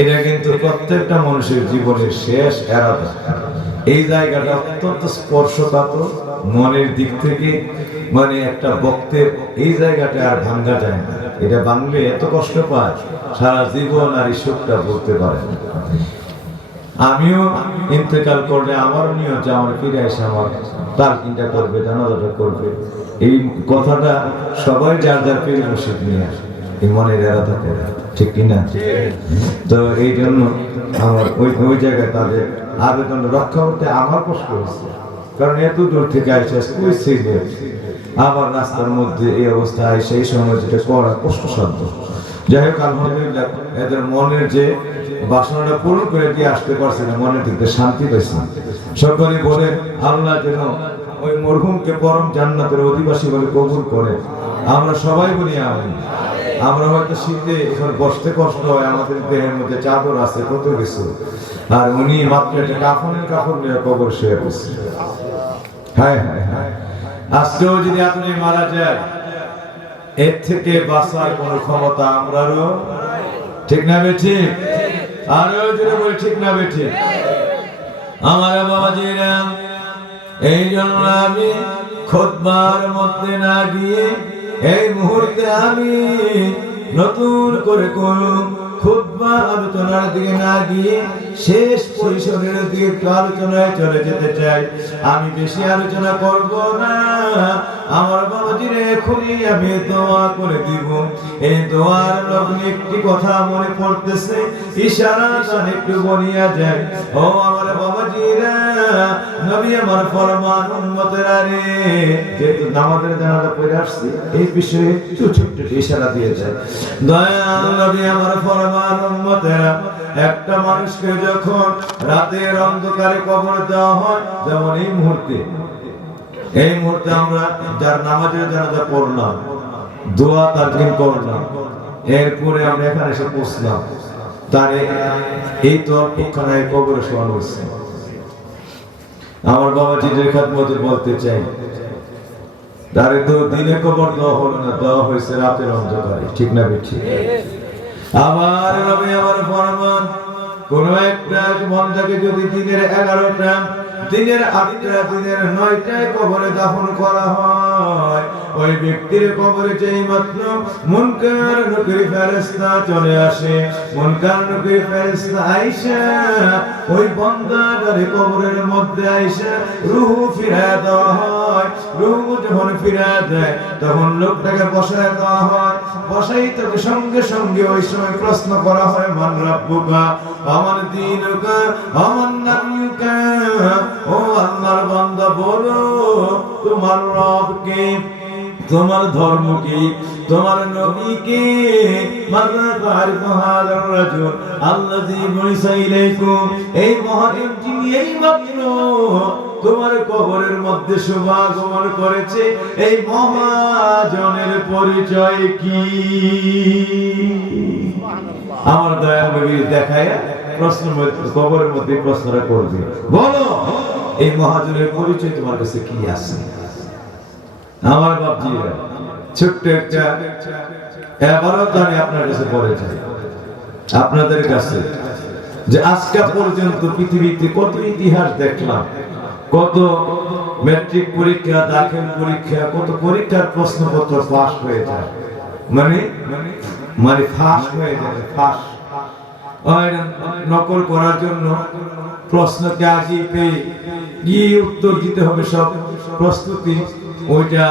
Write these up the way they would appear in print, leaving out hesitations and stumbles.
এটা কিন্তু প্রত্যেকটা মানুষের জীবনের শেষ এরাদা। এই জায়গাটা অত্যন্ত স্পর্শকাতর মনের দিক থেকে, মানে একটা বক্তের এই জায়গাটা আর ভাঙ্গা যায় না। এটা ভাঙলে এত কষ্ট পায় সারা জীবন আর এই সুখটা বলতে পারে না। আমিও ইন্তেকাল করলে আমারও নিয়ত যে আমার ফিরে এসে আমার তালকিনটা করবে, জানাজাটা করবে। এই কথাটা সবাই যার যার পীর মুর্শিদ নিয়ে আসে, এই মনের এরাদা করে, ঠিক কিনা? তো এই জন্য আমার ওই জায়গায় তাদের আবেদন রক্ষা করতে আমার কষ্ট হচ্ছে, কারণ এত দূর থেকে আসে আবার রাস্তার মধ্যে এই অবস্থায় সেই সময় যেটা করা কষ্টসাধ্য। যাই হোক, আলহামদুলিল্লাহ এদের মনের যে বাসনাটা পূরণ করে দিয়ে আসতে পারছে না, মনের দিকে শান্তি পেয়েছে। সকলে বলে আল্লাহ যেন ওই মরহুমকে পরম জান্নাতের অধিবাসী বলে কবুল করে। আমরা সবাই বলি আমিন। আমরা হয়তো শীতে এখন বসতে কষ্ট হয়, আমাদের দেহের মধ্যে চাদর আছে, কত কিছু, আর উনি মাত্র একটা কাফনের কাপড় নিয়ে কবর শুয়ে পড়ছে। হ্যাঁ হ্যাঁ হ্যাঁ, আজকেও যদি আপনি মারা যায়, এর থেকে বাঁচার কোন ক্ষমতা আমরারও, ঠিক না বেঠি? আরো যদি বলি ঠিক না বেঠি? আমার বাবাজিরা, এই জন্য আমি খুতবার মধ্যে না গিয়ে এই মুহূর্তে আমি নতুন করে কোন খুতবা আলোচনার দিকে না গিয়ে শেষ পরিসরের দিকে একটু আলোচনায় চলে যেতে চাই। আমি বেশি আলোচনা করব না। আমার বাবাজির এখনই আমি দোয়া করে দিব। এই দোয়ার লগ্নে একটি কথা মনে পড়তেছে, ইশারা একটু বলিয়া যায়। ও আমার বাবাজিরা, নবী আমার ফরমান উম্মতেরা রে, যেহেতু নামাজের জানাজা পড়ে আসছি, এই বিষয়ে একটু ছোট্ট ইশারা দিয়ে যায়। দয়াল নবী আমার ফরমান উম্মতেরা, একটা মানুষকে যখন রাতের অন্ধকারে কবর দেওয়া হয়, যেমন এই মুহূর্তে আমরা যার নামাজের জানাজা পড়লাম, দোয়া তারকিন করলাম, এরপরে আমরা এখানে এসে পৌঁছলাম, তারে এই তো অল্পখানায় কবরে শোয়ানো হচ্ছে। আমার বাবা জিদের খাদমতে বলতে চাই, তারে তো দিনে কবর দেওয়া হলো না, দেওয়া হয়েছে রাতের অন্ধকারে, ঠিক না বেঠি? আবার নবী আমার ফরমান, কোন একটা বান্দাকে যদি দিনের 11টা, দিনের 8টা, দিনের 9টায় কবরে দাফন করা হয়, ওই ব্যক্তির কবরে যেই মাত্র মুনকার নকির ফেরেশতা চলে আসে, মুনকার নকির ফেরেশতা আইসা ওই বান্দাটার কবরের মধ্যে আইসা রূহ ফিরায় দেওয়া হয়। রূহ যখন ফিরায় দেয়, তখন লোকটাকে বসায় দেওয়া হয়। বসাইতে সঙ্গে সঙ্গে ওই সময় প্রশ্ন করা হয়, মান রাব্বুকা, আমার দীনুকা, আমার নাবিয়ুকা। ও আল্লাহর বান্দা, বলো তোমার রব কে, তোমার ধর্ম কি, তোমার নবী কে? মাযা তা'রিফু হাযার রাজুল আল্লাযী বুইসা ইলাইকুম, এই মহাদেব যিনি এই মাত্র তোমার কবরের মধ্যে শুভাগমন করেছে, এই মহাজনের পরিচয় কি? আমার দয়াল নবী দেখায় প্রশ্ন, কবরের মধ্যে প্রশ্নটা করবে, বলো এই মহাজনের পরিচয় তোমার কাছে কি আছে? আমার বাপজিরা, ছোট্ট একটা এবারত আমি আপনার কাছে পড়ে যাই, আপনাদের কাছে, যে আজকে পর্যন্ত পৃথিবীতে কত ইতিহাস দেখলাম, কত ম্যাট্রিক পরীক্ষা, দাখিল পরীক্ষা, কত পরীক্ষার প্রশ্নপত্র ফাঁস হয়ে যায়, মানে ফাঁস হয়ে যায়, ফাঁস নকল করার জন্য প্রশ্নকে আগে পেয়ে গিয়ে উত্তর দিতে হবে, সব প্রস্তুতি, ওইটা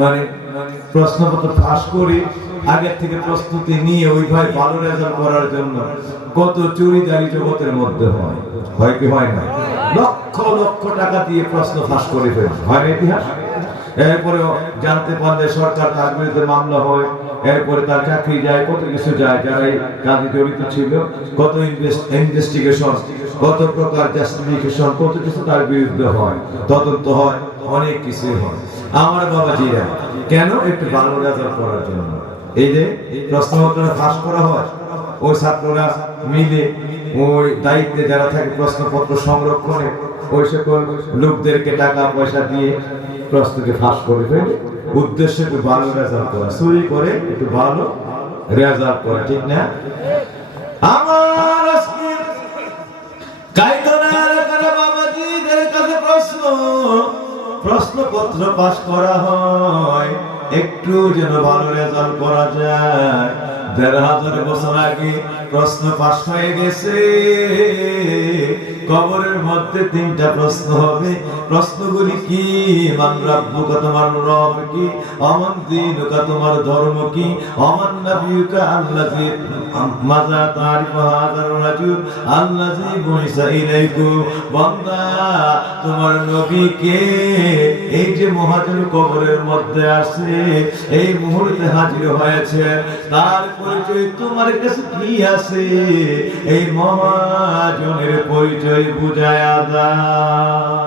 মানে প্রশ্নপত্র ফাঁস করে আগের থেকে প্রস্তুতি নিয়ে ওই ভাই ভালো রেজাল্ট করার জন্য কত চুরিদারি জগতের মধ্যে হয় কি হয় না? লক্ষ লক্ষ টাকা দিয়ে প্রশ্ন ফাঁস করে ফেলে, হয় না ইতিহাস? এরপরে জানতে পারলে সরকার তার বিরুদ্ধে মামলা হয়, এরপরে তার চাকরি যায়, কত কিছু যায়, যারা এই কাজে জড়িত ছিল, কত ইনভেস্টিগেশন, কত প্রকার জাস্টিফিকেশন, কত কিছু তার বিরুদ্ধে হয়, তদন্ত হয়, অনেক কিছু হয়। আমার বাবাজিরা, কেন? একটু ভালো রেজাল্ট করার জন্য। এই যে প্রশ্নপত্র ফাঁস করা হয়, ওই ছাত্ররা মিলে ওই দায়িত্বে যারা থাকে প্রশ্নপত্র সংরক্ষণে, ওই সকল লোকদেরকে টাকা পয়সা দিয়ে প্রশ্নকে ফাঁস করে ফেলে, উদ্দেশ্য একটু ভালো রেজাল্ট করা, চুরি করে একটু ভালো রেজাল্ট করা, ঠিক না? আমার আজকে কাইতনা এলাকার বাবাজিদের কাছে প্রশ্নপত্র পাস করা হয়, একটু যেন ভালো রেজাল্ট করা যায়। ১,৫০০ বছর আগে প্রশ্ন পাস হয়ে গেছে। কবরের মধ্যে ৩টা প্রশ্ন হবে। প্রশ্নগুলি কি? মান রাব্বুকা, তোমার রব কি? আমান দীনুকা, তোমার ধর্ম কি? আমান নাবিয়ুকা আল্লাযী মাযা তারিফু হাযার রাজুল আল্লাযী বুইসা ইলাইকুম। বান্দা, তোমার নবী কে? এই যে মহাজন কবরের মধ্যে আছে, এই মুহূর্তে হাজির হয়েছে, তার পরিচয় তোমার কাছে কি আছে? এই মহাজনের পরিচয় বুঝায়া দাও।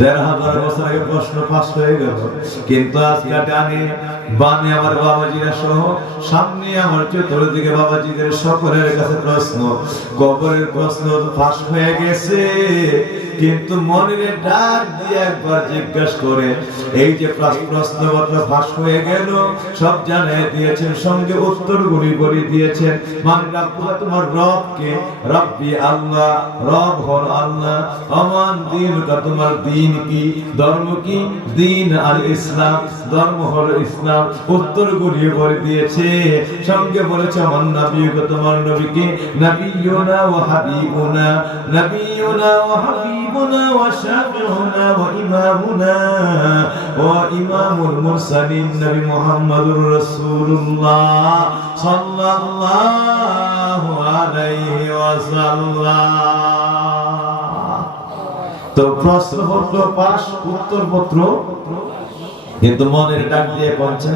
১,৫০০ বছর আগে প্রশ্ন পাস হয়ে গেল, কিন্তু আজকে ডানে বামে আমার বাবাজিরা সহ সামনে আমার চতুর্দিকে বাবাজিদের সকলের কাছে প্রশ্ন। কবরের প্রশ্ন পাস হয়ে গেছে, কিন্তু মনের ডাক দিয়ে একবার জিজ্ঞাসা করে, এই যে প্রশ্নপত্র ফাঁস হয়ে গেল, সব জানিয়ে দিয়েছেন, সঙ্গে উত্তরগুলি বলে দিয়েছেন। মান রাব্বুকা, তোমার রব কে? রব্বি আল্লাহ, রব হল আল্লাহ। আমান দীনুকা, তোমার দ্বীন কি, ধর্ম কি? দ্বীন আল ইসলাম, ধর্ম হল ইসলাম। উত্তরগুলি বলে দিয়েছে, সঙ্গে বলেছে আমান নাবিয়ুকা, তোমার নবী কে? নাবিয়ুনা ওয়া হাবিবুনা, নাবিয়ুনা ওয়া হাবিবুনা ওয়া শাফিউনা ওয়া ইমামুনা ওয়া ইমামুল মুরসালিন, নবী মুহাম্মদুর রাসূলুল্লাহ সাল্লাল্লাহু আলাইহি ওয়াসাল্লাম। তো প্রশ্নপত্র পাস, উত্তরপত্র, কিন্তু মনের ডাক দিয়ে পৌঁছে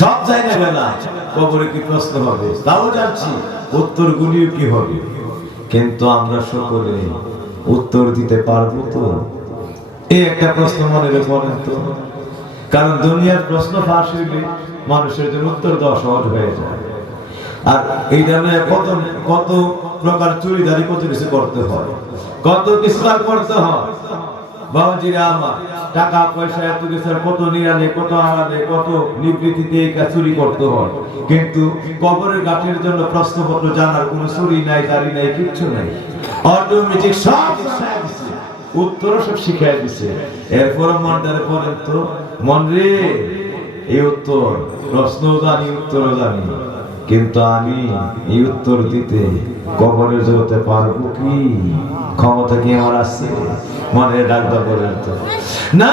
সব জায়গা গেলাম। কবরে কি প্রশ্ন হবে তাও জানছি, উত্তরগুলিও কি হবে, কিন্তু আমরা সকলে উত্তর দিতে পারবো তো? এই একটা প্রশ্ন মনে রেখেন তো, কারণ দুনিয়ার প্রশ্ন ফাঁস হইলে মানুষের জন্য উত্তর দেওয়া সহজ হয়ে যায়। আর এই ধরনের কত কত প্রকার চুরিদারি, কত কিছু করতে হয়, কত কিছু করতে হয়। বাবাজিরা আমার, টাকা পয়সা এত কিছু, কত নিরালে, কত আড়ালে, কত নিবৃত্তিতে চুরি করতে হয়, কিন্তু কবরের গাঠের জন্য প্রশ্নপত্র জানার কোনো চুরি নাই, দাড়ি নাই, কিচ্ছু নাই, অটোমেটিক সব উত্তর সব শিখাই দিছে। এরপর মনটারে পড়েন তো, মন রে, এই উত্তর প্রশ্ন জানি, উত্তরও জানি, কিন্তু আমি এই উত্তর দিতে কবরের জগতে পারবো কি? ক্ষমতা কি আমার আছে? মনে ডাকতে বলেন তো না।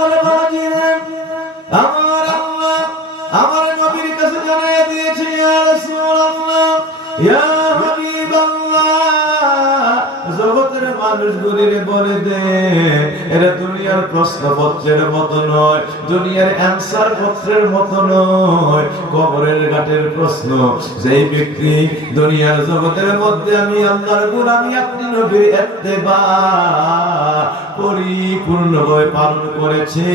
বলে বাবাজিরা, আমার আল্লাহ আমার নবীর কাছে জানিয়ে দিয়েছে, ইয়া রাসূলুল্লাহ, ইয়া হাবিবাল্লাহ, জগতের মানুষগুলির বলে দে, এরা দুনিয়ার প্রশ্নপত্রের মতো নয়, দুনিয়ার অ্যানসার পত্রের মতো নয়, কবরের ঘাটের প্রশ্ন। যেই ব্যক্তি দুনিয়ার জগতের মধ্যে আমি আল্লাহর গোলামি, আপনি নবীর ইত্তেবা পরিপূর্ণভাবে পালন করেছে,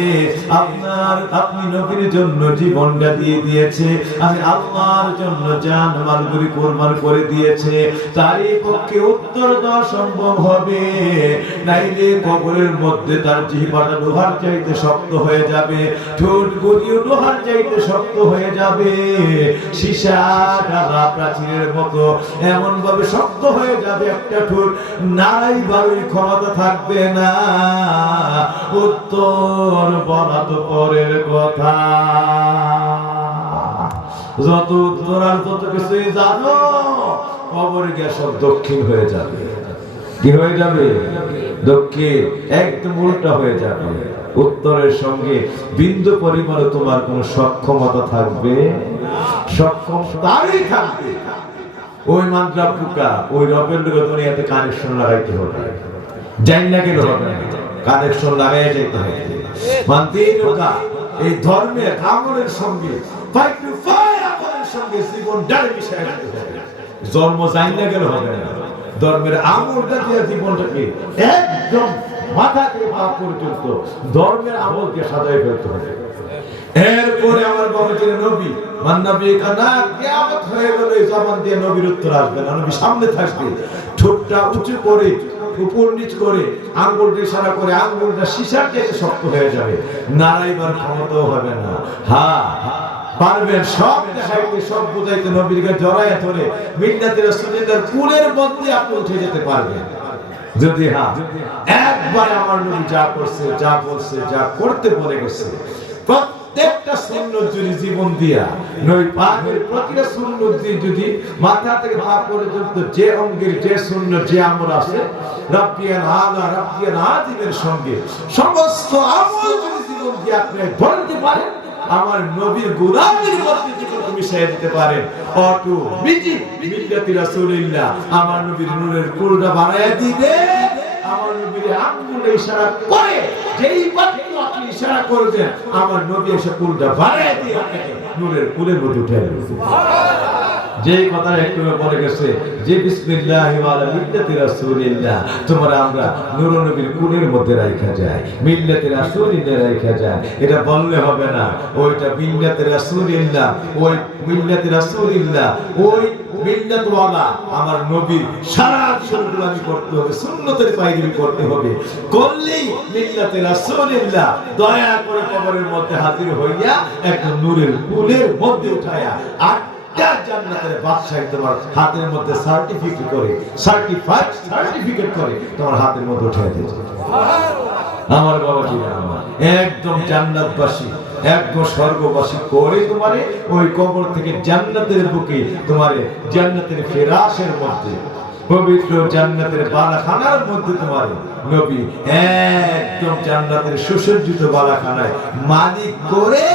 আপনি নবীর জন্য জীবনটা দিয়ে দিয়েছে, আমি আল্লাহর জন্য জান মালগুলি কুরবান করে দিয়েছে, তারই পক্ষে উত্তর দেওয়া সম্ভব হবে। নাইলে কবরের মধ্যে তার জিহ্বাটা লোহার চাইতে শক্ত হয়ে যাবে, ঠোঁট গলিও লোহার চাইতে শক্ত হয়ে যাবে, সীসা ঢালা প্রাচীরের মতো এমন ভাবে শক্ত হয়ে যাবে, একটা ঠোঁট নাড়াই বাড়াই ক্ষমতা থাকবে না। উত্তর বলা তো পরের কথা, যত উত্তর আর তত কিছুই জানো, কবরে গিয়ে সব দক্ষিণ হয়ে যাবে। কি হয়ে যাবে? দক্ষিণ, একদম উল্টা হয়ে যাবে। উত্তরের সঙ্গে বিন্দু পরিমাণ তোমার কোন সক্ষমতা থাকবে? সক্ষম তারই থাকবে। ওই মান্ত্রা ফুকা, ওই রবের লোক দুনিয়াতে কানেকশন লাগাইতে হবে, জানি না গেলে হবে না, কানেকশন লাগাই যেতে হবে। মানতে লোকা এই ধর্মের আমলের সঙ্গে জীবন ডালে মিশাই দিতে হবে। জন্ম জানি না গেলে হবে না, ধর্মের আমলটা দিয়ে জীবনটাকে একদম মাথা থেকে পা পর্যন্ত ধর্মের আমলকে সাজাই ফেলতে হবে। এরপরে আমার বাবাজির নবী মান্নাবী কানা কিয়ামত হয়ে গেল, এই জবান দিয়ে নবীর উত্তর আসবে না, নবী সামনে থাকবে, ঠোঁটটা উঁচু করে উপর নিচ করে আঙ্গুলটা ইশারা করে, আঙ্গুলটা সীসার চেয়ে শক্ত হয়ে যাবে, নাড়াইবার ক্ষমতাও হবে না। হ্যাঁ, পারবেন সব দেখাইতে, সব বুঝাইতে, নবীকে জড়াইয়া ধরে মিল্লাতে রাসূলুল্লাহর কুলের মধ্যে আপনি উঠে যেতে পারবেন যদি হ্যাঁ একবার আমার নবী যা করছে, যা বলছে, যা করতে বলে গেছে প্রত্যেকটা সুন্নাত যদি জীবন দিয়া নবী পাকের প্রতিটা সুন্নাত দিয়ে যদি মাথা থেকে পা পর্যন্ত যে অঙ্গের যে সুন্নাত যে আমল আছে রাব্বিয়াল আলা রাব্বিয়াল আযিমের সঙ্গে সমস্ত আমল যদি জীবন দিয়ে আপনি বলতে পারেন, আমার নবীর গোলামের মধ্যে যদি মিশিয়ে দিতে পারেন, অটোমেটিক মিল্লাতে রাসূলুল্লাহ আমার নবীর নূরের কুলটা বানায়া দিবে। আমার নবীর আঙ্গুলে ইশারা করে যেই বাক্য আপনি ইশারা করবেন, আমার নবী এসে কুলটা বানায়া দিয়ে আপনাকে নূরের কুলের মধ্যে উঠায় দেবে। সুবহানাল্লাহ। যেই কথা একটু পরে গেছে যে বিসমিল্লাহি ওয়া আলা মিল্লাতি রাসূলিল্লাহ, তোমরা আমরা নূর নবীর কুলের মধ্যে রাখা যায়, মিল্লাতি রাসূলিল্লাহ রাখা যায়, এটা বললে হবে না। ওইটা মিল্লাতি রাসূলিল্লাহ, ওই মিল্লাতি রাসূলিল্লাহ, ওই মিল্লাত ওয়ালা আমার নবীর সারা সুন্নাত করতে হবে, সুন্নতের পায়দারি করতে হবে। করলেই মিল্লাতি রাসূলিল্লাহ দয়া করে কবরের মধ্যে হাজির হইয়া একটা নূরের কুলের মধ্যে উঠায়া জান্নাতের বাদশাহী তোমার হাতের মধ্যে সার্টিফিকেট করে, সার্টিফিকেট করে তোমার হাতের মধ্যে উঠিয়ে দিয়েছে। আমার বাবাজিরা আমার একদম জান্নাতবাসী, একদম স্বর্গবাসী করে তোমারে ওই কবর থেকে জান্নাতের বুকে, তোমারে জান্নাতের ফেরাশের মধ্যে, পবিত্র জান্নাতের বালাখানার মধ্যে তোমার নবী একদম জান্নাতের সুসজ্জিত বালাখানায় মালিক করে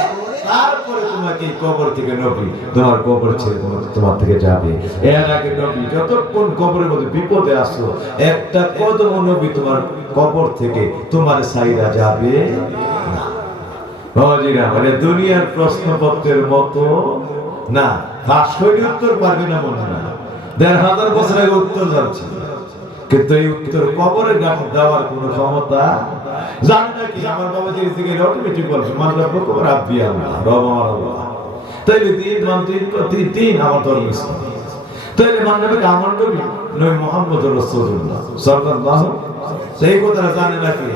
তারপরে তোমাকে কবর থেকে নবী তোমার কবর ছেড়ে তোমার থেকে যাবে। এর আগে নবী যতক্ষণ কবরের মধ্যে বিপদে আসো, একটা কদম নবী তোমার কবর থেকে তোমার সাইরা যাবে না। বাবাজিরা মানে দুনিয়ার প্রশ্নপত্রের মতো না, ফাঁস হইলে উত্তর পারবে না মনে না, ১৫০০ বছর আগে উত্তর যাচ্ছে, কিন্তু এই উত্তর কবরে দেওয়ার কোন ক্ষমতা জানে নাকি? আমার বাবা যে দিকে অটোমেটিক বলছে মান রব্বুক ওয়া রাব্বি আল্লাহ, রব আমার আল্লাহ। তাইলে তিন আমার ধর্ম ইসলাম। তাইলে মান রব্বুক আমার নবী নবী মুহাম্মদুর রাসূলুল্লাহ সাল্লাল্লাহু সেই কথা জানে নাকি?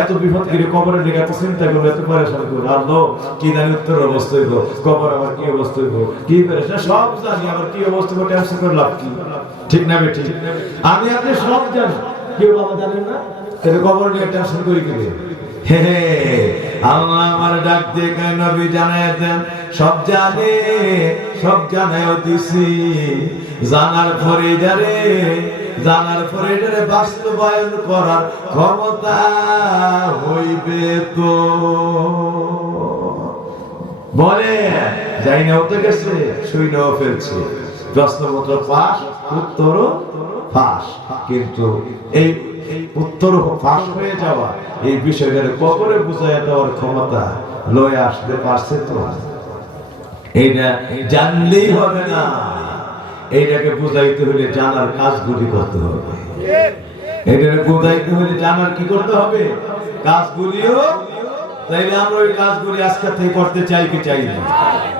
এত বিপদ করে কবরে লেগে এত চিন্তা করবে, এত পরেশান করবে, আল্লাহ কি জানি উত্তর অবস্থা হইব, কবর আমার কি অবস্থা হইব, কি পরেশান সব জানি, আমার কি অবস্থা করে টেনশন করে লাভ কি? ঠিক না বেঠিক? আমি আপনি সব জানি, কেউ বাবা জানেন না, তাহলে কবর নিয়ে টেনশন করি কি? হে আল্লাহ আমার ডাক দিয়ে নবী জানায় দেন সব জানে, সব জানায় দিছি, জানার পরে যারে জানার পরে এটারে বাস্তবায়ন করার ক্ষমতা হইবে তো বলে যাই না হতে গেছে, শুই নাও ফেলছে, প্রশ্নপত্র পাস, উত্তরও ফাঁস, কিন্তু এই উত্তর ফাঁস হয়ে যাওয়া এই বিষয়টার কবরে বুঝাইয়া দেওয়ার ক্ষমতা লয়ে আসতে পারছে তো? এইটা জানলেই হবে না, এইটাকে বুঝাইতে হলে জানার কাজগুলি করতে হবে। এইটাকে বুঝাইতে হলে জানার কি করতে হবে? কাজগুলিও। তাইলে আমরা ওই কাজগুলি আজকে থেকে করতে চাই কি চাই না?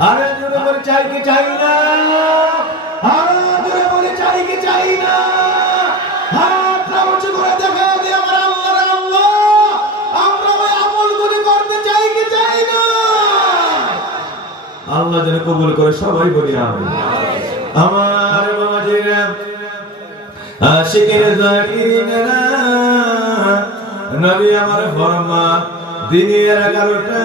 আরে জোরে বলে চাই কি চাই না? আরে জোরে বলে চাই কি চাই না? হাত উঁচু করে দেখা দিয়ে আমার আল্লাহ রে আল্লাহ, আমরা ওই আমলগুলি করতে চাই কি চাই না? আল্লাহ যেন কবুল করে, সবাই বলি আমিন। আমার বাবাজিরা আশিকের জাকিরিনেরা নবী আমার ফরমান দিনের 11টা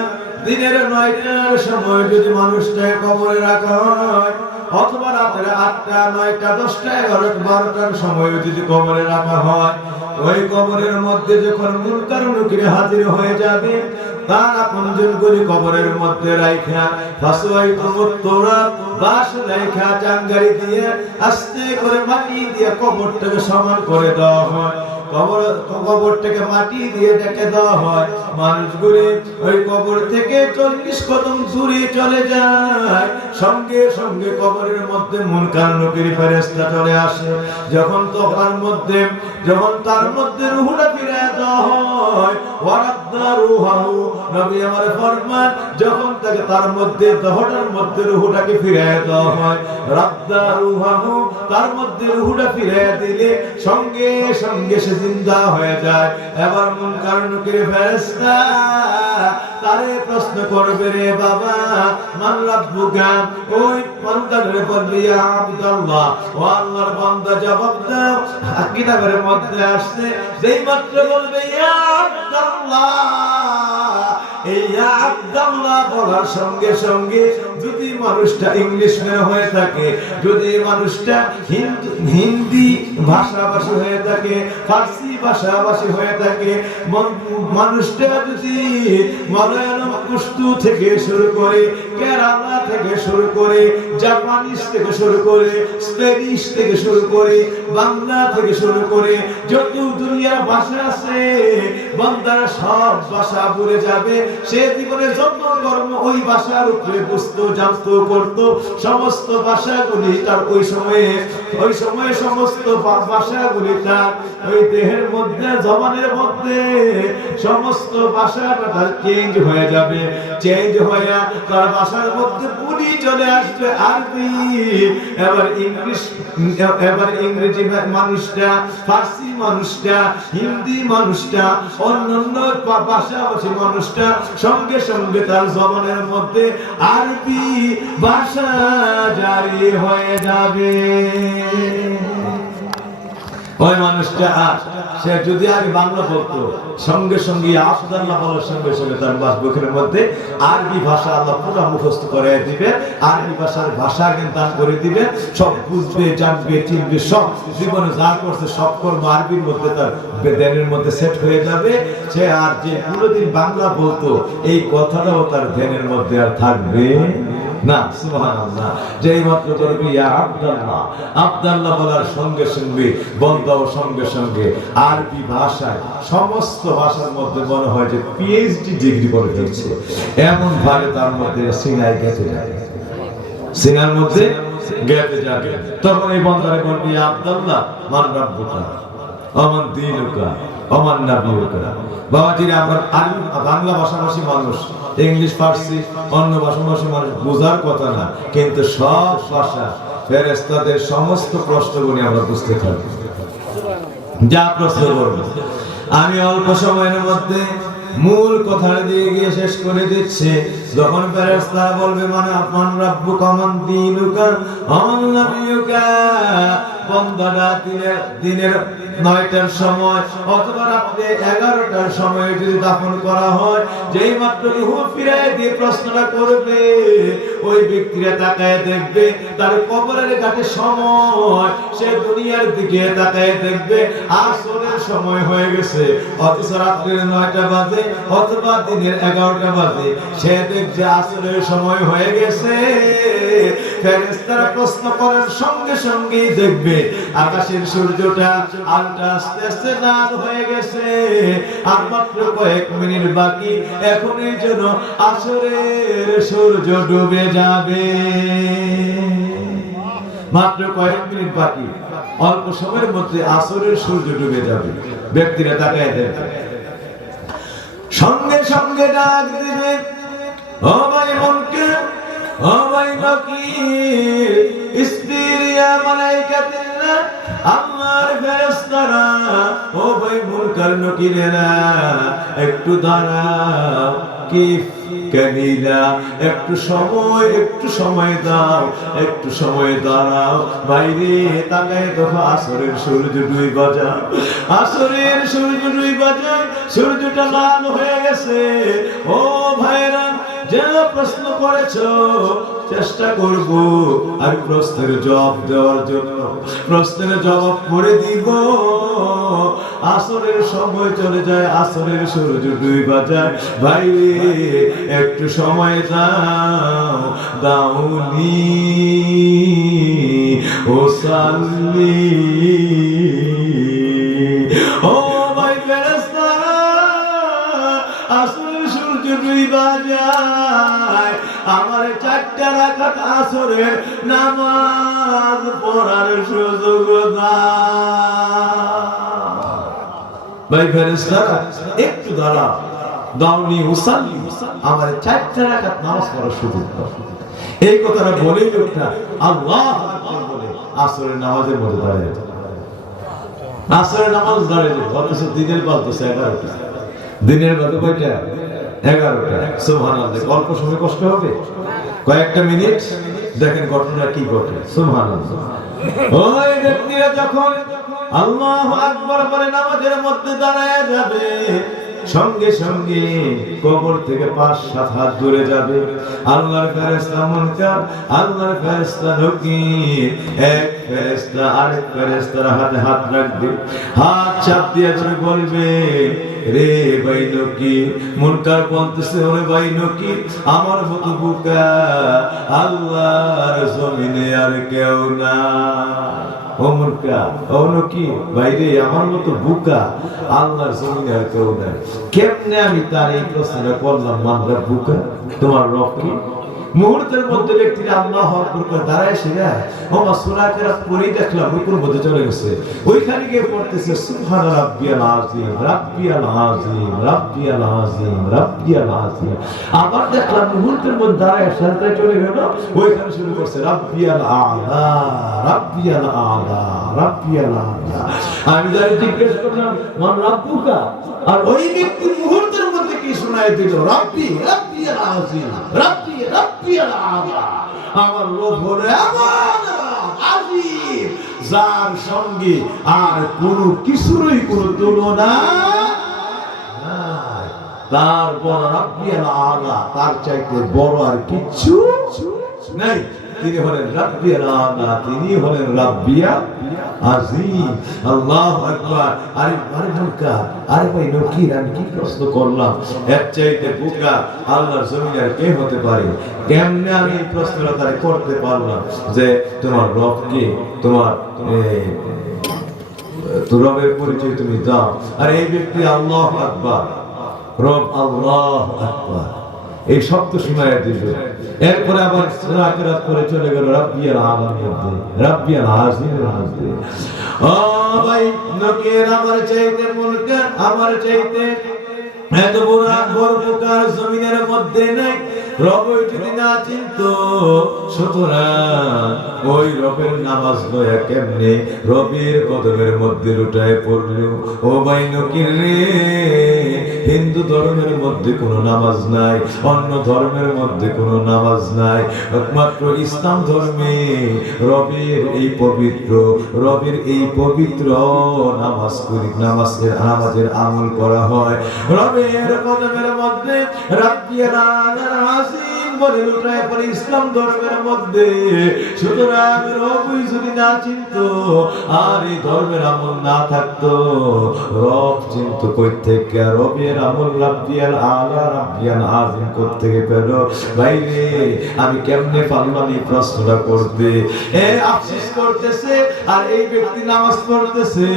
দিনের 9টার সময় যদি মানুষটাকে কবরে রাখা হয়, অথবা রাতের 8টা 9টা 10টা 11টা 12টার সময় যদি কবরে রাখা হয়, ওই কবরের মধ্যে যখন মুনকার নাকির হাজির হয়ে যাবে, তার আপনজন করে কবরের মধ্যে রাইখা ফাসওয়াই তোরা বাস রাইখা চাঙ্গারি দিয়ে আস্তে করে মাটি দিয়ে কবরটাকে সমান করে দেওয়া হয়। কবরটাকে মাটি দিয়ে ঢেকে দেওয়া হয়। মানুষগুলি ওই কবর থেকে 40 কদম দূরে চলে যায়। সঙ্গে সঙ্গে কবরের মধ্যে মুনকার নাকির ফেরেশতা চলে আসে। যখন তার মধ্যে রূহটা ফিরিয়ে দেওয়া হয়, ওয়ারাদ্দা রূহাহু, নবী আমার ফরমান যখন তাকে তার মধ্যে দেহটার মধ্যে রূহটাকে ফিরিয়ে দেওয়া হয়, রাদ্দা রূহাহু, তার মধ্যে রূহটা ফিরিয়ে দিলে সঙ্গে সঙ্গে সে জিন্দা হয়ে যায়। এবার মুনকার নকির ফেরেশতা তারে প্রশ্ন করবে, রে বাবা মান রাব্বুকা, ওই বান্দারে বলবি ইয়া আব্দুল্লাহ, ও আল্লাহর বান্দা জবাব দাও। কিতাবের মধ্যে আসছে যেই মাত্র বলবে ইয়া আব্দুল্লাহ, এই ইয়া আব্দুল্লাহ বলার সঙ্গে সঙ্গে যদি মানুষটা ইংলিশ ম্যান হয়ে থাকে, যদি মানুষটা হিন্দি ভাষাভাষী হয়ে থাকে, ফার্সি ভাষাভাষী হয়ে থাকে, মানুষটা যদি মালায়ালাম পুস্তু থেকে শুরু করে, কেরালা থেকে শুরু করে, জাপানিজ থেকে শুরু করে, স্প্যানিশ থেকে শুরু করে, বাংলা থেকে শুরু করে, যত দুনিয়ার ভাষা আছে বান্দারা সব ভাষা ভুলে যাবে। সে জীবনে যত কর্ম ওই ভাষার উপরে বুঝতো, জানতো, করতো, সমস্ত ভাষাগুলি তার ওই সময়ে সমস্ত ভাষাগুলি তার ওই দেহের মধ্যে, জবানের মধ্যে সমস্ত ভাষাটা তার চেঞ্জ হয়ে যাবে। চেঞ্জ হয়ে তার ভাষার মধ্যে পুরি চলে আসবে আরবি। এবার ইংরেজি মানুষটা, ফার্সি মানুষটা, হিন্দি মানুষটা, অন্যান্য ভাষাভাষী মানুষটা সঙ্গে সঙ্গে তার জবানের মধ্যে আরবি ভাষা জারি হয়ে যাবে। ওই মানুষটা সে যদি আগে বাংলা বলতো, সঙ্গে সঙ্গে আব্দুল্লাহ বলার সঙ্গে সঙ্গে তার বুকের মধ্যে আরবি ভাষা আল্লাহ পুরো মুখস্থ করে দিবে। আরবি ভাষার ভাষা জ্ঞান দান করে দিবে। সব বুঝবে, জানবে, চিনবে, সব জীবনে যা করছে সব কর্ম আরবির মধ্যে তার দেহের মধ্যে সেট হয়ে যাবে। সে আর যে পুরোদিন বাংলা বলতো এই কথাটাও তার ধ্যানের মধ্যে আর থাকবে না। সুবহানাল্লাহ। যেই মাত্র বলবি ইয়া আব্দুল্লাহ, আব্দুল্লাহ বলার সঙ্গে সঙ্গে বন্দাও সঙ্গে সঙ্গে আরবি ভাষায় সমস্ত ভাষার মধ্যে মনে হয় যে পিএইচডি ডিগ্রি করে ফেলছে, এমন ভাবে তার মধ্যে সিনাই গেঁথে যাবে, সিনার মধ্যে গেঁথে যাবে। তখন এই বন্দারে বলবি ইয়া আব্দুল্লাহ মান রাব্বুকা ওমান দীনুকা ওমান নাবিয়ুকা। বাবাজিরা, আমরা বাংলা ভাষাভাষী মানুষ, ইংলিশ, ফার্সি, অন্য ভাষাভাষী মানুষ বোঝার কথা না, কিন্তু সব ভাষা ফেরেশতাদের সমস্ত প্রশ্নগুলি আমরা বুঝতে থাকি। যা প্রশ্ন করবো আমি অল্প সময়ের মধ্যে মূল কথা দিয়ে গিয়ে শেষ করে দিচ্ছে। যখন ফেরেশতা বলবে মানে মান রাব্বুকা মান দীনুকা ওমান নাবিয়ুকা, বন্দারা দিনের 9টার সময় অথবা রাতে 11টার সময় যদি দাফন করা হয়, যেই মাত্র রূহ ফিরায় দিয়ে প্রশ্নটা করবে, ওই ব্যক্তিরা তাকায় দেখবে তার কবরের ঘাটে সময়, সে দুনিয়ার দিকে তাকায় দেখবে আসরের সময় হয়ে গেছে, অথচ রাত্রির 9টা বাজে অথবা দিনের 11টা বাজে, সে দেখছে আসরের সময় হয়ে গেছে। ফেরেশতারা প্রশ্ন করার সঙ্গে সঙ্গেই দেখবে আকাশের সূর্যটা আলটা আস্তে আস্তে লাল হয়ে গেছে, আর মাত্র কয়েক মিনিট বাকি, এখনই যেন আসরের সূর্য ডুবে যাবে। মাত্র কয়েক মিনিট বাকি, অল্প সময়ের মধ্যে আসরের সূর্য ডুবে যাবে। ব্যক্তিরা তাকায় দেখবে, সঙ্গে সঙ্গে ডাক দিবে, ও ভাই মুনকার, ও ভাই নাকির, ইসবির ইয়া মালাইকাতুল্লাহ, আল্লাহর ফেরেশতারা, ও ভাই মুনকার নকিরেরা, একটু দাঁড়াও, কিফ কানিলা, একটু সময় দাও, একটু সময় দাঁড়াও। বাইরে তাকায় দেখো আসরের সূর্য ডুইবা যায়, আসরের সূর্য ডুইবা যায়, সূর্যটা লাল হয়ে গেছে। ও ভাইরা, যে প্রশ্ন করেছো চেষ্টা করব আমি প্রশ্নের জবাব দেওয়ার জন্য, প্রশ্নের জবাব করে দিব। আসরের সময় চলে যায়, আসরের সূর্য ডুইবা যায়, ভাই একটু সময় দাও, দাউনি ও সাল্লি। ও ভাই ফেরেশতারা, আসরের সূর্য ডুইবা যায়, আমার 4টা রাকাত আসরের নামাজ পড়ার সুযোগ দাও। ভাই ফেরেশতারা, একটু দাঁড়াও, দাউনি উসাল্লি, আমার 4টা রাকাত নামাজ পড়ার সুযোগ দাও। এই কথাটা বলেই লোকটা আল্লাহু আকবার বলে আসরের নামাজের মধ্যে দাঁড়িয়ে যায়। আসরের নামাজ দাঁড়িয়ে যাবে, অথচ দিনের বাজতেছে 11টা। দিনের বাজে কয়টা? 11টা। সুবহানাল্লাহ। অল্প সময় কষ্ট হবে, কয়েকটা মিনিট দেখেন ঘটনা কি ঘটে। সুবহানাল্লাহ। ওই ব্যক্তিরা যখন আল্লাহু আকবার বলে নামাজের মধ্যে দাঁড়ায় যাবে, সঙ্গে সঙ্গে কবর থেকে 5-7 হাত দূরে যাবে। আল্লাহর ফেরেশতা মুনকার, আল্লাহর ফেরেশতা নকির, এক ফেরেশতা আরেক ফেরেশতার হাতে হাত রাখবে, হাত চাপ দিয়ে ধরে বলবে, রে ভাই নকির। মুনকার বলতেছে, ওরে ভাই নকির, আমার মতো বোকা আল্লাহর জমিনে আর কেউ না। ও মুনকার, ও নকির, বাইরে আমার মতো বোকা আল্লাহর জমিনে আর কেউ নাই। কেমনে আমি তার এই প্রশ্নটা করলাম, মানরা বোকা, তোমার রব কি? মুহূর্তের মধ্যে ব্যক্তিরা আল্লাহু আকবার করে দাঁড়ায় সেরা ওমা সূরা কেরাত পড়েই দেখলাম রুকুর মধ্যে চলে গেছে। ওইখানে গিয়ে পড়তেছে সুবহান রাব্বিয়াল আযীম, রাব্বিয়াল আযীম, রাব্বিয়াল আযীম, রাব্বিয়াল আযীম। আবার দেখলাম মুহূর্তের মধ্যে দাঁড়ায় সাজদায় চলে গেল, ওইখানে শুরু করছে রাব্বিয়াল আ'লা, রাব্বিয়াল আ'লা, রাব্বিয়াল আ'লা। আমি যাই জিজ্ঞেস করলাম, মান রাব্বুকা? আর ওই ব্যক্তি মুহূর্তের মধ্যে কি শোনায় দিল, রাব্বি, রাব্বিয়াল আযীম, রাব্বি, রাব্বিয়াল আ'লা। আমার রব হলো এমন আযীম, যার সঙ্গে আর কোনো কিছুরই কোনো তুলনা নাই। তার বড় রাব্বিয়াল আ'লা, তার চাইতে বড় আর কিছু নাই। তিনি হলেন রাব্বিয়াল আ'লা, তিনি হলেন রাব্বিয়াল আযীম। আল্লাহু আকবার। আরে বোকা, আরে ভাই নকির, আমি কি প্রশ্ন করলাম, এর চাইতে বোকা আল্লাহর জমিনে আর কে হতে পারে? কেমনে আমি এই প্রশ্নটা তারে করতে পারলাম যে তোমার রব কে, তোমার রবের পরিচয় তুমি দাও। আর এই ব্যক্তি আল্লাহু আকবার, রব আল্লাহু আকবার এই শব্দ শোনায় দিবে। এরপরে আবার সূরা কেরাত করে চলে গেল রাব্বিয়াল আ'লার মধ্যে, রাব্বিয়াল আযীমের মধ্যে। ও ভাই নকির, আমার চাইতে মুনকার, আমার চাইতে এত বড় বোকার জমিনের মধ্যে নাই। রব যদি না চিনতো, সুতরাং ওই রবের নামাজ লয়া কেমনে রবের কদমের মধ্যে লুটায় পড়লো। ও ভাই নকির রে, হিন্দু ধর্মের মধ্যে কোনো নামাজ নাই, অন্য ধর্মের মধ্যে কোনো নামাজ নাই, একমাত্র ইসলাম ধর্মে রবের এই পবিত্র, রবের এই পবিত্র নামাজ করি, নামাজের আমল করা হয়। রবের কদমের মধ্যে রাব্বিয়াল আযীম বলে লুটায় পড়ে ইসলাম ধর্মের মধ্যে। সুতরাং রবই যদি না চিনতো, আর এই ধর্মের আমল না থাকতো, রব চিনতো কই থেকে? রবের আমল রাব্বিয়াল আ'লা, রাব্বিয়াল আযীম কই থেকে পেল? ভাইরে, আমি কেমনে পারলাম এই প্রশ্নটা করতে? আফসোস করতেছে, আর এই ব্যক্তি নামাজ পড়তেছে।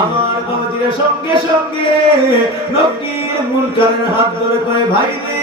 আমার বাবাজিরা সঙ্গে সঙ্গে নকির মুনকারের হাত ধরে কয়, ভাইরে,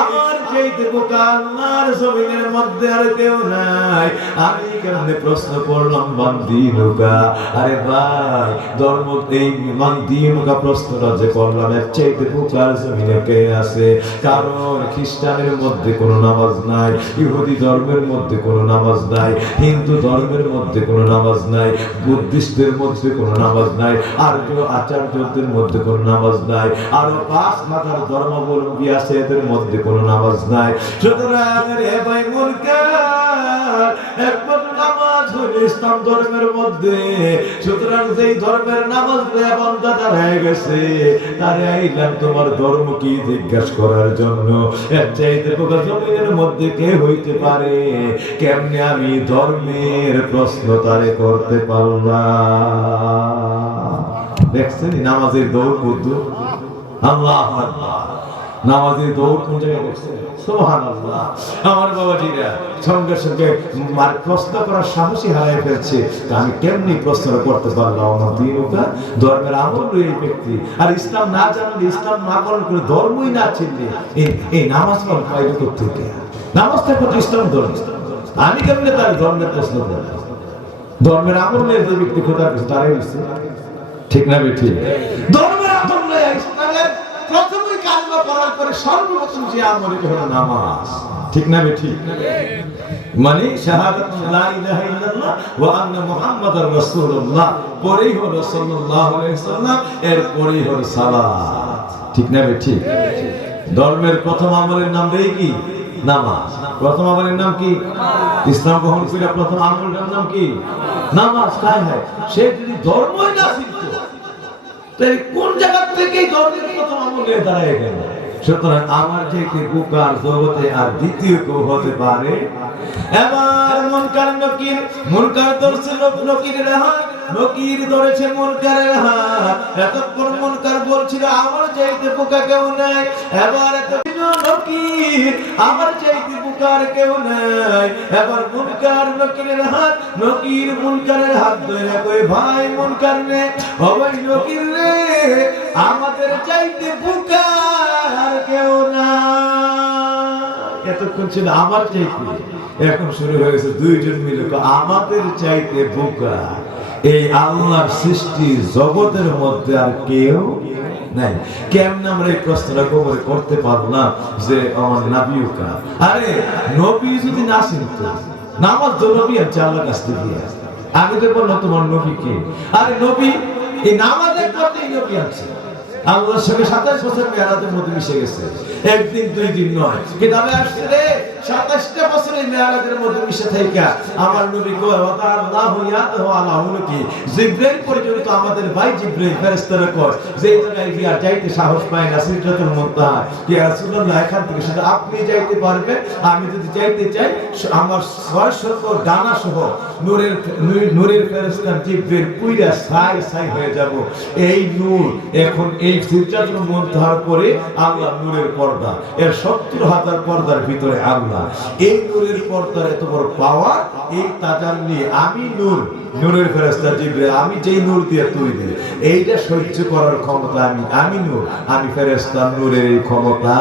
আমার চাইতে বোকা আল্লাহর জমিনের মধ্যে আর কেউ নাই। আমি কেমনে প্রশ্ন করলাম মান দীনুকা? আরে ভাই, ধর্ম এই মান দীনুকা প্রশ্নটা যে করলাম, এর চাইতে বোকার জমিনে কে আছে? কারণ খ্রিস্টানের মধ্যে কোনো নামাজ নাই, ইহুদি ধর্মের মধ্যে কোনো নামাজ নাই, হিন্দু ধর্মের মধ্যে কোনো নামাজ নাই, বুদ্ধিস্টদের মধ্যে কোনো নামাজ নাই, আর্য আচার্যদের মধ্যে কোনো নামাজ নাই, আরো 5 মাথার ধর্মাবলম্বী আছে এদের মধ্যে কোনো নামাজ নাই। সুতরাং রে ভাই মুনকার, একমাত্র নামাজ হলো ইসলাম ধর্মের মধ্যে। সুতরাং যেই ধর্মের নামাজ বান্দা দাঁড়ায় গেছে, তারে আইলাম তোমার ধর্ম কি জিজ্ঞাসা করার জন্য। এর চাইতে বোকা জমিনের মধ্যে কে হইতে পারে? কেমনে আমি ধর্মের প্রশ্ন তারে করতে পারলাম? দেখছেন নামাজের দৌড় বুদ্ধ। আল্লাহু আকবার। নামাজের দৌড় কোন জায়গায় দেখছেন? সুবহানাল্লাহ। আমার বাবাজিরা সঙ্গে সঙ্গে প্রশ্ন করার সাহসী হারায় ফেলছে। আমি কেমনি প্রশ্ন করতে পারলাম? আমার দিনুকা, ধর্মের আমল এই ব্যক্তি, আর ইসলাম না জানলে, ইসলাম না পালন করে, ধর্মই না চিনলে এই নামাজ পালন পাইবে কোথেকে? নামাজটা কত ইসলাম ধর্ম। আমি কেমনে তার ধর্মের প্রশ্ন করলাম? ধর্মের আমল নিয়ে যে ব্যক্তি কোথায় দাঁড়িয়ে গেছে, ঠিক না? ঠিক। ধর্মের আমল ইসলামের প্রথমেই কালমা কলেমা পড়ার পরে সর্বপ্রথম যে আমল এটা হলো নামাজ। ঠিক না ঠিক? মানে শাহাদাত লা ইলাহা ইল্লাল্লাহ ওয়া আন্না মুহাম্মাদার রাসূলুল্লাহ পরেই হলো সাল্লাল্লাহু আলাইহি ওয়াসাল্লাম, এর পরেই হলো সালাত। ঠিক না ঠিক? ধর্মের প্রথম আমলের নাম দেই কি? নামাজ। প্রথম আমলের নাম কি? ইসলাম গ্রহণ করে প্রথম আমলের নাম কি? নামাজ। কায় হয় সে যদি ধর্মই না শিখতো তাহলে কোন জায়গা থেকে ধর্মের প্রথম আমলে দাঁড়ায় গেল? সুতরাং আমার চাইতে বুকার জগতে আর দ্বিতীয় কেউ হতে পারে। এবার মুনকার ধরছে নকিরের হাত, নকির ধরেছে মুনকারের হাত। এতক্ষণ মুনকার বলছিল আমার চাইতে বোকা কেউ নাই, এবার নকির আমার চাইতে বোকার কেউ নাই। এবার মুনকার নকিরের হাত, নকির মুনকারের হাত ধরে কই ভাই মুনকার রে, ও ভাই নকির রে, আমাদের চাইতে বোকা আর কেউ না। এতক্ষণ ছিল আমার চাইতে, এখন শুরু হয়েছে দুইজন মিলে আমাদের চাইতে বোকা এই আল্লাহর সৃষ্টি জগতের মধ্যে আর কেউ নাই। কেমন আমরা এই প্রশ্নটা কবরে করতে পারলাম যে আমার নবীকা? আরে নবী যদি না চিনত, নামাজ তো নবী আছে আল্লাহর কাছ থেকে। আমি তো বললাম তোমার নবী কে? আরে নবী এই নামাজের পথেই নবী আছে। আল্লাহর সঙ্গে 27 বছর মেরাজের মধ্যে মিশে গেছে, একদিন দুই দিন নয়। কিতাবে আসছে রে 27টা বছর এই মেরাজের মধ্যে মিশে থাইকা আমার নবী কয় আল্লাহু ইয়াদহু আলা উলকি, জিবরাইল পর্যন্ত আমাদের ভাই জিবরাইল ফেরেশতারা কয় যে জায়গায় গিয়া যাইতে সাহস পায় না সিদরাতুল মুনতাহা, ইয়া রাসূলুল্লাহ এখান থেকে শুধু আপনি যাইতে পারবেন, আমি যদি যাইতে চাই আমার 600 ডানা সহ নূরের ফেরেশতা জিবরাইল পুইরা ছাই হয়ে যাব। এই নূর এখন এই সিদরাতুল মুনতাহার পরে আল্লাহ নূরের পর্দা, এর 70,000 পর্দার ভিতরে আল্লাহ। এই নূরের পর্দার এত বড় পাওয়ার, এই তাজাল্লি আমি নূরের ফেরেশতা জিবরাইল, আমি যেই নূর দিয়ে তৈরি, এইটা সহ্য করার ক্ষমতা আমি নূর, আমি ফেরেশতা নূরের এই ক্ষমতা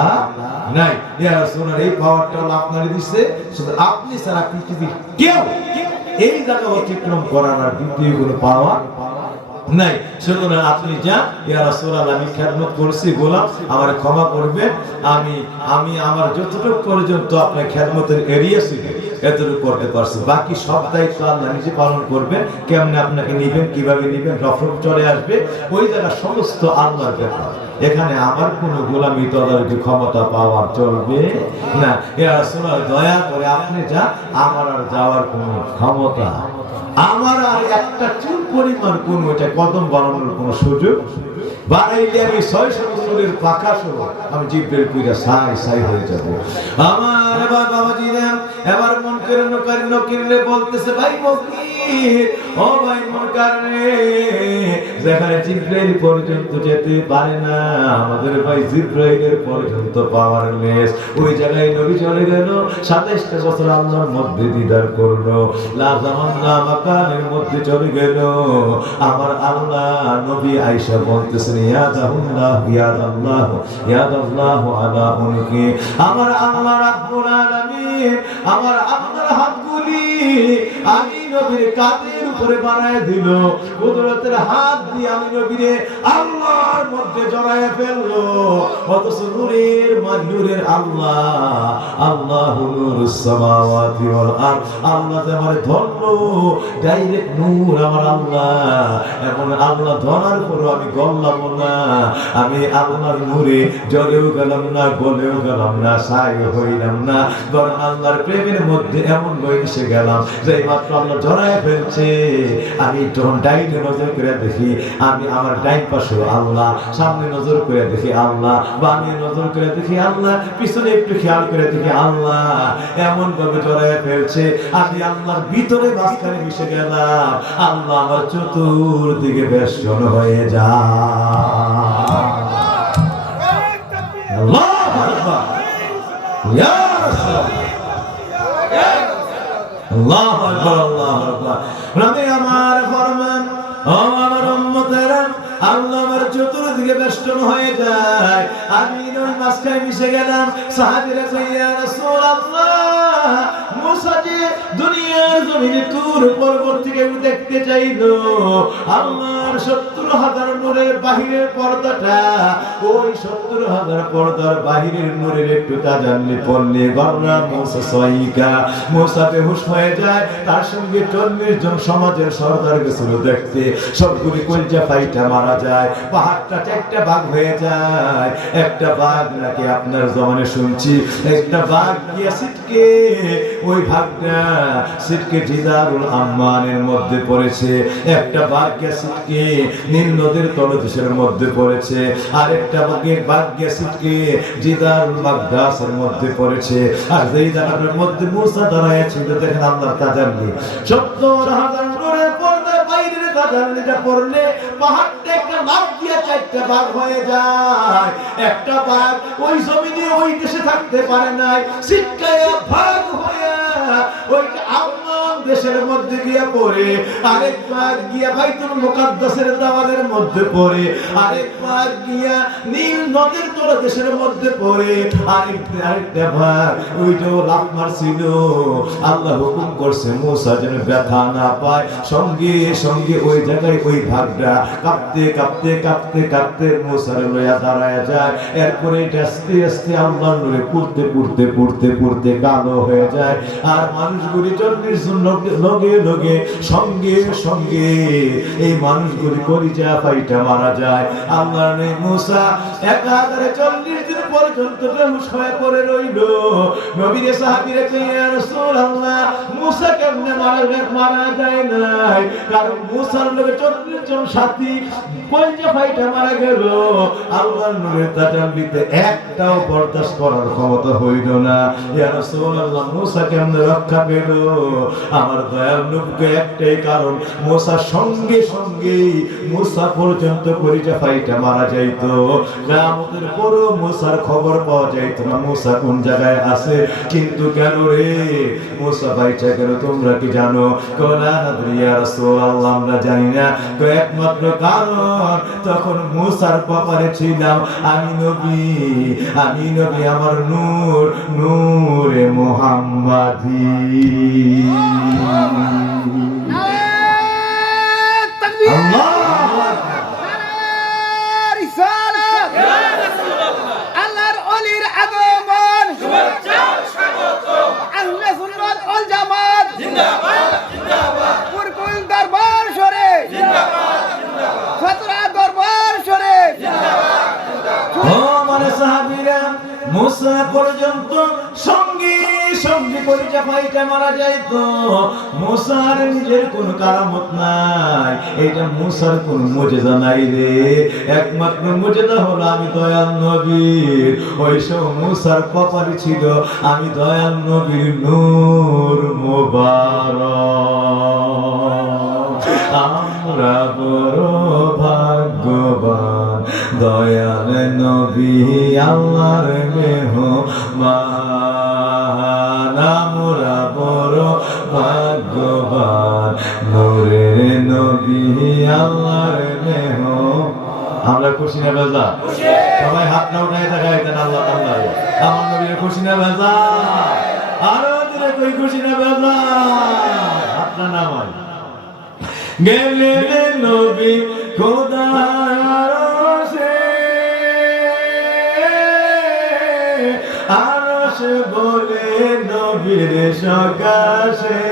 নাই। ইয়া রাসূলুল্লাহ এই পাওয়ারটা আপনারই দিয়েছে, শুধু আপনি ছাড়া পৃথিবীর কেউ এই জায়গা অতিক্রম করার আর দ্বিতীয় কোনো পাওয়ার নাই। সুতরাং আপনি যান, ইয়া রাসূলুল্লাহ আমি খেদমত করছি, গোলাম আমারে ক্ষমা করবেন, আমি আমার যতটুকু পর্যন্ত আপনার খেদমতের এরিয়া ছিল এতটুকু করতে পারছি, বাকি সব দায়িত্ব আল্লাহ নিজে পালন করবেন। কেমনে আপনাকে নিবেন, কিভাবে নিবেন, রফরফ চলে আসবে, ওই জায়গা সমস্ত আল্লাহর ব্যাপার। এখানে আমার কোনো গোলামি তদারকি ক্ষমতা পাওয়ার চলবে না। ইয়া রাসূলুল্লাহ দয়া করে আপনি যান, আমার আর যাওয়ার কোনো ক্ষমতা, আমার আর একটা চুল পরিমাণ কোন ওইটা কদম বানানোর কোন সুযোগ বানাইলে আমি 600 বছরের পাকা সহ আমি জিব্রাইল পুরা সাই হয়ে যাব। আমার বাবাজি এবার নকির বলতেছে ভাই মকির, ও ভাই মুনকার রে, যেখানে জিব্রাইল পর্যন্ত যেতে পারে না আমাদের ভাই জিব্রাইলের পর্যন্ত পাওয়ারলেস, ওই জায়গায় নবী চলে গেল। 27টা বছর আল্লাহর মধ্যে দিদার করলো, লা জামান না মাকানের মধ্যে চলে গেল। আমার আল্লাহ নবী আয়েশা বলতেছেন ইয়াদাল্লাহ আলা উনকি, আমার আল্লাহ রাব্বুল আলামিন আমার আপনার হাতগুলি আমি নবীর কাঁধের উপরে বানায় দিল, কুদরতের হাত দিয়ে আমি নবীরে আল্লাহর মধ্যে জড়ায় ফেললো। অথচ নূরের আল্লাহু নূরুস সামাওয়াতি ওয়াল আরদ, আল্লাহ আমার ধরল ডাইরেক্ট নূর আমার আল্লাহ। এমন আল্লাহ ধরার পরও আমি গললাম না, আমি আল্লাহর নূরে জ্বলেও গেলাম না, গলেও গেলাম না, ছাই হইলাম না, বরং আল্লাহর প্রেমের মধ্যে এমন বসে গেলাম যে মাত্র আল্লাহ জড়ায় ফেলছে, আমি যখন ডাইনে নজর করে দেখি আমি আমার ডাইন পাশে আল্লাহ, সামনে নজর করে দেখি আল্লাহ, বামে নজর করে দেখি আল্লাহ, পিছনে একটু খেয়াল করে দেখি আল্লাহ, এমন ভাবে জড়ায় ফেলছে আমি আল্লাহর ভিতরে মাঝখানে মিশে গেলাম। আল্লাহ আমার চতুর্দিকে বেষ্টন হয়ে যায়। আল্লাহু আকবার, ইয়া রাসূলুল্লাহ, আল্লাহু আকবার, আল্লাহু আকবার। নবী আমার ফরমান, ও আমার উম্মতেরা, আল্লাহ আমার চতুর্দিকে বেষ্টন হয়ে যায়, আমি ওই মাঝখানে মিশে গেলাম। সাহাবীরা কই ইয়া রাসূলুল্লাহ মুসা যে দুনিয়ার জমিনে তুর পর্বত থেকে দেখতে চাইলো আল্লাহর 70,000 নূরের বাহিরের পর্দাটা, ওই 70,000 পর্দার বাহিরের নূরের একটু তাজাল্লি পড়লে গররা মুসা সয়িকা, মুসা বেহুশ হয়ে যায়। তার সঙ্গে 40 জন সমাজের সরদার গেছিল দেখতে, সবগুলি কলজা ফাইটা মারা যায়, পাহাড়টা চারটা ভাগ হয়ে যায়। একটা বাঘ নাকি আপনার জমানে শুনছি, একটা বাঘ গিয়া সিটকে, ওই ভাগটা সিটকে জিদারুল আম্মানের মধ্যে পড়েছে। একটা বাঘ গিয়া সিটকে নীল নদীর তলদেশের মধ্যে পড়েছে। আর একটা বাঘ গিয়া সিটকে জিদারুল মাকদাসের মধ্যে পড়েছে। আর যেই জায়গাটার মধ্যে মুসা দাঁড়ায় ছিল, দেখেন আল্লাহর তাজাল্লি, 70,000 নূরের পর্দার বাইরের তাজাল্লিটা পড়লে পাহাড়টা একটা লাফ দিয়ে চারটা ভাগ হয়ে যায়। একটা বাঘ ওই জমিনে ওই দেশে থাকতে পারে নাই, সিটকায়া ভাগ হয়ে ওই আম্মান দেশের মধ্যে গিয়া পড়ে। আরেক বাঘ গিয়া বাইতুল মুকাদ্দাসের দেওয়ালের মধ্যে পড়ে। আরেক বাঘ গিয়া নীল নদীর তলদেশের মধ্যে পড়ে। আরেকটা ভাগ ওইটাও লাফ মারছিল। আল্লাহ হুকুম করছে মুসা যেন ব্যথা না পায়। সঙ্গে সঙ্গে ওই জায়গায় ওই ভাগটা কাঁপতে কাঁপতে কাঁপতে কাঁপতে মুসার লইয়া দাঁড়ায় যায়। এরপরে আস্তে আস্তে আল্লাহর নূরে পুড়তে পুড়তে পুড়তে পুড়তে কালো হয়ে যায়। আর মানুষগুলি 40 জন লগে লগে সঙ্গে সঙ্গে এই মানুষগুলি কলিজা ফাইটা মারা যায়। আল্লাহর নবী মুসা একাধারে 40 দিন পর্যন্ত বেহুশ হয়ে পড়ে রইল। নবীর সাহাবীরা কইয়া, ইয়া রাসূলুল্লাহ, মুসা কেমনে মারা যায় নাই? কারণ মুসার লগে 40 জন সাথী কলিজা ফাইটা মারা গেল। আল্লাহর নূরের তাজাল্লিতে একটাও বরদাস্ত করার ক্ষমতা হইল না। ইয়া রাসূলুল্লাহ, মুসা কেমনে রক্ষা পেল? আমার দয়াল নবীকে একটাই কারণ, মুসার সঙ্গে সঙ্গে মুসা পর্যন্ত কলিজা ফাইটা মারা যাইত। কিয়ামতের পরও মুসার খবর পাওয়া যাইত না, মুসা কোন জায়গায় আছে। কিন্তু কেন রে মুসা বাইচা গেল তোমরা কি জানো? কলা নাদরি ইয়া রাসূলুল্লাহ, আমরা জানি না। একমাত্র কারণ তখন মুসার কপালে ছিলাম আমি নবী, আমি নবী, আমার নূর, নূরে মুহাম্মাদি। আল্লাহু আকবার। রিসালাত ইয়া রাসূলুল্লাহ, আল্লাহর ওলির আগমন, শুভেচ্ছা স্বাগতম, আহলে সুন্নাত ওয়াল জামাত জিন্দাবাদ জিন্দাবাদ, পুরকুল দরবার শরীফ জিন্দাবাদ জিন্দাবাদ, ফতরা দরবার শরীফ জিন্দাবাদ জিন্দাবাদ। ও মানে সাহাবীরা, মুসা পর্যন্ত সঙ্গে সঙ্গে কলিজা ফাইটা মারা যাইত। মুসার নিজের কোন কারামত নাই, এটা মুসার কোন মুজিজা নাই রে। একমাত্র মুজিজা হলো আমি দয়াল নবীর। ওই সব মুসার কপালে ছিল আমি দয়াল নবীর নূর মুবারক। আমরা বড় ভাগ্যবান, দয়াল নবী আল্লাহর মেহমান। আমরা বড় ভাগ্যবান, নূরের নবী আল্লাহর মেহমান। আমরা খুশি না বেজা? সবাই হাত না উঠায় দেখায় দেন আল্লাহ আল্লাহ। আমার নবীর খুশি না বেজা? আরো দিলে কই খুশি না বেজা? হাত না নামাই। গেলেন নবী খোদার আরশে, আরশ বলে নবীর সকাশে।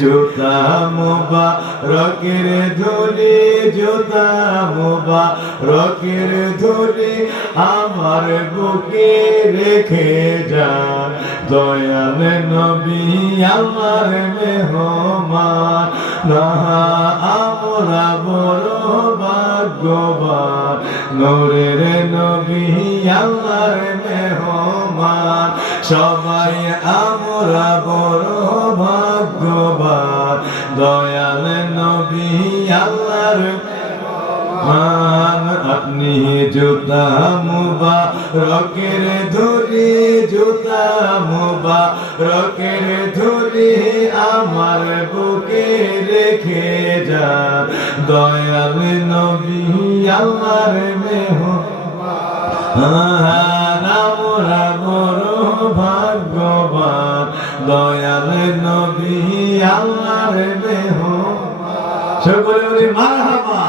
জুতা মুবারকের ধুলি, জুতা মুবারকের ধুলি আমার বুকে রেখে যান। দয়াল নবী আমার মেহমান, না আমরা বড় ভাগ্যবান, নূরের নবী আল্লাহর মেহমান। সবাই আমরা বড় ভাগ্যবান, দয়াল নবী আল্লাহর মেহমান। আপনি জুতা মুবারকের ধুলি, জুতা মুবারকের ধুলি আমার বুকে রেখে যান। দয়াল নবী আল্লাহর মেহমান, আমরা বড় ভাগ্যবান দয়াল নবী আল্লাহর মেহমান। সকলে বলি মারহাবা।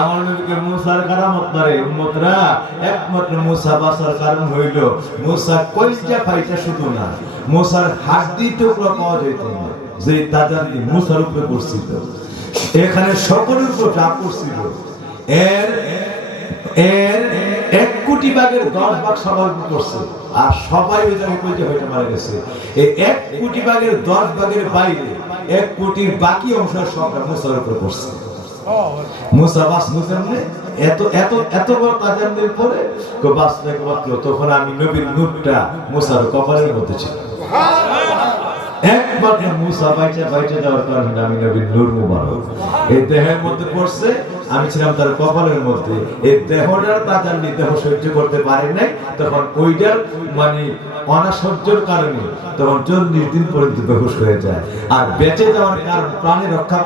আমার নবীকে মুসার কারামত ধরে উম্মতরা একমাত্র মুসা বাসার কারণ হইল মুসা কলিজা ফাইটা শুধু না, মুসার হাড্ডি টুকরো পাওয়া যেত না, যে তাজাল্লি মুসার উপরে পড়ছিল, এখানে সকলের উপর চাপ পড়ছিল। এর এর 1 কোটি ভাগের 10 ভাগ সবার উপর পড়ছে, আর সবাই ওই জায়গায় কলিজা ফাইটা মারা গেছে। এই 1 কোটি ভাগের 10 ভাগের বাইরে 1 কোটির বাকি অংশ সবটা মুসার উপরে পড়ছে। মুসা বাঁচলে এত এত এত বড় তাজান্নের পরে বাঁচলে তখন আমি নবীর নূরটা মুসার কপালের মধ্যে ছিল। একমাত্র মুসা বাইচা যাওয়ার কারণে আমি নবীর নূর মুবারক এই দেহের মধ্যে পড়ছে, আমি ছিলাম তার কপালের মধ্যে। এই দেহটার তাজান্নি দেহ সহ্য করতে পারে নাই, তখন ওইটার মানে অনাসহ্যর কারণে তখন 40 দিন পর্যন্ত বেহুশ হয়ে যায়। আর বেঁচে যাওয়ার কারণ প্রাণে রক্ষা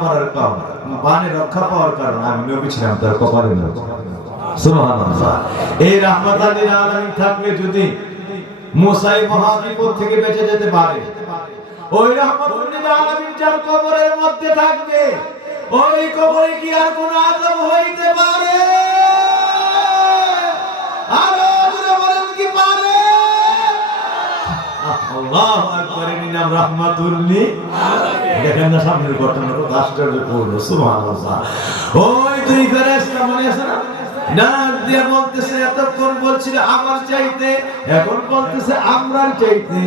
পাওয়ার কারণ আমি নবী ছিলাম তার কপালের মধ্যে। সুবহানাল্লাহ। এই রাহমাতুল লিল আলামিন থাকলে যদি মুসা এই মহাবিপদ থেকে বেঁচে যেতে পারে, ওই রাহমাতুল লিল আলামিন যার কবরের মধ্যে থাকবে, ওই কবরে কি আর কোনো আযাব হইতে পারে? আরো জোরে বলেন কি পারে? আল্লাহু আকবার। এর নাম রাহমাতুল লিল আলামিন। দেখেন না সামনের ঘটনাটা আশ্চর্যপূর্ণ। সুবহানাল্লাহ। ওই দুই ফেরেশতা মনে আছে না, নাক দিয়ে বলতেছে, এতক্ষণ বলছিল আমার চাইতে, এখন বলতেছে আমরার চাইতে,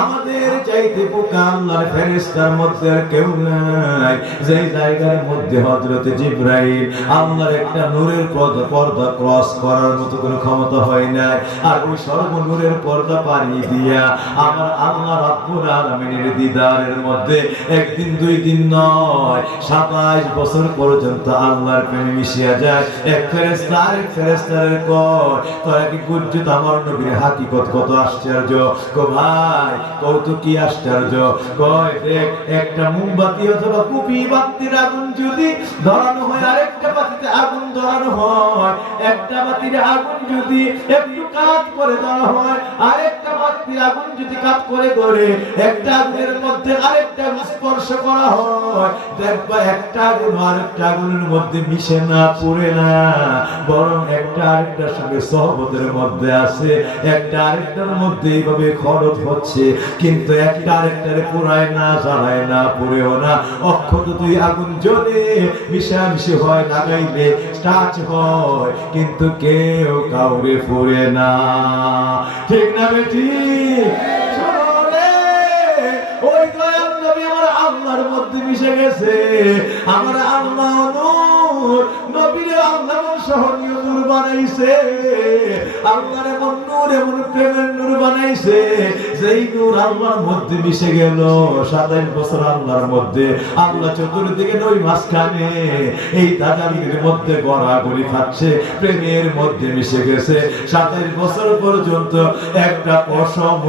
আমাদের চাইতে পোকা আল্লাহর ফেরেশতার মধ্যে আর কেউ নাই। যে জায়গার মধ্যে হযরত জিবরাইল আল্লাহর একটা নূরের পর্দা ক্রস করার মতো কোনো ক্ষমতা হয় না, আর ওই সর্বনূরের পর্দা পাড়ি দিয়া আমার আল্লাহ রাব্বুল আলামিনের দিদারের মধ্যে একদিন 2 দিন নয় 27 বছর পর্যন্ত আল্লাহর প্রেমে মিশিয়া যায়। এক ফেরেশতা আরেক ফেরেশতার কয়, তোরা কি বুঝছিস আমার নবীর হাকিকত কত আশ্চর্য? কো ভাই কৌতুক কি আশ্চর্য? কয় দেখ, একটা মোমবাতি অথবা কুপি বাতির আগুন যদি ধরানো হয়, আরেকটা বাতিতে আগুন ধরানো হয়, একটা বাতির আগুন যদি একটু কাত করে ধরা হয়, আরেকটা বাতির আগুন যদি কাত করে ধরে একটা আগুনের মধ্যে আরেকটা স্পর্শ করা হয়, দেখবা একটা আগুন আরেকটা আগুনের মধ্যে মিশে না, পুড়ে না, বরং একটা আরেকটার সঙ্গে সহবতের মধ্যে আছে, একটা আরেকটার মধ্যে এইভাবে খরচ হচ্ছে, কিন্তু একটা আরেকটারে পুরায় না, জ্বালায় না, পুড়েও না, অক্ষত 2 আগুন জ্বলে মিশামিশি হয়, লাগাইলে স্টার্চ হয়, কিন্তু কেউ কাউরে পুড়ে না। ঠিক না বেটি? ওই দয়াল নবী আমার আল্লাহর মধ্যে মিশে গেছে। আমার আল্লাহ নূর, নবীর আল্লাহ সহনীয় নূর বানাইছে। আল্লাহর এমন নূর, এমন প্রেমের নূর বানাইছে, যেই নূর আল্লাহর মধ্যে মিশে গেল। 27 বছর আল্লাহর মধ্যে, আল্লাহ চতুর্দিকে নই মাঝখানে, এই তাজালির মধ্যে গড়াগড়ি খাচ্ছে, প্রেমের মধ্যে মিশে গেছে। 27 বছর পর্যন্ত একটা পশম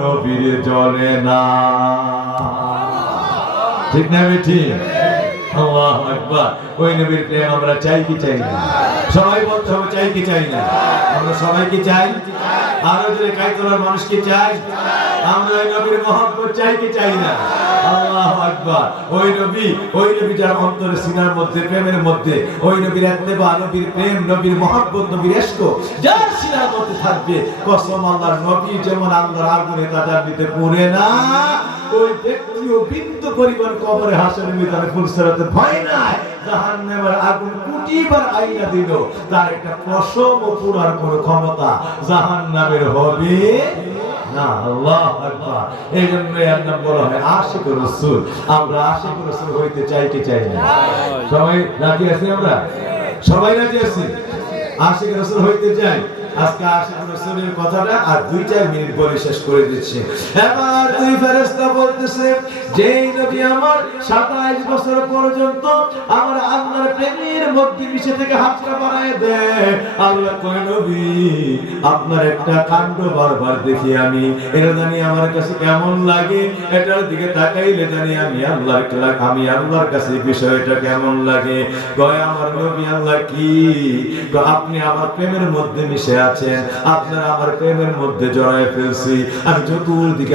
নবীর জ্বলে না। ঠিক না বেটি? আল্লাহু আকবার। ওই নবীর প্রেম আমরা চাই কি চাই না? সবাই বলতে হবে চাই কি চাই না? আমরা সবাই কি চাই? আরো জোরে কাই তোলার মানুষ কি চাই? আমরা ওই নবীর মহব্বত চাই কি চাই না? আল্লাহু আকবার। ওই নবী যার অন্তরে সিনার মধ্যে, প্রেমের মধ্যে, ওই নবীর ইত্তেবা, নবীর প্রেম, নবীর মহব্বত, নবীর ইশক যার সিনার মধ্যে থাকবে, কসম আল্লাহর, নবী যেমন আল্লাহর আগুনে তাজাল্লিতে পুড়ে না, ওই ব্যক্তিও বিন্দু পরিমাণ কবরে হাসরের ময়দানে ফুলসিরাতে ভয় নাই। জাহান্নামের আগুন কোটিবার আইনা দিল, তার একটা পশম পুরার কোনো ক্ষমতা জাহান্নামের হবে না। আল্লাহু আকবার। এই জন্য এর নাম বলা হয় আশিকুর রাসূল। আমরা আশিকুর রাসূল হইতে চাই কি চাই না? সবাই রাজি আছি? আমরা সবাই রাজি আছি? আশিকুর রাসূল হইতে চাই। আজকে আশিকুর রাসূলের কথাটা আর 2-4 মিনিট বলে শেষ করে দিচ্ছি। এবার 2 ফেরেশতা বলতেছে, যেই নবী আমার 27 বছর পর্যন্ত আমার আল্লাহর প্রেমের মধ্যে মিশে থেকে হাতটা বাড়ায় দেয়। আল্লাহ কয়, নবী আপনার একটা কাণ্ড বারবার দেখি আমি, এটা জানি আমার কাছে কেমন লাগে, এটার দিকে তাকাইলে জানি আমি আল্লাহর কাছে বিষয়টা কেমন লাগে। কয়, আমার নবী আল্লাহ কি? আপনি আমার প্রেমের মধ্যে মিশে আছেন, আপনারা আমার প্রেমের মধ্যে জড়ায় ফেলছি। আমি চতুর্দিকে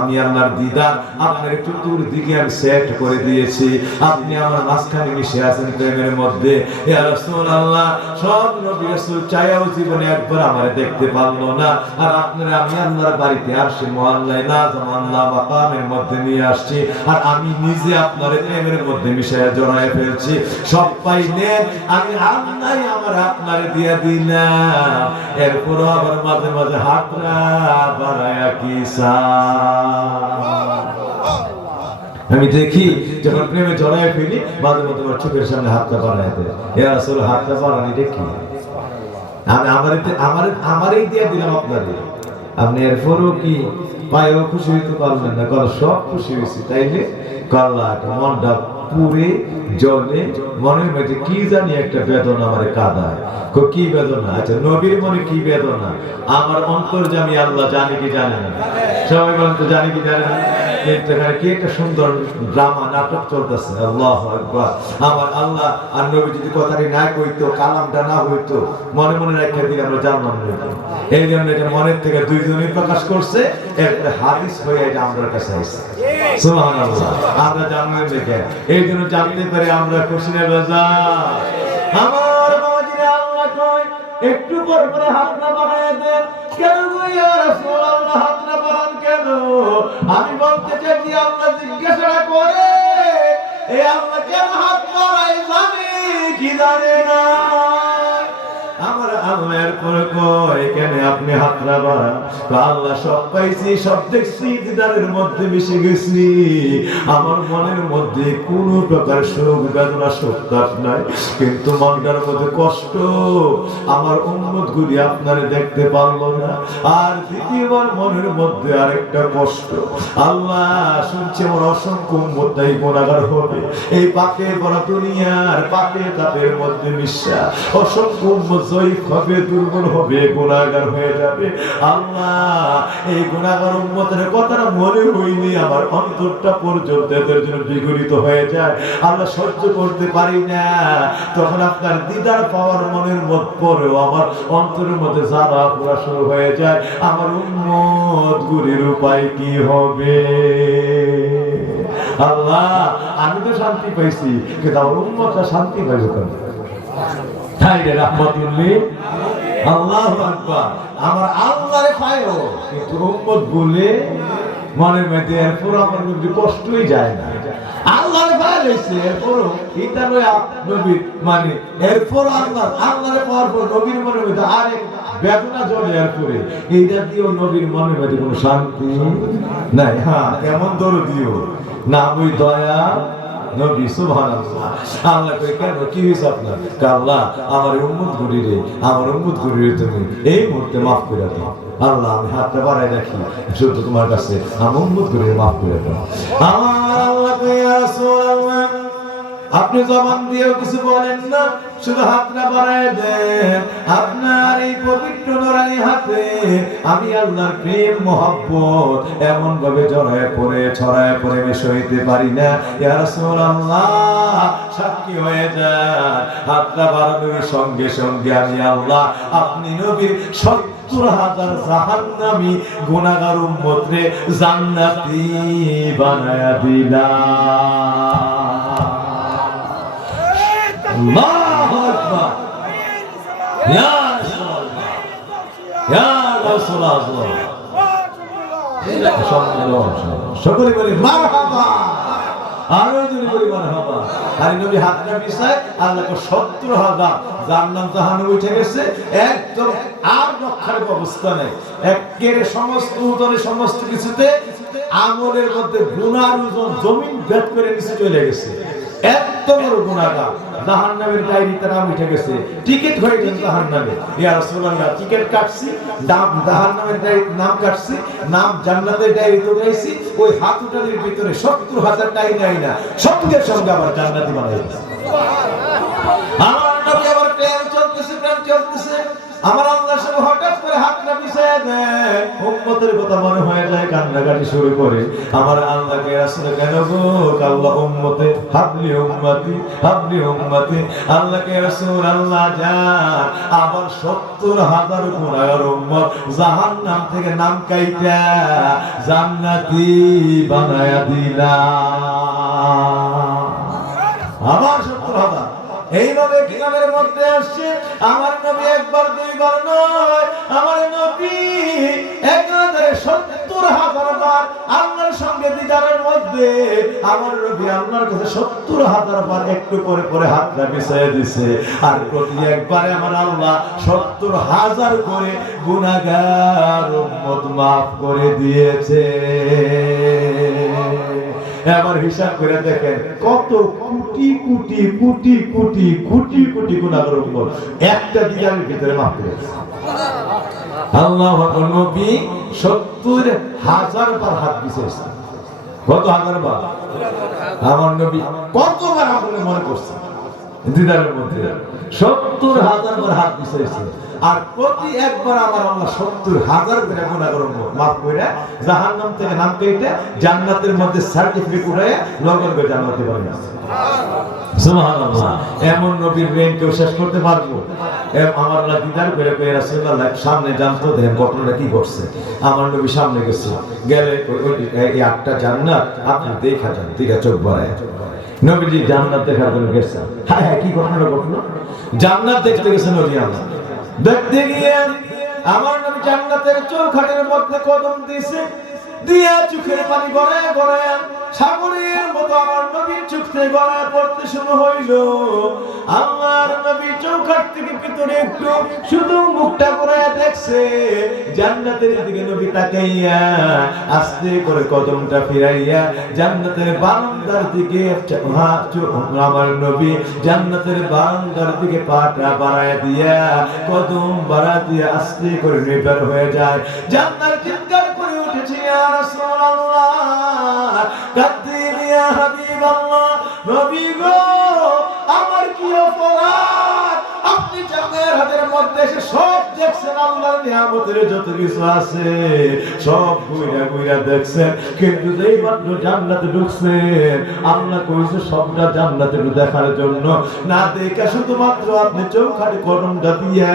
আমি আল্লাহর দিদার আপনার চতুর্দিকে আমি সেট করে দিয়েছি, আপনি আমার মাঝখানে মিশে আছেন প্রেমের মধ্যে। ইয়া রাসূলুল্লাহ, সব নবী রাসূল চাইও জীবনে একবার আমারে দেখতে পারলো না, আর আপনারা আমি আল্লাহর বাড়িতে আসছি, মহল্লায় না জামাল্লাহ মাকামের মধ্যে নিয়ে আসছি, আর আমি নিজে আপনার প্রেমের মধ্যে মিশে জড়ায় ফেলছি। সব পাইলেন, আমি আল্লাহ আমার আপনারে দিয়ে দিলাম। এরপরও আবার মাঝে মাঝে হাতরা বাড়ায়া কি আমি দেখি যখন প্রেমে জড়ায় ফেলি, মাঝে মধ্যে আমার চোখের সামনে হাতটা বাড়ায় দেয়। এ রাসূল, হাতটা বাড়ানি দেখি আমি আমারই দিয়ে দিলাম আপনাদের, আপনি এরপরও কি পায়েও খুশি হইতে পারলেন না? কারণ সব খুশি হয়েছি, তাইলে কাল্লাটা মনটা পুরে জলে মনের মধ্যে কি জানি একটা বেদনা আমার কাঁদায়। কি বেদনা? আচ্ছা, নবীর মনে কি বেদনা আমার অন্তর্যামী আল্লাহ জানে কি জানে না? সবাই বলেন তো, জানে কি জানে না? কিন্তু এখানে কি একটা সুন্দর ড্রামা নাটক চলতেছে। আল্লাহু আকবার। আমার আল্লাহ আর নবী যদি কথাটি না কইতো, কালামটা না হইতো, মনে মনে রেখে দিলে আমরা জানলাম না। এই জন্য এটা মনের থেকে দুইজনই প্রকাশ করছে, একটা হাদিস হয়ে এটা আমাদের কাছে আসছে। সুবহানাল্লাহ। আমরা জানলাম দেখে, এই জন্য জানতে পারি আমরা খুশি না বেজা। আমার বাবাজিরা, আল্লাহ কয় একটু পর পরে হাত না বাড়ায় দেন। কেন গো ইয়া রাসূলুল্লাহ, হাত না বাড়ান কেন? আমি বলতে চাইছি, আল্লাহ জিজ্ঞাসা করে এই আল্লাহ কেন হাত বাড়ায় জানে কি জানে না? আমার আল্লাহর পর কয় কেন আপনি হাতরা বাড়ান? আল্লাহ সব পাইছি, সব দেখছি, দিদারের মধ্যে মিশে গেছি, আমার মনের মধ্যে কোনো প্রকার শোক বেদনা শোকতাপ নাই, কিন্তু মনটার মধ্যে কষ্ট, আমার উম্মত গুলি আপনারে দেখতে পারলো না। আর দ্বিতীয়বার মনের মধ্যে আরেকটা কষ্ট, আল্লাহ শুনছে আমার অসংখ্য উম্মতটাই গুনাহগার হবে, এই পাকে ভরা দুনিয়ার পাকে তাপের মধ্যে মিশা অসংখ্য উম্মত জয়ীফ হবে, দুর্বল হবে, গুনাহগার হয়ে যাবে। আল্লাহ এই গুনাহগার উম্মতের কথাটা মনে হইলে আমার অন্তরটা পর্যন্ত এদের জন্য বিগলিত হয়ে যায়। আল্লাহ সহ্য করতে পারি না, তখন আপনার দিদার পাওয়ার মনের মধ্যে পরেও আমার অন্তরের মধ্যে জ্বালা পোড়া শুরু হয়ে যায়। আমার উম্মত গুলির উপায় কি হবে? আল্লাহ আমি তো শান্তি পাইছি, কিন্তু আমার উম্মতটা শান্তি পাইবে কেন? আল্লাহু আকবার। আমার আল্লাহরে পায়ও, কিন্তু উম্মত বলে মনের মধ্যে এরপর আমার মধ্যে কষ্টই যায় না। আল্লাহরে পাইছে এরপর এটা নবীর মানে এরপর আল্লাহরে পাওয়ার পর নবীর মনের মধ্যে আরেক বেদনা জড়ে এরপরে এইটা দিও নবীর মনের মধ্যে কোনো শান্তি নাই। হ্যাঁ, কেমন দরদিও না ওই দয়া নবী। সুবহানাল্লাহ। আল্লাহ কই কেন কি হইছে আপনার? আল্লাহ আমার উম্মত গুলিরে তুমি এই মুহূর্তে maaf করে দাও। আল্লাহ আমি হাতটা বাড়ায় রাখি শুধু তোমার কাছে, আমার উম্মত গুলিরে maaf করে দাও। আমার আল্লাহ কই ইয়া রাসূলুল্লাহ, আপনি জবান দিয়েও কিছু বলেন না, শুধু হাতটা বাড়ায় দেন। আপনার এই পবিত্র নূরানি হাতে আমি আল্লাহর প্রেম মহব্বত এমন ভাবে ছড়ায় পড়ে মিশে হইতে পারি না। ইয়া রাসূলুল্লাহ সাক্ষী হয়ে যান, হাতটা বাড়ানোর সঙ্গে সঙ্গে আমি আল্লাহ আপনি নবীর ৭০,০০০ জাহান্নামী গুনাহগার উম্মতরে জান্নাতি বানায়া দিলাম। আল্লাহু আকবার। ইয়া রাসূলুল্লাহ, ইয়া রাসূলুল্লাহ। সকলে বলি মারহাবা, আরো যদি বলি মারহাবা। আর নবী হাতটা বিছায় আল্লাহকে ৭০,০০০ জান্নাত জাহান্নামে উঠে গেছে, একদম আর রক্ষার অবস্থা নেই। একেবারে সমস্ত উদরে সমস্ত কিছুতে আমলের মধ্যে গুনার ওজন জমিন ভেদ করে নিচে চলে গেছে। এত বড় গুনাহগার, জাহান্নামের ডায়েরিতে নাম উঠে গেছে, টিকিট হয়ে গেছে জাহান্নামে। ইয়া রাসূলুল্লাহ টিকিট কাটছি, নাম জাহান্নামের ডায়েরিতে নাম কাটছি, নাম জান্নাতের ডায়েরিতে উঠাইছি, ওই হাত উঠানের ভিতরে ৭০,০০০ টাই নাই না, সঙ্গে সঙ্গে আবার জান্নাতি বানাই দিয়েছে। আমার নবী আবার প্রেম চলতেছে। আমার আল্লাহ সব হঠাৎ করে হাতটা পিছিয়ে দেয়, উম্মতের কথা মনে হয়ে যায়, কান্নাকাটি শুরু করে। আমার আল্লাহকে আসলে কেন গো আল্লাহ উম্মতে হাবলি উম্মতি হাবলি উম্মতি, আল্লাহকে রাসূল আল্লাহ যান আবার 70,000 গুনাহগার উম্মত জাহান্নাম থেকে নাম কাইটা জান্নাতি বানায়া দিলা। আবার 70,000 এইভাবে কিতাবের মধ্যে আসছে। আমার নবী একবার দুইবার নয়, আমার নবী একাধারে 70,000 বার আল্লাহর সঙ্গে দিদারের মধ্যে আমার নবী আল্লাহর কাছে 70,000 বার একটু করে করে হাতটা বিছিয়ে দিছে। আর প্রতি একবারে আমার আল্লাহ 70,000 করে গুনাহগার উম্মত মাফ করে দিয়েছে। এবার হিসাব করে দেখেন কত কোটি কোটি কোটি কোটি কোটি কোটি গুনাহগার উম্মত একটা দিদারের ভিতরে মাফ করেছে। আল্লাহু আকবার। নবী 70,000 বার হাত বিছিয়েছে। কত হাজার বার? আমার নবী কতবার আপনি মনে করছেন দিদারের মধ্যে 70,000 বার হাত বিছিয়েছে। আর প্রতি একবার আমার আল্লাহ 70,000 করে গুনাহগার উম্মত মাফ কইরা জাহান্নাম থেকে নাম কাইটা জান্নাতের মধ্যে সার্টিফিকেট উঠায় লগন করে জান্নাতে বানাইছে। সুবহানাল্লাহ। এমন নবীর রেঞ্জ কেউ শেষ করতে পারবো? আমার আল্লাহ দিদার করে কই রাসূলুল্লাহ সামনে জানতো দেখেন ঘটনাটা কি ঘটছে। আমার নবী সামনে গেছে, গেলে এই 8টা জান্নাত আপনি দেখা যান, দিকে চোখ বাড়ায়। নবীজি জান্নাত দেখার জন্য গেছে। হ্যাঁ হ্যাঁ, কি ঘটনা ঘটলো? জান্নাত দেখতে গেছে নবী। আমার দেখতে গিয়ে আমার নবী জান্নাতের চৌখাটের মধ্যে কদম দিয়েছে, দিয়া চোখের পানি গড়ায় গড়ায় সাগরের মতো আমার নবীর চোখ থেকে গড়ায় পড়তে শুরু হইল। আমার নবী চৌখাট থেকে ভিতরে একটু শুধু মুখটা ঘুরায় দেখছে, জান্নাতের দিকে নবী তাকাইয়া আস্তে করে কদমটা ফিরাইয়া জান্নাতের বারান্দার দিকে আমার নবী জান্নাতের বারান্দার দিকে পাটা বাড়ায় দিয়া কদম বাড়া দিয়ে আস্তে করে বের হয়ে যায়। জান্নাত চিৎকার করে উঠেছে, ইয়া রাসূলুল্লাহ কাদ্দির ইয়া হাবিবাল্লাহ, নবী গো আমার কি অপরাধ? আপনি জান্নাতের হাতের মধ্যে এসে সব দেখছেন, আল্লাহর নিয়ামতের যত কিছু আছে সব ঘুরে ঘুরে দেখছেন, কিন্তু যেই মাত্র জান্নাতে ঢুকছেন আল্লাহ কইছে সবটা জান্নাতে দেখার জন্য না, দেখা শুধুমাত্র আপনি চৌখাটে কদমটা দিয়া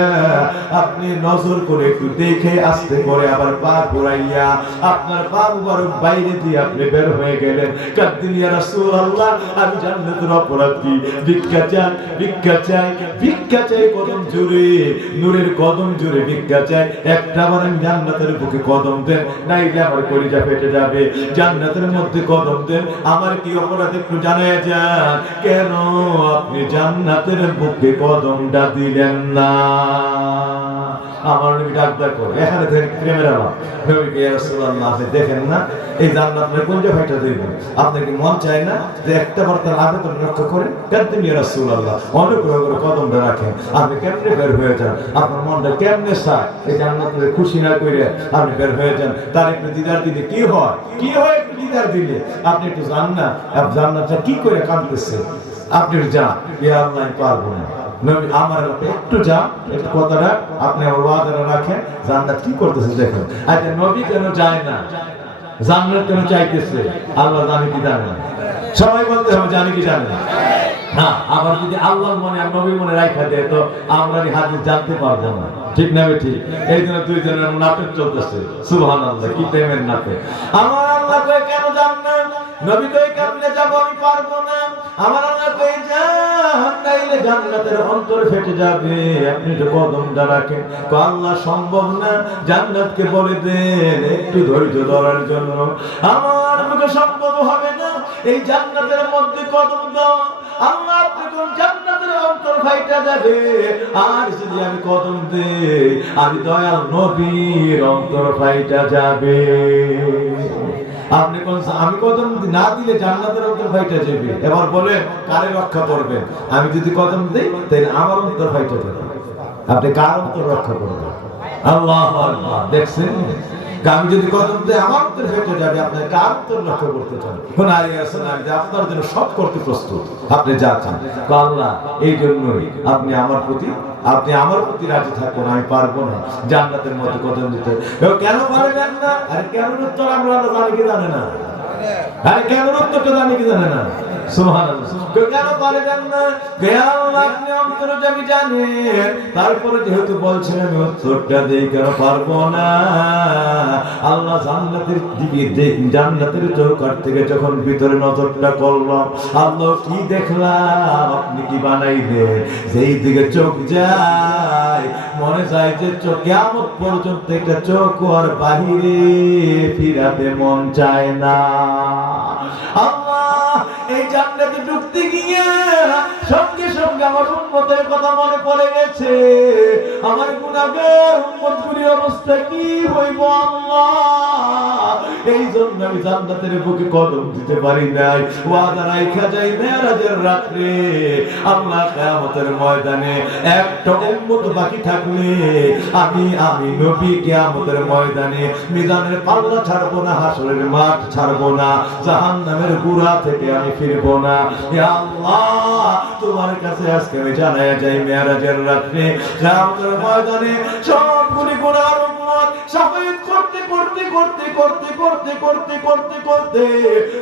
আপনি নজর করে একটু দেখে আস্তে করে আবার পা ঘুরাইয়া আপনার পা মুবারক বাইরে দিয়ে আপনি বের হয়ে গেলেন। কাদ্দিন ইয়া রাসূলুল্লাহ, আমি জান্নাতের অপরাধ কি? ভিক্ষা চাই, ভিক্ষা চাই, ভিক্ষা চাই কদম জুড়ে, নূরের কদম জুড়ে ভিক্ষা চাই। একটা বার আমি জান্নাতের বুকে কদম দেন, নাইলে আমার কলিজা ফেটে যাবে। জান্নাতের মধ্যে কদম দেন, আমার কি অপরাধ একটু জানায় যান, কেন আপনি জান্নাতের বুকে কদমটা দিলেন না? আমার নবী ডাকদার করে এখানে থেকে প্রেমের আলাপ। নবীকে ইয়া রাসূলুল্লাহ আপনি দেখেন না এই জান্নাতের কোনটা ফাইটা দিবেন, আপনার কি মন চায় না যে একটা বার তার আবেদন রক্ষা করেন? কাদ্দিন ইয়া রাসূলুল্লাহ, অনুগ্রহ করে কদমটা রাখেন। আপনি কেমনে বের হয়ে যান, আপনার মনটা কেমনে চায় এই জান্নাতের খুশি না করে আপনি বের হয়ে যান। তার একটু দিদার দিলে কি হয়, কি হয় একটু দিদার দিলে? আপনি একটু জান না জান্নাতটা কি করে কাঁদতেছে, আপনি যান, ইয়া আল্লাহ পারবো না। নবী আমার একটু যা একটু কথাটা আপনি আমার ওয়াদাটা রাখেন, জান্নাত কি করতেছে দেখেন। আচ্ছা নবী কেন যায় না, জান্নাত কেন চাইতেছে? আল্লাহ জানি কি জানে না? সবাই বলতে হবে জানি কি জানে না? হ্যাঁ, আবার যদি আল্লাহর মনে আর নবীর মনে রাখা দেয় তো আমরা এই হাদিস জানতে পারবো না, ঠিক না ঠিক? এই জন্য দুইজনের নাটক চলতেছে। সুবহানাল্লাহ, কি প্রেমের নাটক! আমার আল্লাহ কই কেন যান না, নবী কই কেমনে যাব, আমি পারবো না। আমার আল্লাহ কই যান, নাইলে জান্নাতের অন্তর ফেটে যাবে, আপনি তো কদমটা রাখেন। তো আল্লাহ সম্ভব না, জান্নাতকে বলে দেন একটু ধৈর্য ধরার জন্য। আমার আমাকে সম্ভব হবে না এই জান্নাতের মধ্যে কদম দাও। আল্লাহ যখন জান্নাতের অন্তর ফাইটা যাবে, আর যদি আমি কদম দেই আমি দয়াল নবীর অন্তর ফাইটা যাবে। আপনি কোন আমি কদম না দিলে জান্নাতের অন্তর ফাইটা যাবে। এবার বলেন কারে রক্ষা করবেন? আমি যদি কদম দেই তাহলে আমার অন্তর ফাইটা যাবে, আপনি কার অন্তর রক্ষা করবেন? আল্লাহু আকবার। দেখছেন আমি যদি কদম দেই আমার উত্তর ফেটে যাবে, আপনি কার উত্তর লক্ষ্য করতে চান? কোন আলী আছেন আমি আপনার জন্য সব করতে প্রস্তুত, আপনি যা চান। আল্লাহ এই জন্যই আপনি আমার প্রতি রাজি থাকুন, আমি পারবো না জান্নাতের মধ্যে কদম দিতে। কেন পারবেন না? আরে কেন উত্তর আমরা জানি কি জানে না? আরে কেন উত্তরটা জানি কি জানে না? সুবহানাল্লাহ। কেন পারবেন না? কে আল্লাহ আপনি অন্তর্যামী জানেন, তারপরে যেহেতু বলছেন আমি উত্তরটা দেই, কেন পারবো না? আল্লাহ জান্নাতের দিকে, জান্নাতের চৌকাঠ থেকে যখন ভিতরে নজরটা করলাম, আল্লাহ কি দেখলাম, আপনি কি বানাইলেন? যেই দিকে চোখ যায় মনে যায় যে কিয়ামত পর্যন্ত একটা চোখ আর বাহিরে ফিরাতে মন চায় না। আল্লাহ এই জান্নাতে ঢুকতে গিয়ে সঙ্গে সঙ্গে আমার উম্মতের কথা মনে পড়ে গেছে। আমার গুনাহগার উম্মতগুলির অবস্থা কি হইব আল্লাহ, এই জন্য আমি জান্নাতের বুকে কদম দিতে পারি নাই। ওয়াদা রাইখা যাই মেরাজের রাত্রে, আল্লাহ কিয়ামতের ময়দানে একটা উম্মত বাকি থাকলে আমি নবী কিয়ামতের ময়দানে মিজানের পাল্লা ছাড়বো না, হাসরের মাঠ ছাড়বো না, জাহান্নামের গুড়া থেকে আমি ফিরবো না। ইয়া আল্লাহ তোমার কাছে আজকে আমি জানায়া যাই মেরাজের রাত্রে কিয়ামতের ময়দানে সবগুলি গুনার উম্মত সাফায়াত করতে করতে করতে করতে করতে করতে করতে করতে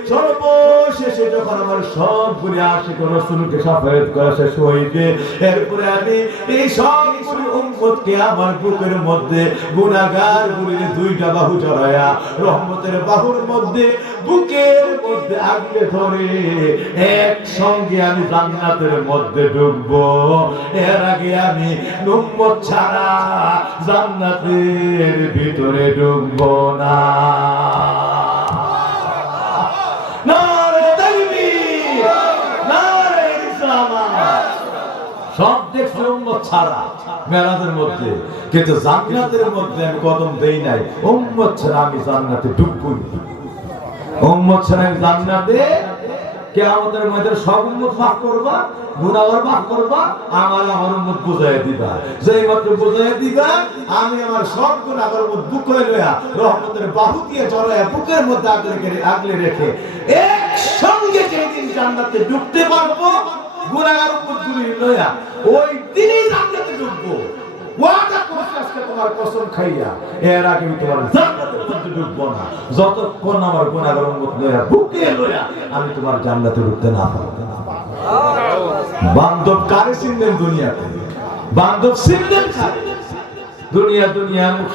সর্বশেষে যখন আমার সবগুলি আশিক রাসূলকে সাফায়াত করা শেষ হইবে, এরপরে আমি এই সবগুলি উম্মতকে আমার বুকের মধ্যে গুনাহগার গুলির দুইটা বাহু জড়ায়া রহমতের বাহুর মধ্যে বুকের মধ্যে আগলে ধরে একসঙ্গে আমি জান্নাতের মধ্যে ঢুকবো। এর আগে আমি উম্মত ছাড়া জান্নাতের ভিতরে ঢুকবো না। নারে তাকবীর, নারে রিসালাত। সব দেখছি উম্মত ছাড়া মেরাজের মধ্যে, কিন্তু জান্নাতের মধ্যে আমি কদম দেই নাই। উম্মত ছাড়া আমি জান্নাতে ঢুকবো না। উম্মত ছাড়া আমি জান্নাতে কিয়ামতের ময়দানে সব উম্মত মাফ করবা, গুনাহগার মাফ করবা, আমার উম্মত বুঝাইয়া দিবা। যেই মাত্র বুঝাইয়া দিবা আমি আমার সব গুনাহগার উম্মত বুকে লইয়া রহমতের বাহু দিয়ে জড়াইয়া বুকের মধ্যে আগলে রেখে একসঙ্গে যেদিন জান্নাতে ঢুকতে পারবো গুনাহগার উম্মতগুলি লইয়া, ওই দিনই জান্নাতে ঢুকবো। ওয়াদা করছি আজকে তোমার কসম খাইয়া, এর আগে আমি তোমার জান্নাতের মধ্যে ঢুকবো না যতক্ষণ আমার গুনাহগার উম্মত লইয়া বুকে লইয়া আমি তোমার জান্নাতে ঢুকতে না পারবো। বান্ধব কারে চিনলেন দুনিয়াতে? বান্ধব চিনলেন কারে? দুনিয়া মুখ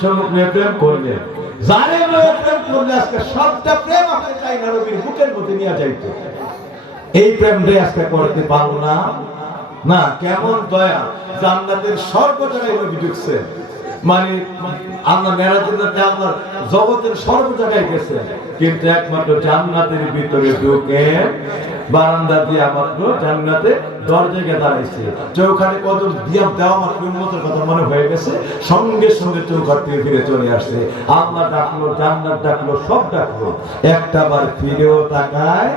প্রেম করলেন, যারে প্রেম করলে আজকে সবটা প্রেম আপনি চাই না নবীর বুকের মধ্যে নিয়ে যাইতে। এই প্রেমটাই আজকে করতে পারবো না। না কেমন দয়া, জান্নাতের সর্বজায়গায় নবী ঢুকছেন, মানে আমরা মেরাজের রাতে আপনার জগতের সর্ব জায়গায় গেছেন, কিন্তু একমাত্র জান্নাতের ভিতরে ঢুকে বারান্দা দিয়ে মাত্র জান্নাতে দরজায় দাঁড়াইছে। চৌখানে কদম দিয়া দেওয়া মাত্র উম্মতের কথা মনে হয়ে গেছে, সঙ্গে সঙ্গে চৌখাট থেকে ফিরে চলে আসছে। আল্লাহ ডাকলো, জান্নাত ডাকলো, সব ডাকলো, একটা বার ফিরেও তাকায়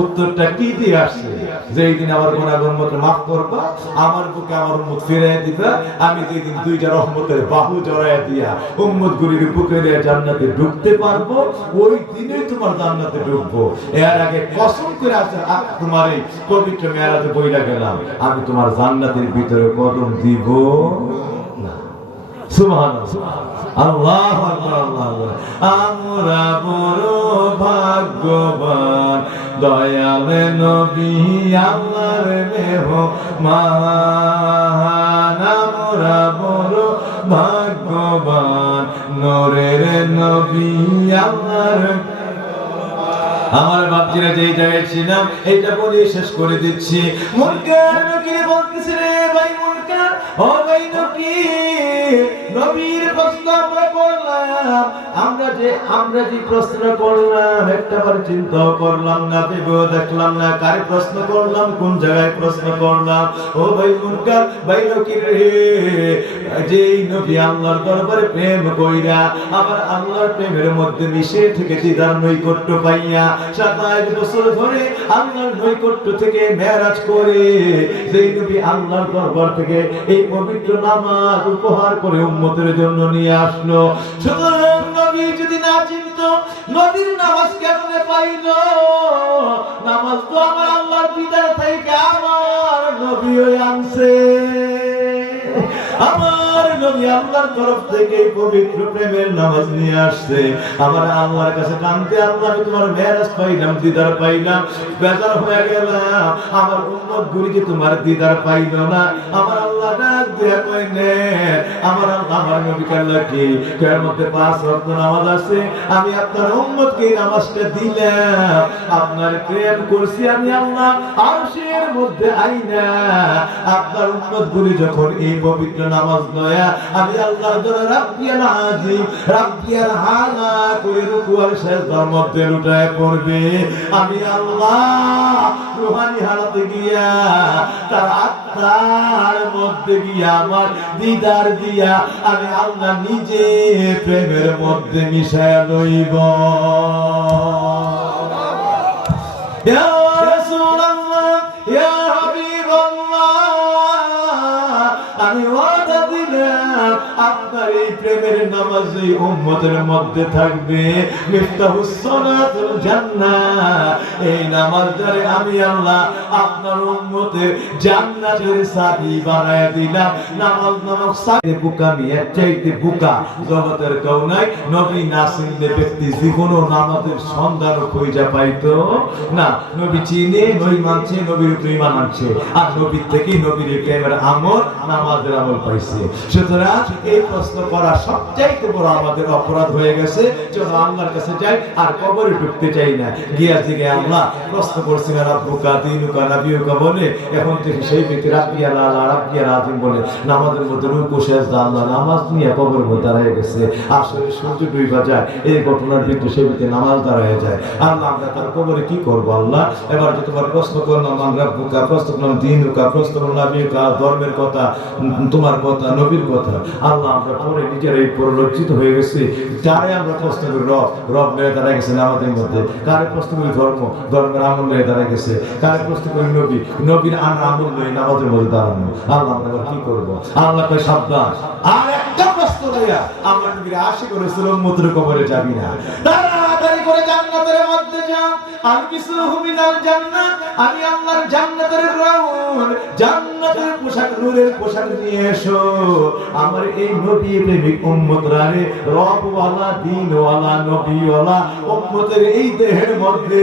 উত্তরটা কি দিয়ে আসছে? যেই দিন আমার গুনাহগার উম্মত মাফ করবা, আমার বুকে আমার উম্মত ফিরাইয়া দিবা, আমি যেই দিন দুইটা রহমতের বাহু জড়াইয়া দিয়া উম্মত গুলির বুকে নিয়ে জান্নাতে ঢুকতে পারবো, ওই দিনেই তোমার জান্নাতে ঢুকবো। এর আগে কসম করে আছে তোমার এই পবিত্র মেরাজে বইলা গেলাম, আমি তোমার জান্নাতের ভিতরে কদম দিব না। সুবহানাল্লাহ, আল্লাহু আকবার, আল্লাহু আকবার। আমরা বড় ভাগ্যবান, দয়াল নবী আল্লাহর মেহমান। আমরা বড় ভাগ্যবান, নূরের নবী আল্লাহর। আমার বাপজিরা যেই জায়গায় ছিলাম এইটা বলে শেষ করে দিচ্ছি। মুনকার নকির বলতেছে, রে ভাই মুনকার, ও ভাই নকির, নবীর প্রশ্ন আমরা করলাম, আমরা যে প্রশ্ন করলাম একটাবার চিন্তা করলাম না, ভেবেও দেখলাম না কারে প্রশ্ন করলাম, কোন জায়গায় প্রশ্ন করলাম। ও ভাই মুনকার, ভাই নকির রে, যেই নবী আল্লাহর দরবারে প্রেম কইরা আবার আল্লাহর প্রেমের মধ্যে মিশে থেকে দিদার নৈকট্য পাইয়া 27 বছর ধরে আল্লাহর নৈকট্য থেকে মেরাজ করে যেই নবী আল্লাহর দরবার থেকে এই পবিত্র নামাজ উপহার করে উম্মতের জন্য নিয়ে আসলো, সুতরাং নবী নবী যদি না চিনত নবীর নামাজ কেমনে পাইল? নামাজ তো আমার আল্লাহর দিদার থেকে আমার নবী আনছে। আমার নবী আল্লাহর তরফ থেকে পবিত্র প্রেমের নামাজ নিয়ে আসছে। আমার আল্লাহর কাছে কাঁদতে, আল্লাহ আমি তোমার মেরাজ পাইলাম, দিদার পাইলাম, বেজার হয়ে গেলাম, আমার উম্মত গুলি কি তোমার দিদার পাইল না? আমার আল্লাহ ডাক দিয়া কইনে, আমার আল্লাহ আমার নবীকে আল্লাহ কি এর মধ্যে 5 ওয়াক্ত নামাজ আছে, আমি আপনার উম্মতকে নামাজটা দিলাম, আপনার প্রেম করছি আমি আল্লাহ আরশের মধ্যে আইনা আপনার উম্মত গুলি যখন এই পবিত্র নামাজ নয়া আমি আল্লাহর দরবারে রাব্বিয়াল আযীম রাব্বিয়াল আলা করে রুকু আর সিজদার মধ্যে লুটায় পড়বে, আমি আল্লাহ রূহানি হালাতে গিয়া তার আত্মার মধ্যে গিয়া আমার দিদার দিয়া আমি আল্লাহ নিজে প্রেমের মধ্যে মিশায়া লইব। ইয়া রাসূলুল্লাহ, ইয়া হাবিবাল্লাহ, আমি ওয়াদা দিলাম আপনার এই প্রেমের নামাজ এই উম্মতের মধ্যে থাকবে, মিফতাহুস সালাতুল জান্নাহ। এই নামাজ দ্বারা আমি আল্লাহ আপনার উম্মতের জান্নাতের চাবি বানায় দিলাম। নামাজ নামক চাবি বুকামি এর চাইতে বুকা জগতের কেউ নাই। নবী না চিনলে ব্যক্তি জীবনও নামাজের সন্ধান খুঁজে পাইতো না। নবী চিনে, নবী মানছে, নবীর উপর ঈমান আনছে, আর নবীর থেকে নবীর প্রেমের আমল নামাজের আমল পাইছে। সুতরাং এই প্রশ্ন করা সবচাইতে বড় আমাদের অপরাধ হয়ে গেছে। চলো আল্লাহর কাছে যাই, আর কবরে ঢুকতে চাই না। গিয়া দিকে আল্লাহ প্রশ্ন করছি না রাব্বুকা দীনুকা নবিয়ুকা বলে, এখন থেকে সেই ব্যক্তি রাব্বিয়াল আলা রাব্বিয়াল আযীম বলে নামাজের মধ্যে রুকু সিজদা আল্লাহ নামাজ নিয়ে কবরের মধ্যে দাঁড়িয়ে গেছে। আসলে সূর্য ডুইবা যায়, এই ঘটনার ভিতরে সেই ব্যক্তি নামাজ দাঁড়িয়ে যায়। আল্লাহ আমরা তার কবরে কি করবো? আল্লাহ এবার যে তোমার প্রশ্ন করলাম রাব্বুকা, প্রশ্ন করলাম দীনুকা, প্রশ্ন করলাম নবিয়ুকা, ধর্মের কথা, তোমার কথা, নবীর কথা। আল্লাহ আমরা পরে নিজেরাই পরিলক্ষিত হয়ে গেছি। যারে আমরা প্রশ্ন করি রব, রব নিয়ে দাঁড়ায় গেছে নামাজের মধ্যে। কারে প্রশ্ন করি ধর্ম, ধর্মের আমল নিয়ে দাঁড়ায় গেছে। কারে প্রশ্ন করি নবী, নবীর আমল নিয়ে নামাজের মধ্যে দাঁড়ানো। আল্লাহ আমরা কি করবো? আল্লাহ কয় সাবধান, আর একটা প্রশ্ন লইয়া আমরা নবীর আশিক রাসূল উম্মতের কবরে যাবি না। তাড়াতাড়ি করে জান্নাতের মধ্যে যাও। আর কিছু হুমিনাল জান্নাত, আমি আল্লাহর জান্নাতের রাউল, জান্নাতের পোশাক, নূরের পোশাক নিয়ে এসো। আমার এই নবী প্রেমিক উম্মতরা রে, রবওয়ালা, দ্বীনওয়ালা, নবীওয়ালা উম্মতের এই দেহের মধ্যে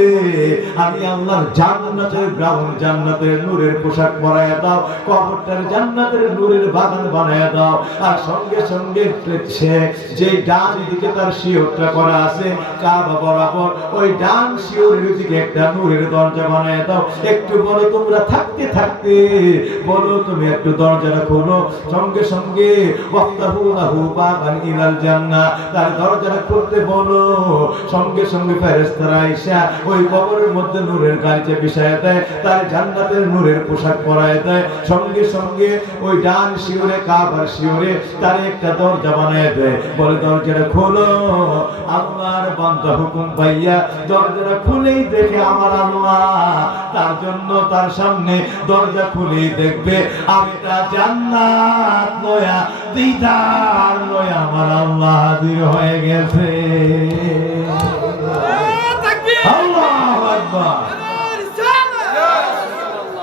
আমি আল্লাহর জান্নাতের রাউল, জান্নাতের নূরের পোশাক পরায়া দাও, কবরটার জান্নাতের নূরের বাগান বানায়া দাও। আর সঙ্গে সঙ্গে সে যে ডান দিকে তার শিওরটা করা আছে কাবা বরাবর, ওই ডান শিওরের দিকে একটা নূরের দরজা বানায় দাও। একটু বলো তোমরা থাকতে থাকতে বলো তুমি একটু দরজাটা খোলো। সঙ্গে সঙ্গে ওয়াফতাহু লাহু বাবান ইলাল জান্নাহ, তার দরজাটা খুলতে বলো। সঙ্গে সঙ্গে ফেরেশতারা আইসা ওই কবরের মধ্যে নূরের গালিচা বিছায়া দেয়, তার জান্নাতের নূরের পোশাক পরায় দেয়। সঙ্গে সঙ্গে ওই ডান শিওরে কাবার শিওরে তার একটা দরজা বানায় দেয়, বলে দরজাটা খোলো। আল্লাহর বান্দা হুকুম পাইয়া দরজাটা খুলেই দেখে আমার আল্লাহ, তার জন্য তার সামনে দরজা খুলেই দেখবে আমি তা জান্নাত নয়া, দিদার নয়া আমার আল্লাহ হাজির হয়ে গেছে। আল্লাহু আকবার।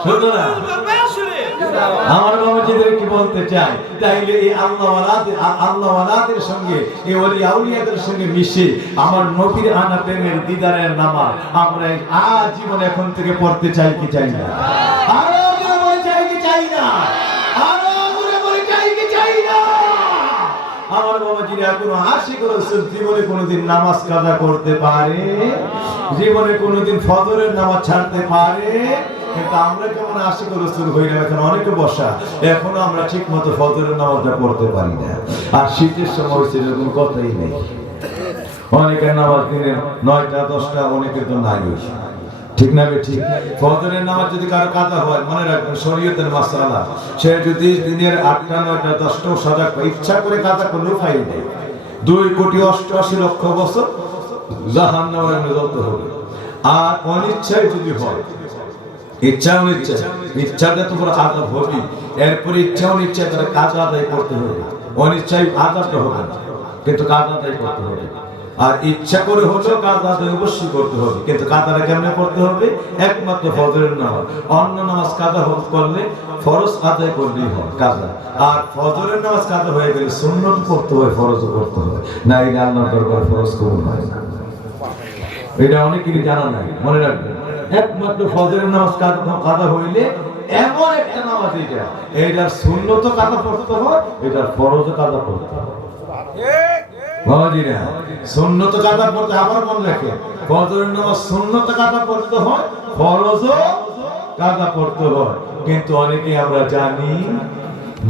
সুতরাং আমার বাবাজিদের কি বলতে চাই, তাইলে এই আল্লাহওয়ালাদের সঙ্গে, এই ওলি আউলিয়াদের সঙ্গে মিশে আমার নবীর আনা প্রেমের দিদারের নামাজ আমরা আজীবন এখন থেকে পড়তে চাই কি চাই না? আরো জোরে বলে চাই কি চাই না? আরো জোরে বলে চাই কি চাই না? আমার বাবাজিরা কোনো আশিক রাসূল জীবনে কোনোদিন নামাজ কাজা করতে পারে? জীবনে কোনোদিন ফজরের নামাজ ছাড়তে পারে? কিন্তু আমরা কেমন আশিক রাসূল হইলাম, এখন অনেকে বসা, এখনো আমরা ঠিক মতো ফজরের নামাজটা পড়তে পারি না। আর শীতের সময় সেরকম কথাই নেই। অনেকের নামাজ দিনে 9টা 10টা, অনেকের তো নাই। ঠিক না? ঠিক। ফজরের নামাজ যদি কারো কাজা হয়, মনে রাখবেন শরীয়তের মাসআলা, সে যদি দিনের 8টা 9টা 10টাও সাজা ইচ্ছা করে কাজা করলেও ফাইল নেই। 2,88,00,000 বছর জাহান্নামের মধ্যে জ্বলতে হবে। আর অনিচ্ছায় যদি হয়, ইচ্ছা অনিচ্ছা, ইচ্ছাটা তো পুরো আযাব হবে, এরপরে ইচ্ছা অনিচ্ছা তারা কাজ আদায় করতে হবে। অনিচ্ছায় আযাবটা হবে না, কিন্তু কাজ আদায় করতে হবে। আর ইচ্ছা করে হলেও কাজা আদায় অবশ্যই করতে হবে, কিন্তু কাজাটা কেমনে করতে হবে? একমাত্র ফজরের নামাজ, অন্য নামাজ কাজা করলে ফরজ আদায় করলেই হয় কাজা। আর ফজরের নামাজ কাজা হয়ে গেলে সুন্নত করতে হয়, ফরজও করতে হয়, না এটা আল্লাহর দরবারে ফরজ কবুল হয় না। এটা অনেকেরই জানা নাই, মনে রাখবেন। একমাত্র ফজরের নামাজ কাজা হইলে এমন একটা নামাজ এটা, এটার সুন্নত কাজা করতে হয়, এটার ফরজও কাজা করতে হয়। বাবাজিরা, সুন্নত কাজা পড়তে আবার মনে রাখে, ফজরের নামাজ সুন্নত কাজা পড়তে হয়, ফরজও কাজা পড়তে হয়। কিন্তু অনেকে আমরা জানি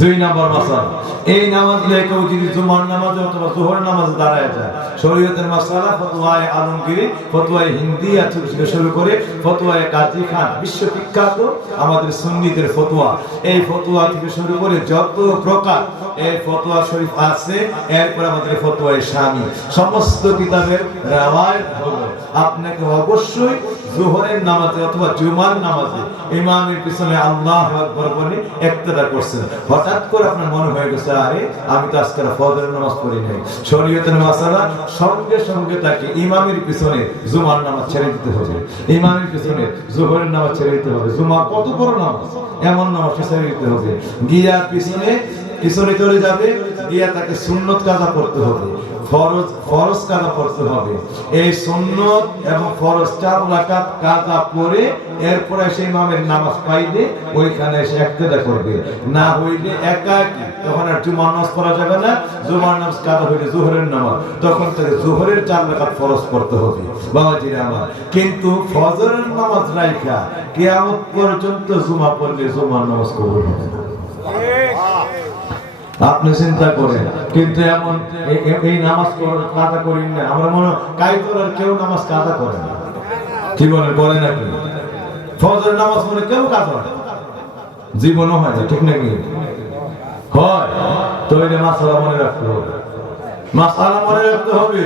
2 নম্বর মাসালা, এই নামাজ লেখা যদি জুমার নামাজে অথবা যোহর নামাজে দাঁড়ায় যায়, শরীয়তের মাসালা, ফতোয়ায়ে আলমগীরি, ফতোয়ায়ে হিন্দিয়া থেকে শুরু করে ফতোয়ায়ে কাজী খান, বিশ্ববিখ্যাত আমাদের সুন্নিদের ফতোয়া, এই ফতোয়া থেকে শুরু করে যত প্রকার এই ফতোয়া শরীফ আছে, এরপর আমাদের ফতোয়ায়ে শামী, সমস্ত কিতাবের রাওয়ায়াত হলো আপনাকে অবশ্যই যোহরের নামাজে অথবা জুমার নামাজে ইমামের পিছনে আল্লাহু আকবার বলে ইক্তেদা করছেন। হঠাৎ করে আপনার মনে হয়ে গেছে, আরে আমি তো আজকে ফজরের নামাজ পড়ি নাই, শরীয়তের মাসালা, সঙ্গে সঙ্গে তাকে ইমামের পিছনে জুমার নামাজ ছেড়ে দিতে হবে, ইমামের পিছনে যোহরের নামাজ ছেড়ে দিতে হবে। জুমা কত বড় নামাজ, এমন নামাজ ছেড়ে দিতে হবে। গিয়া পিছনে চলে যাবে, গিয়া তাকে সুন্নত কাজা করতে হবে, ফরজ কাজা করতে হবে। এই সুন্নত এবং ফরজ 4 রাকাত কাজা পড়ে এরপরে সেই ইমামের নামাজ পাইলে ওইখানে এসে ইক্তেদা করবে। না হইলে একাকী, তখন আর জুমার নামাজ পড়া যাবে না। জুমার নামাজ কাজা হইলে যোহরের নামাজ, তখন তাকে যোহরের 4 রাকাত ফরজ পড়তে হবে। বাবাজিরা আমার, কিন্তু ফজরের নামাজ রাইখা কিয়ামত পর্যন্ত জুমা পড়লে জুমার নামাজ কবুল হবে না। আপনি চিন্তা করেন, কিন্তু এমন এই নামাজ কাজা করি না আমরা, মনে কায়দার কেউ নামাজ কাজা করে না, কি বলেন, করে নাকি? ফজরের নামাজ মনে কেউ কাজা হয় জীবনও হয় না, ঠিক নাকি? হয় তো এই মাসালা মনে রাখতে হবে, মাসালা মনে রাখতে হবে।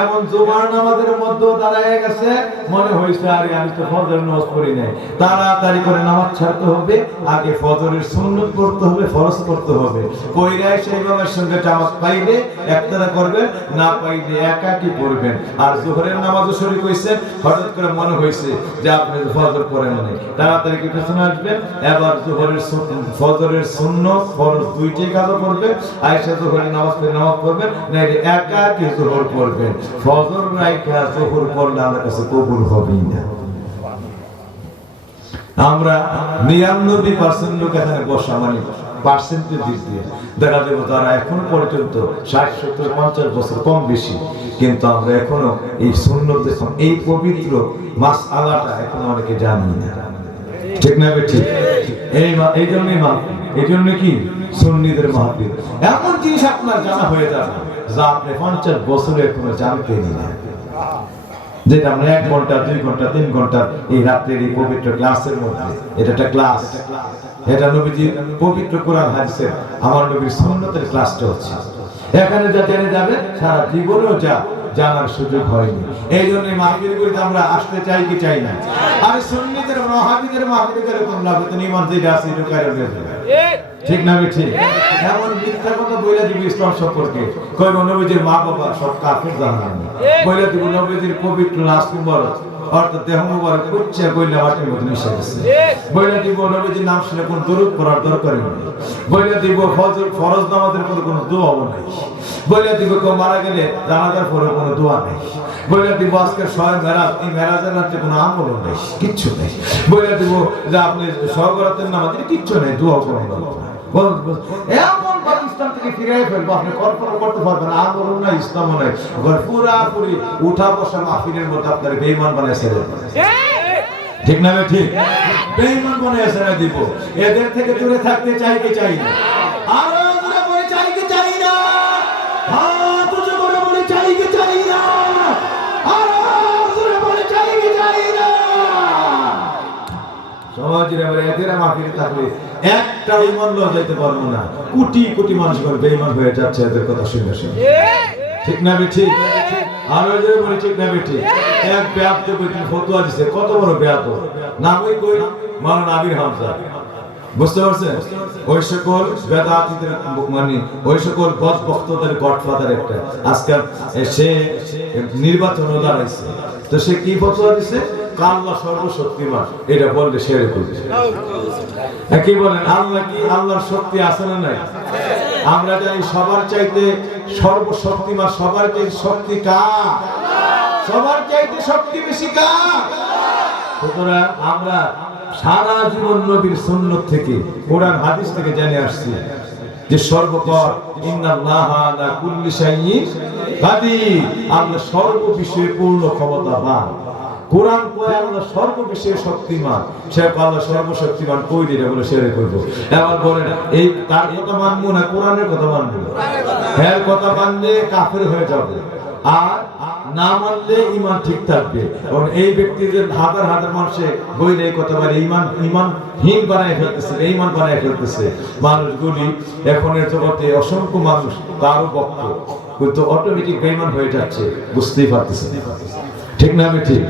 এমন জুমার নামাজের মধ্যে দাঁড়ায় গেছে, মনে হয়েছে আরে আমি তো ফজরের নামাজ পড়ি নাই, তাড়াতাড়ি করে নামাজ ছাড়তে হবে, আগে ফজরের সুন্নত পড়তে হবে, ফরজ পড়তে হবে। পয়রায় সেই ইমামের সঙ্গে জামাত পাইলে ইক্তেদা করবেন, না পাইলে একাকী পড়বেন। আর যোহরের নামাজও শরীক হইছে, হঠাৎ করে মনে হয়েছে যে আপনি ফজর পড়েন নাই, তাড়াতাড়ি কি পেছনে আসবেন, এবার ফজরের সুন্নত ফরজ দুইটাই কাজা করবেন, আয়েশা যোহরের নামাজ পড়বেন, না একাকী যোহর পড়বেন। ফজর রাইখা যোহর পড়লে আমার কাছে কবুল হবেই না। আমরা 99% লোক এখানে বসা, মানে পার্সেন্টের দিক দিয়ে দেখা যাবে তারা এখন পর্যন্ত 60, 70, 50 বছর কম বেশি, কিন্তু আমরা এখনো এই সুন্নত, এই পবিত্র মাসআলাটা এখনো অনেকে জানি না, ঠিক না বেঠিক? এই জন্যই কি সুন্নিদের মাহফিল, এমন জিনিস আপনার জানা হয়ে যাবে যা আপনি 50 বছরে এখনো জানতেনই না, যেটা আমরা 1 ঘন্টা 2 ঘন্টা 3 ঘন্টা এই রাতের এই পবিত্র ক্লাসের মধ্যে, এটা একটা ক্লাস, এটা নবীজির পবিত্র কোরআন হাদিসের, আমার নবীর সুন্নতের ক্লাসটা হচ্ছে। এখানে যা জেনে যাবে সারা জীবনেও যা জানার সুযোগ হয়নি। এই জন্য মাহফিলগুলিতে আমরা আসতে চাই কি চাই না? আর সুন্নিদের ওয়াহাবিদের মাহফিলে এরকম লাগবে, তো ইমান যেটা আছে এটা কারণ ঠিক না ঠিক? এমন মিথ্যা কথা বইলা দিব ইসলাম সম্পর্কে, কইব নবীজির মা বাবা সব কাফের জানেন, বইলা দিব নবীজির পবিত্র লাশ মুবারক অর্থাৎ দেহ মুবারক উচ্চে কইলা মাটির মধ্যে মিশে গেছে, বইলা দিব নবীজির নাম শুনে কোন দরুদ পড়ার দরকার নেই, বইলা দিব ফরজ নামাজের পর কোনো দোয়া নেই, বইলা দিব কেউ মারা গেলে জানাজার পরে কোনো দোয়া নেই, বইলা দিব আজকের শয়ে মেরাজ, এই মেরাজের রাতে কোনো আমল নেই, কিচ্ছু নেই, বইলা দিব যে আপনি সহবরাতের নামাজের কিচ্ছু নেই, দোয়া করেন। এমন ভাবে ইসলাম থেকে ফিরে ফেলবো, আপনি কল্পনা করতে পারবেন, আমল নাই, ইসলাম নাই, পুরাপুরি উঠা বসা মাহফিলের মধ্যে আপনার বেঈমান বানায় ছেড়ে, ঠিক না? ঠিক, বেঈমান বানায় ছেড়ে দিব। এদের থেকে দূরে থাকতে চাই কি চাই না? আরো দূরে বলে চাই কি চাই না? হাত উঁচু করে বলে চাই কি চাই না? আরো দূরে বলে চাই কি চাই না? সমাজের এবারে এদের মাহফিলে থাকলে একটা ইমান লওয়া যাইতে পারবো না, কোটি কোটি মানুষ বেঈমান হয়ে যাচ্ছে এদের কথা শুনে শুনে, ঠিক না ঠিক? আরো যে বলে ঠিক না ঠিক? এক বেয়াদব ফতোয়া দিছে, কত বড় বেয়াদব, নামই কই মাওলানা আবির হামজা, বুঝতে পারছেন? ওই সকল বেদাতীদের মানে ওই সকল বক্তদের গডফাদার একটা আজকাল সে নির্বাচনে দাঁড়াইছে, তো সে কি ফতোয়া দিছে? আল্লাহ সর্বশক্তিমান, এটা বললে সেরে করছে। কি বলেন, আল্লাহ কি, আল্লাহর শক্তি আছে না নাই? আমরা জানি সবার চাইতে সর্বশক্তিমান, সবার চাইতে শক্তি কার? সবার চাইতে শক্তি বেশি কার? সুতরাং আমরা সারা জীবন নবীর সুন্নাত থেকে, কোরআন হাদিস থেকে জেনে আসছি যে সর্বকর ইন্নাল্লাহা আলা কুল্লি শাইইন কাদির, আল্লাহ সর্ব বিষয়ে পূর্ণ ক্ষমতাবান। কোরআন কয় আল্লাহ সর্ব বিষয়ে শক্তিমান, সে আল্লাহ সর্বশক্তিমান কই দিলে বলে সেরে করব। এবার বলেন এই তার কথা মানবো না কোরআনের কথা মানবো? এর কথা মানলে কাফের হয়ে যাবে, আর না মানলে ঈমান ঠিক থাকবে। কারণ এই ব্যক্তিদের হাজার হাজার মানুষে বইলে এই কথা বলে ঈমানহীন বানায় ফেলতেছে, ঈমান বানায় ফেলতেছে মানুষগুলি। এখনের জগতে অসংখ্য মানুষ তারও বক্ত, কিন্তু অটোমেটিক বেঈমান হয়ে যাচ্ছে, বুঝতেই পারতেছে। ঠিক না? আমি ঠিক।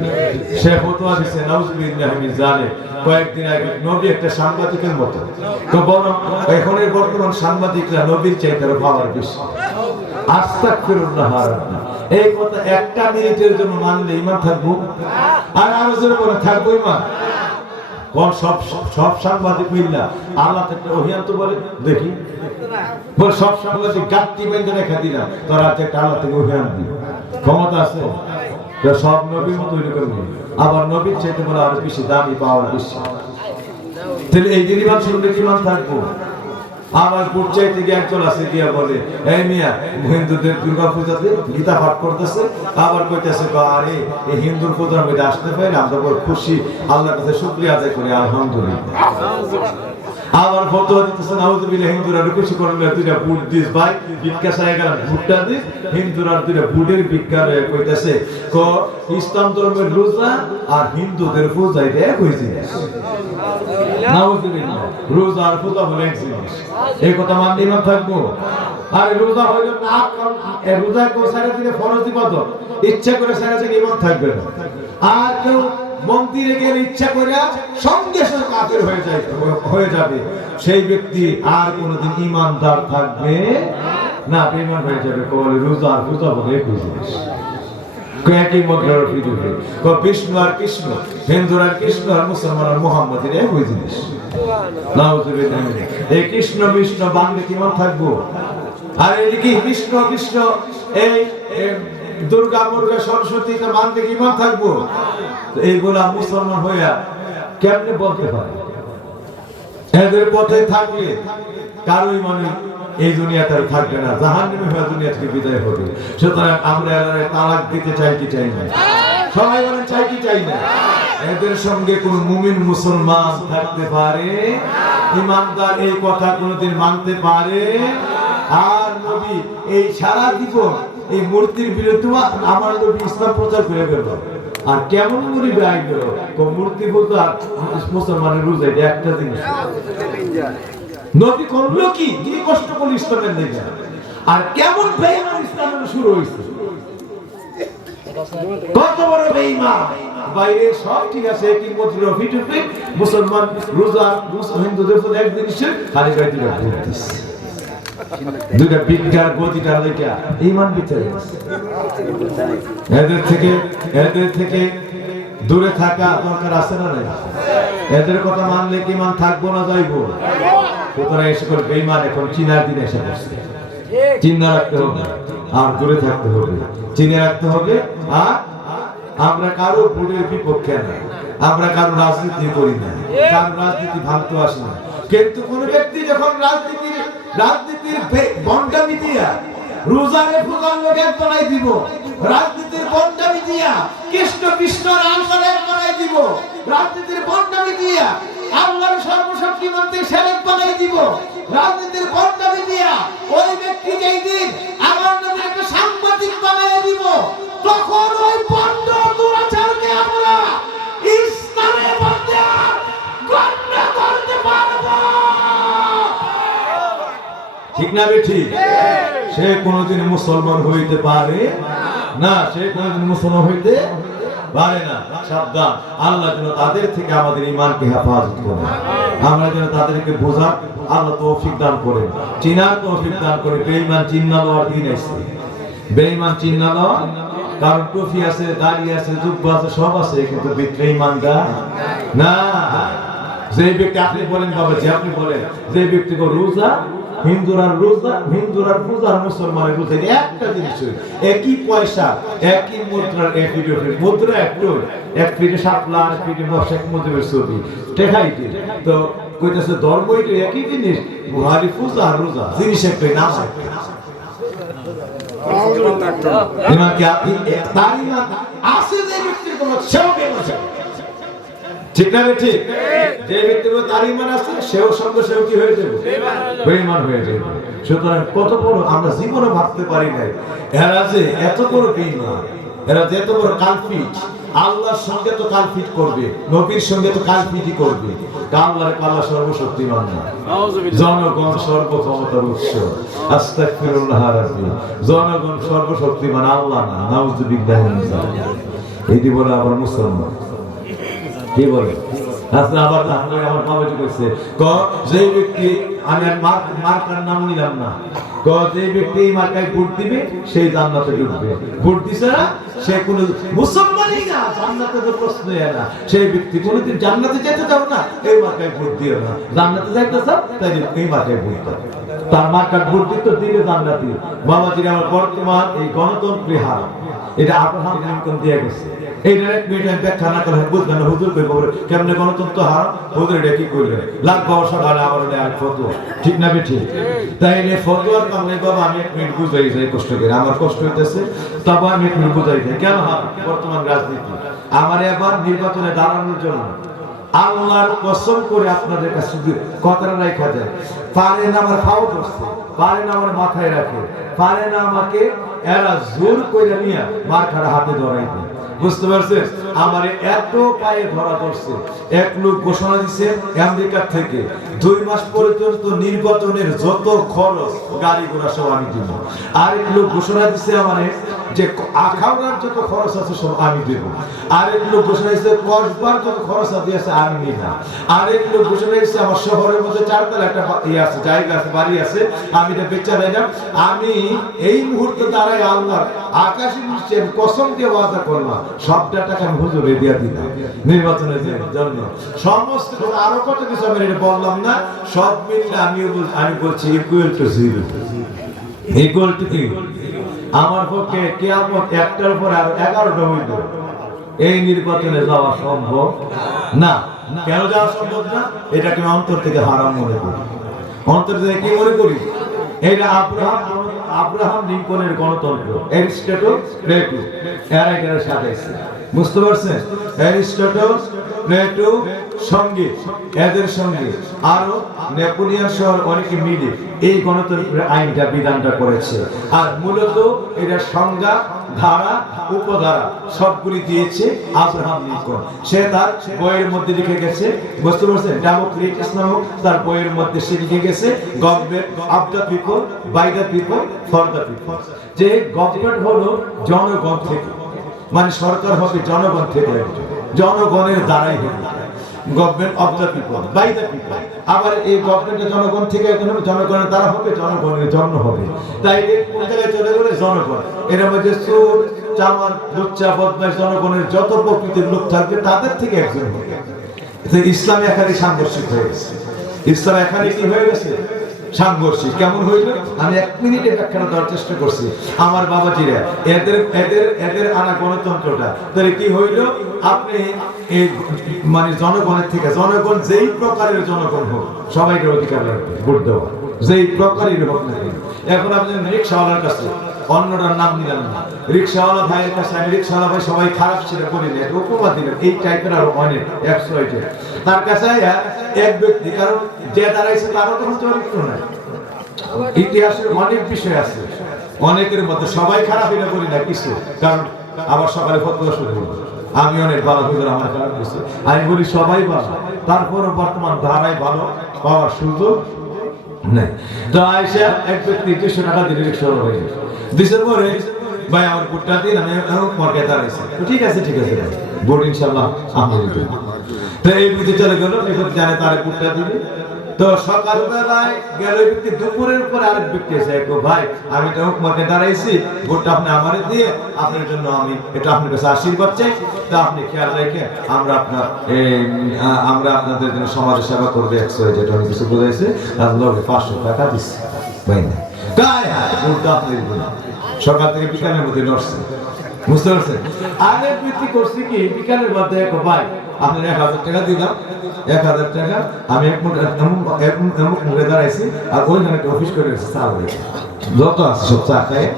সে ফতোয়া দিছে নাউজুবিল্লাহি মিন যালিক। কয়েকদিন আগে নবী একটা সাংবাদিকের মতো, তো বরং এখনের বর্তমান সাংবাদিকরা নবীর চাইতে আরো পাওয়ার বেশি। আস্তাগফিরুল্লাহ। এই কথা একটা মিনিটের জন্য মানলে ঈমান থাকবো, আর আরো জোরে বলে থাকবো ঈমান। কোন সব সাংবাদিক মিল্লা আল্লাহ থেকে ওহিয়ান তো বলে দেখি, বল সব সাংবাদিক গাত্তি বেঁধে রেখে দিলাম, তোরা একটা আল্লাহ থেকে ওহিয়ান দি, ক্ষমতা আছে? সব নবীর মতো আবার নবীর চাইতে বলে আরো বেশি দামি পাওয়ার বেশি। তাহলে এই যে ঈমান শুনলে ঈমান থাকবো। আবার পূর্যায় থেকে একজন আছে গিয়া বলে, এই মিয়া হিন্দুদের দুর্গা পূজাতে গীতা পাঠ করতেছে, আবার কইতেছে আরে এই হিন্দুর পূজার মধ্যে আসতে পারে, আমরা বড় খুশি, আল্লাহর কাছে শুকরিয়া আদায় করি, আলহামদুলিল্লাহ। আবার ফতোয়া দিতেছে নাউজুবিল্লাহ, হিন্দুরা খুশি করলে দুইটা বুট দিস ভাই, ভিক্ষা চাই গেলাম বুটটা দিস, হিন্দুরা দুইটা বুটের ভিক্ষা কইতেছে ইসলাম ধর্মের রোজা আর হিন্দুদের পূজা এটা এক হয়েছে। নাউজুবিল্লাহ, রোজা আর পূজা বলে এক জিনিস, এই কথা মানতে ঈমান থাকবো। আর রোজা হইল না, রোজা কেউ সারা দিনে ফরজ ইবাদত, ইচ্ছা করে সারা দিনে ঈমান থাকবে না। আর কেউ মন্দিরে গেলে ইচ্ছা করে সঙ্গে সঙ্গে কাফের হয়ে যাবে, সেই ব্যক্তি আর কোনোদিন ঈমানদার থাকবে না, বেঈমান হয়ে যাবে। বলে রোজা আর পূজা বলে একই জিনিস, একই মুদ্রার বিরুদ্ধে। বিষ্ণু আর কৃষ্ণ, হিন্দু আর কৃষ্ণ, আর মুসলমান আর মুহাম্মদের একই জিনিস। নাউজুবিল্লাহ। এই কৃষ্ণ বিষ্ণু বাংলা কিমান থাকবো, আর এদিকে কৃষ্ণ কৃষ্ণ এই দুর্গা মুর্গা সরস্বতী মানতে কিমান থাকবো? এইগুলা মুসলমান হইয়া কেমনে বলতে পারে? এদের পথে থাকলে কারোই মানে এই দুনিয়াতে থাকবে না, জাহান্নামে হয়ে দুনিয়া থেকে বিদায় হবে। সুতরাং আমরা তালাক দিতে চাই কি চাই না? সবাই বলেন চাই কি চাই না? এদের সঙ্গে কোন মুমিন মুসলমান থাকতে পারে? ঈমানদার এই কথা কোনদিন মানতে পারে? আর নবী এই সারা জীবন এই মূর্তির বিরুদ্ধে আমার নবী ইসলাম প্রচার করে গেল, আর কেমন করে বেআইন গেল মূর্তি বলতো আর মুসলমানের রোজা একটা জিনিস। নবী করলো কি, কি কষ্ট করলো ইসলামের লেগে, আর কেমন বেঈমান ইসলামের শুরু হয়েছে, কত বড় বেঈমান। বাইরে সব ঠিক আছে, কিন্তু মুসলমান রোজা হিন্দুদের এক জিনিসের খালি গায়ে দুইটা বিজ্ঞান গতিটা লেখা ঈমান বিচারে। এদের থেকে দূরে থাকা দরকার আছে না নাই? এদের কথা মানলে কি ঈমান থাকবো না যাইবো? সুতরাং এই সকল বেঈমান এখন চিনার দিন এসে বসছে, চিন্তা রাখতে হবে আর দূরে থাকতে হবে, চিনে রাখতে হবে। আর আমরা কারো ভোটের বিপক্ষে না, আমরা কারো রাজনীতি করি না, কারো রাজনীতি ভাঙতে আসি না। কিন্তু কোন ব্যক্তি যখন রাজনীতির বন্ডামি দিয়া রোজারে পূজার লোকে বানাই দিব, রাজনীতির বন্ডামি দিয়া কৃষ্ণ কৃষ্ণর আলফারের বানাই দিব, রাজনীতির বন্ডামি দিয়া আল্লাহর সর্বশক্তিমন্ত্রী সেরেক বানাই দিব, রাজনীতির বন্ডামি দিয়া ওই ব্যক্তি যেই দিন আমার নামে একটা সাংবাদিক বানাই দিব, তখন ওই বন্ড দুরাচারকে আমরা ইসলামের মধ্যে গণ্য করতে পারবো। ঠিক না ঠিক? সে কোনদিন মুসলমান হইতে পারে না, সে কোনদিন মুসলমান হইতে পারে না। সাবধান, আল্লাহ যেন তাদের থেকে আমাদের ঈমানকে হেফাজত করে, আমরা যেন তাদেরকে বোঝার আল্লাহ তৌফিক দান করে, চিনার তৌফিক দান করে। বেঈমান চিন্না দেওয়ার দিন আছে, বেঈমান চিন্না দেওয়া, কারণ টুপি আছে, দাড়ি আছে, জুব্বা আছে, সব আছে, কিন্তু ভিতরে ঈমান না। যে ব্যক্তি, আপনি বলেন বাবা, যে আপনি বলেন যে ব্যক্তি রোজা, হিন্দুরার রোজা, হিন্দুরার রোজা আর মুসলমানের রোজা একটা জিনিস, একই পয়সা, একই মুদ্রার, একই মুদ্রা একটু, এক ফিটে শাপলা, এক ফিটে বর্ষাক মুদ্রের ছবি টেকাইতে, তো কইতেছে ধর্মই তো একই জিনিস, বুহারি পূজা আর রোজা জিনিস একটাই, নাম একটাই। ইমান কি আপনি তার ইমান আছে যে ব্যক্তির কোনো সেও আছে, ঠিক না? ঠিক, যে ব্যক্তির তার ইমান আছে সেও সঙ্গে সেও কি হয়ে যাবে? বেঈমান হয়ে যাবে। সুতরাং কত বড় আমরা জীবনে ভাবতে পারি নাই, এরা যে এত বড় বেঈমান, এরা যে এত বড় কালপিট, আল্লাহর সঙ্গে তো কালপিট করবে, নবীর সঙ্গে তো কালপিটই করবে। আল্লাহ সর্বশক্তিমান না, জনগণ সর্বক্ষমতার উৎস, আস্তাগফিরুল্লাহ রাব্বি, জনগণ সর্বশক্তিমান আল্লাহ না, নাউযুবিল্লাহি মিন যালিক। এটি বলে আবার মুসলমান কি বলে? আবার আমার বাবাজি কইছে, যে ব্যক্তি, আমি মার্কার নাম নিলাম না, যে ব্যক্তি এই মার্কায় ভোট দিবে সেই জান্নাতে ঢুকবে, ভোট দিছে না সে কোনো মুসলমানই না, জান্নাতে তো প্রশ্নই না, সেই ব্যক্তি কোনোদিন জান্নাতে যেতে চাও না, এই মার্কায় ভোট দিও না। জান্নাতে যাইতে চাও তাই এই মার্কায় ভোট দাও, তার মার্কার ভোট দিতে দিলে জান্নাতি। বাবাজি আমার বর্তমান এই গণতন্ত্রী হার, এটা আব্রাহাম লিঙ্কন দিয়ে গেছে। এইটা এক মিনিট ব্যাখ্যা না করে বুঝবেন না, হুজুর কই বলে কেমনে গণতন্ত্র হার, হুজুর এটা কি করলে লাখ বাবা সকালে আবার আর ফতোয়া, ঠিক না বে? ঠিক, তাই এই ফতোয়ার কারণে বাবা আমি এক মিনিট বুঝাই যাই, কষ্ট করে আমার কষ্ট হইতেছে, তবে আমি এক মিনিট বুঝাই যাই কেন হয় বর্তমান রাজনীতি। আমার এবার নির্বাচনে দাঁড়ানোর জন্য আল্লাহর কসম করে আপনাদের কাছে কথাটা রাখা যায়, পারেন আমার ফাও করছে, পারেন আমার মাথায় রাখে, পারে না আমাকে এরা জোর করে নিয়ে মার্কার হাতে ধরাইতে, বুঝতে পারছেন? আমার এত পায়ে ধরা পড়ছে। এক লোক ঘোষণা দিছে আমেরিকা থেকে 2 মাস পর্যন্ত নির্বাচনের যত খরচ গাড়ি ঘোড়া সব আমি দিব। আরেক লোক ঘোষণা দিছে আমারে যে আখাউড়ার যত খরচ আছে সব আমি দেব। আরেক লোক ঘোষণা দিছে কসবার যত খরচ আছে আমি নিব না। আরেক লোক ঘোষণা দিছে আমার শহরের মধ্যে 4 তলা একটা আছে, জায়গা আছে, বাড়ি আছে, আমি এটা বেচা দিলাম। আমি এই মুহূর্তে দাঁড়াই আল্লাহর আকাশে নিশ্চয় কসম দিয়ে ওয়াদা করলাম, সবটা টাকা আমি হুজুরে দিয়ে দিলাম নির্বাচনের জন্য। সমস্ত আরো কত কিছু আমি এটা বললাম না, সব মিলে আমি বলছি ইকুয়াল টু 0, ইকুয়াল টু কি? আমার পক্ষে কিয়ামত একটার পর আর 11টা হইল, এই নির্বাচনে যাওয়া সম্ভব না। কেন যাওয়া সম্ভব না? এটাকে আমি অন্তর থেকে হারাম মনে করি। অন্তর থেকে কি মনে করি? এটা আব্রাহাম লিঙ্কনের গণতন্ত্র, অ্যারিস্টটল, প্লেটো, এর সাথে বুঝতে পারছেন? অ্যারিস্টটল, প্লেটো সঙ্গে এদের সঙ্গে আরো নেপোলিয়ন সহ অনেকে মিলে এই গণতন্ত্রের আইনটা বিধানটা করেছে। আর মূলত এটা সংজ্ঞা, ধারা, উপধারা সবগুলি দিয়েছে আব্রাহাম লিঙ্কন। সে তার বইয়ের মধ্যে লিখে গেছে, বুঝতে পারছেন? ডেমোক্রেটিস নামক তার বইয়ের মধ্যে সে লিখে গেছে government of the people, by the people, for the people. যে গভর্নমেন্ট হলো জনগণ থেকে, মানে সরকার হবে জনগণ থেকে, জনগণের দ্বারাই হবে। Government of the people, by the people. আবার এই গভর্নমেন্ট জনগণ থেকে জনগণের দ্বারা হবে, জনগণের জন্য হবে। তাই কোন জায়গায় চলে গেলে জনগণ, এর মধ্যে চোর, চামার, লুচ্চা, বদমাশ, জনগণের যত প্রকৃতির লোক থাকবে তাদের থেকে একজন হবে। ইসলাম এখানে সাংঘর্ষিক হয়ে গেছে। ইসলাম এখানে কি হয়ে গেছে? সাংঘর্ষিক। কেমন হইল? আমি 1 মিনিটে ব্যাখ্যা দেওয়ার চেষ্টা করছি। আমার বাবাজিরা এদের আনা গণতন্ত্রটা তাহলে কি হইল? আপনি এই মানে জনগণের থেকে, জনগণ যেই প্রকারের জনগণ হোক সবাইকে অধিকার রাখবে ভোট দেওয়া, যেই প্রকারের হোক না। এখন আপনি রিক্সাওয়ালার কাছে, অন্যটার নাম নিলাম না, রিক্সাওয়ালা ভাইয়ের কাছে, আমি রিক্সাওয়ালা ভাই সবাই খারাপ ছিল বলি না, উপমা দিলেন এই টাইপের আরো অনেক 100 তার কাছে এক ব্যক্তি, কারণ যে দাঁড়াইছে তারও কোনো চরিত্র নাই, ইতিহাসের অনেক বিষয় আছে, অনেকের মধ্যে সবাই খারাপ এটা বলি না কিছু, কারণ আবার সকালে ফতোয়া শুরু করবো, আমি অনেক ভালো হুজুর আমার খারাপ করছে, আমি বলি সবাই ভালো, তারপরও বর্তমান ধারায় ভালো পাওয়ার সুযোগ নেই। তো আয়সা এক ব্যক্তি 200 টাকা দিয়ে রিক্সা হয়ে গেছে, দিশের পরে ভাই আমার ভোটটা দিন, আমি মার্কে দাঁড়াইছি। তো ঠিক আছে ভোট ইনশাআল্লাহ আপনি দিবেন। তো এই বুঝে চলে গেল, এখন জানে তার ভোটটা দিবে। তো সকালবেলায় গেল ব্যক্তি, দুপুরের পর আরেক ব্যক্তি এসে, ভাই আমি তো মার্কে দাঁড়াইছি, ভোটটা আপনি আমারে দিয়ে আপনার জন্য আমি এটা আপনার কাছে আশীর্বাদ চাই, তা আপনি খেয়াল রেখে আমরা আপনাদের জন্য সমাজের সেবা করবে, যেটা অনেক কিছু বোঝাইছে, তার লগে 500 টাকা দিচ্ছে। ভাই না ভোটটা আপনি দিবেন। সকাল থেকে বিকালের মধ্যে লড়ছে, বুঝতে পারছেন? আরেক ব্যক্তি করছে কি, বিকালের মধ্যে ভাই আপনার 1000 টাকা দিলাম, 1000 টাকা আমি এক মুখে দাঁড়াইছি, আর ওইখানে একটা অফিস করে রেখেছে, চা রেখে যত আছে সব চা খায়,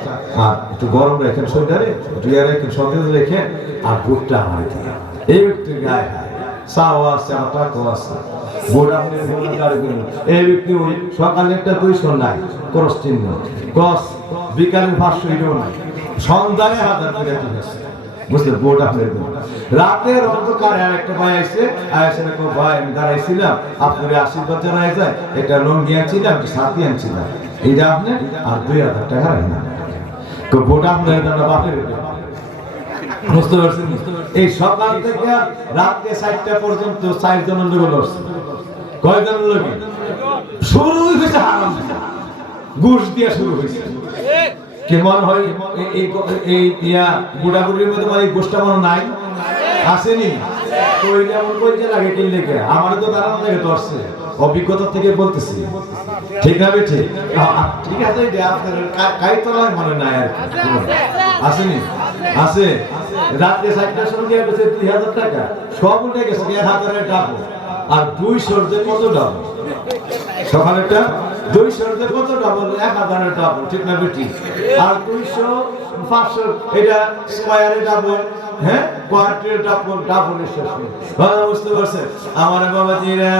আর একটু গরম রেখেন শরীরে, একটু ইয়ে রেখেন সতেজ রেখে, আর ভোটটা আমার দিয়ে। এই ব্যক্তির গায়ে চাও আছে, আমার টাকাও আছে, ভোট আপনি গাড়ি করবেন। এই ব্যক্তি ওই সকালে একটা 200 নাই, ক্রস চিহ্ন ক্রস, বিকালের 500 এটাও নাই, সন্ধ্যায় 1000 টাকা দিয়েছে, বুঝলেন? ভোট আপনার রাতের অন্ধকারে আর একটা ভাই আইসে, ভাই আমি দাঁড়াইছিলাম আপনার আশীর্বাদ জানাই যায়, একটা লঙ্গি আনছিলাম, একটা সাথী আনছিলাম, এইটা আপনার, আর 2000 টাকা রাখেন। তো ভোট আপনার বাপের, বুঝতে পারছেন? এই সকাল থেকে রাত্রে 4টা পর্যন্ত 4 জন লোক লড়ছে। কয়জন লোক? শুরু হয়েছে হারাম, ঘুষ দিয়ে শুরু হয়েছে। কেমন হয় এই বুড়াবুড়ির মধ্যে মানে গোষ্ঠটা মনে নাই আসেনি? তো ওই যেমন কইতে লাগে কিনলে কে, আমার তো দাঁড়ানো থেকে ধরছে, অভিজ্ঞতা থেকে বলতেছি, ঠিক না বেঠে? ঠিক আছে, কাই তলায় মনে নাই আর আসেনি? আছে। রাত্রে 4টার সময় দিয়ে গেছে 2000 টাকা, সব উঠে গেছে 1000-এর ডাবল, আর 200-র যে কত ডাবল, সকালেরটা 200-র কত ডাবল, 1000-এর ডাবল, ঠিক না বেটি? আর 200 500 এটা স্কয়ারে ডাবল, হ্যাঁ কোয়ার্টারে ডাবল, ডাবলের শেষ নেই। ভালো বুঝতে পারছেন? আমার বাবাজিরা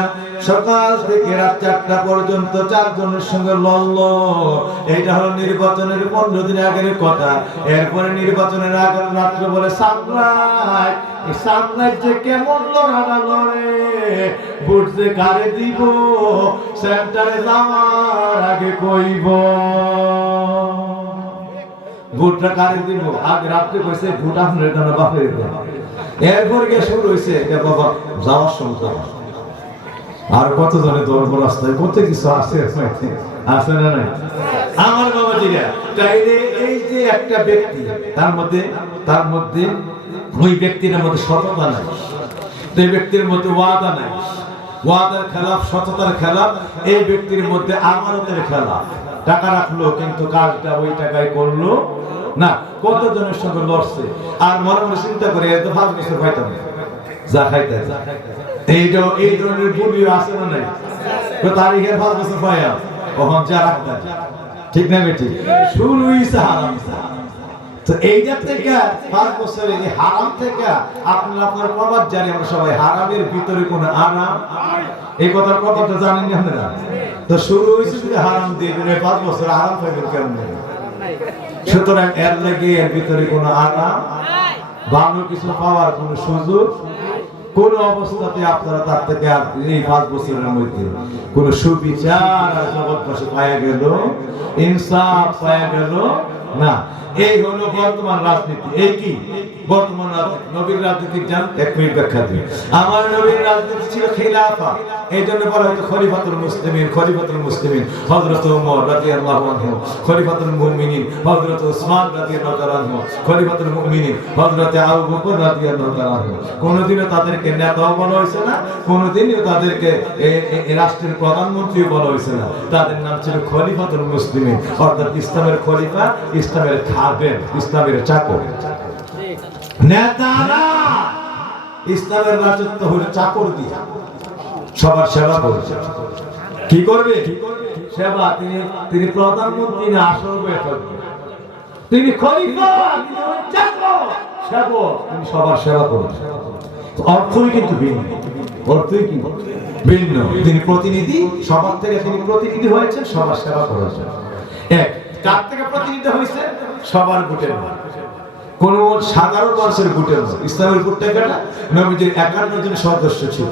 সকাল থেকে রাত 4টা পর্যন্ত 4 জনের সঙ্গে লড়ল। এইটা হলো নির্বাচনের 15 দিন আগের কথা। এরপরে নির্বাচনের আগের রাত্রে বলে সামরাই, এই সামরাই যে কেমন লড়াটা লড়ে, ভোট যে কারে দিব, সেন্টারে যাওয়ার আগে কইব। ভোটটা কারে দিব, আগে রাত্রে কইছে ভোট আপনার জন্য বাপের দেন। এরপর গিয়ে শুরু হয়েছে বাবা যাওয়ার সময়, আর কত জনে দৌড়বো রাস্তায়, কত কিছু আছে আছে না নাই? আমার বাবাজিরা তাইলে এই যে একটা ব্যক্তি, তার মধ্যে ওই ব্যক্তির মধ্যে সততা নাই, এই ব্যক্তির মধ্যে ওয়াদা নাই, ওয়াদার খেলাফ, সততার খেলাফ, এই ব্যক্তির মধ্যে আমানতের খেলাফ। টাকা রাখলো কিন্তু কাজটা ওই টাকায় করলো না। কতজনের সঙ্গে লড়ছে, আর মনে মনে চিন্তা করে এত 5 বছর খাইতাম যা খাইতে, এই ধরনের বুড়িও আছে না নাই? তো তারিখের 5 বছর পাইয়া কখন যা রাখতেন, ঠিক না বেটি? শুরু হইছে হারাম। তো এইটা থেকে 5 বছরের এই হারাম থেকে আপনার প্রবাদ জানি আমরা সবাই, হারামের ভিতরে কোনো আরাম, এই কথার প্রবাদটা জানেন না আপনারা? তো শুরু হয়েছে যে হারাম দিয়ে 5 বছর আরাম পাইবেন কেমন? সুতরাং এর লাগে এর ভিতরে কোনো আরাম, ভালো কিছু পাওয়ার কোনো সুযোগ কোন অবস্থাতে আপনারা তার থেকে এই 5 বছরের মধ্যে কোন সুবিচার আর জগৎবাসী পাওয়া গেল, ইনসাফ পাওয়া গেল না। এই হলো বর্তমান রাজনীতি। এই কি বর্তমান রাজনীতি? নবীর রাজনীতি জান, এক মিনিট ব্যাখ্যা দিই। আমার নবীর রাজনীতি ছিল খিলাফা, এই জন্য বলা হতো খলিফাতুল মুসলিমিন, খলিফাতুল মুসলিমিন হযরত ওমর রাদিয়াল্লাহু আনহু, খলিফাতুল মুমিনিন হযরত উসমান রাদিয়াল্লাহু তাআলা আনহু, খলিফাতুল মুমিনিন হযরত আবু বকর রাদিয়াল্লাহু তাআলা আনহু। কোনদিনও তাদেরকে নেতাও বলা হয়েছে না, কোনদিনও তাদেরকে এই রাষ্ট্রের প্রধানমন্ত্রী বলা হয়েছে না। তাদের নাম ছিল খলিফাতুল মুসলিমিন, অর্থাৎ ইসলামের খলিফা, ইসলামের খাদেম, ইসলামের চাকর। নেতারা ইসলামের রাজত্ব হলো চাকর দিয়া, সবার সেবা করছে। কি করবে? সেবা। তিনি প্রধানমন্ত্রী না, আসল বেতন। তিনি খলিফা, চাকর, সেবক, তিনি সবার সেবা করছেন। অর্থই কিন্তু ভিন্ন, অর্থই কিন্তু ভিন্ন। তিনি প্রতিনিধি, সবার থেকে তিনি প্রতিনিধি হয়েছেন, সবার সেবা করেছেন। এক কার থেকে প্রতিনিধি হয়েছে? সবার ভোটের। কোন সাধারণ মানুষের ভোটের। ইসলামের ভোটটা কেনা নবীজির 51 জন সদস্য ছিল,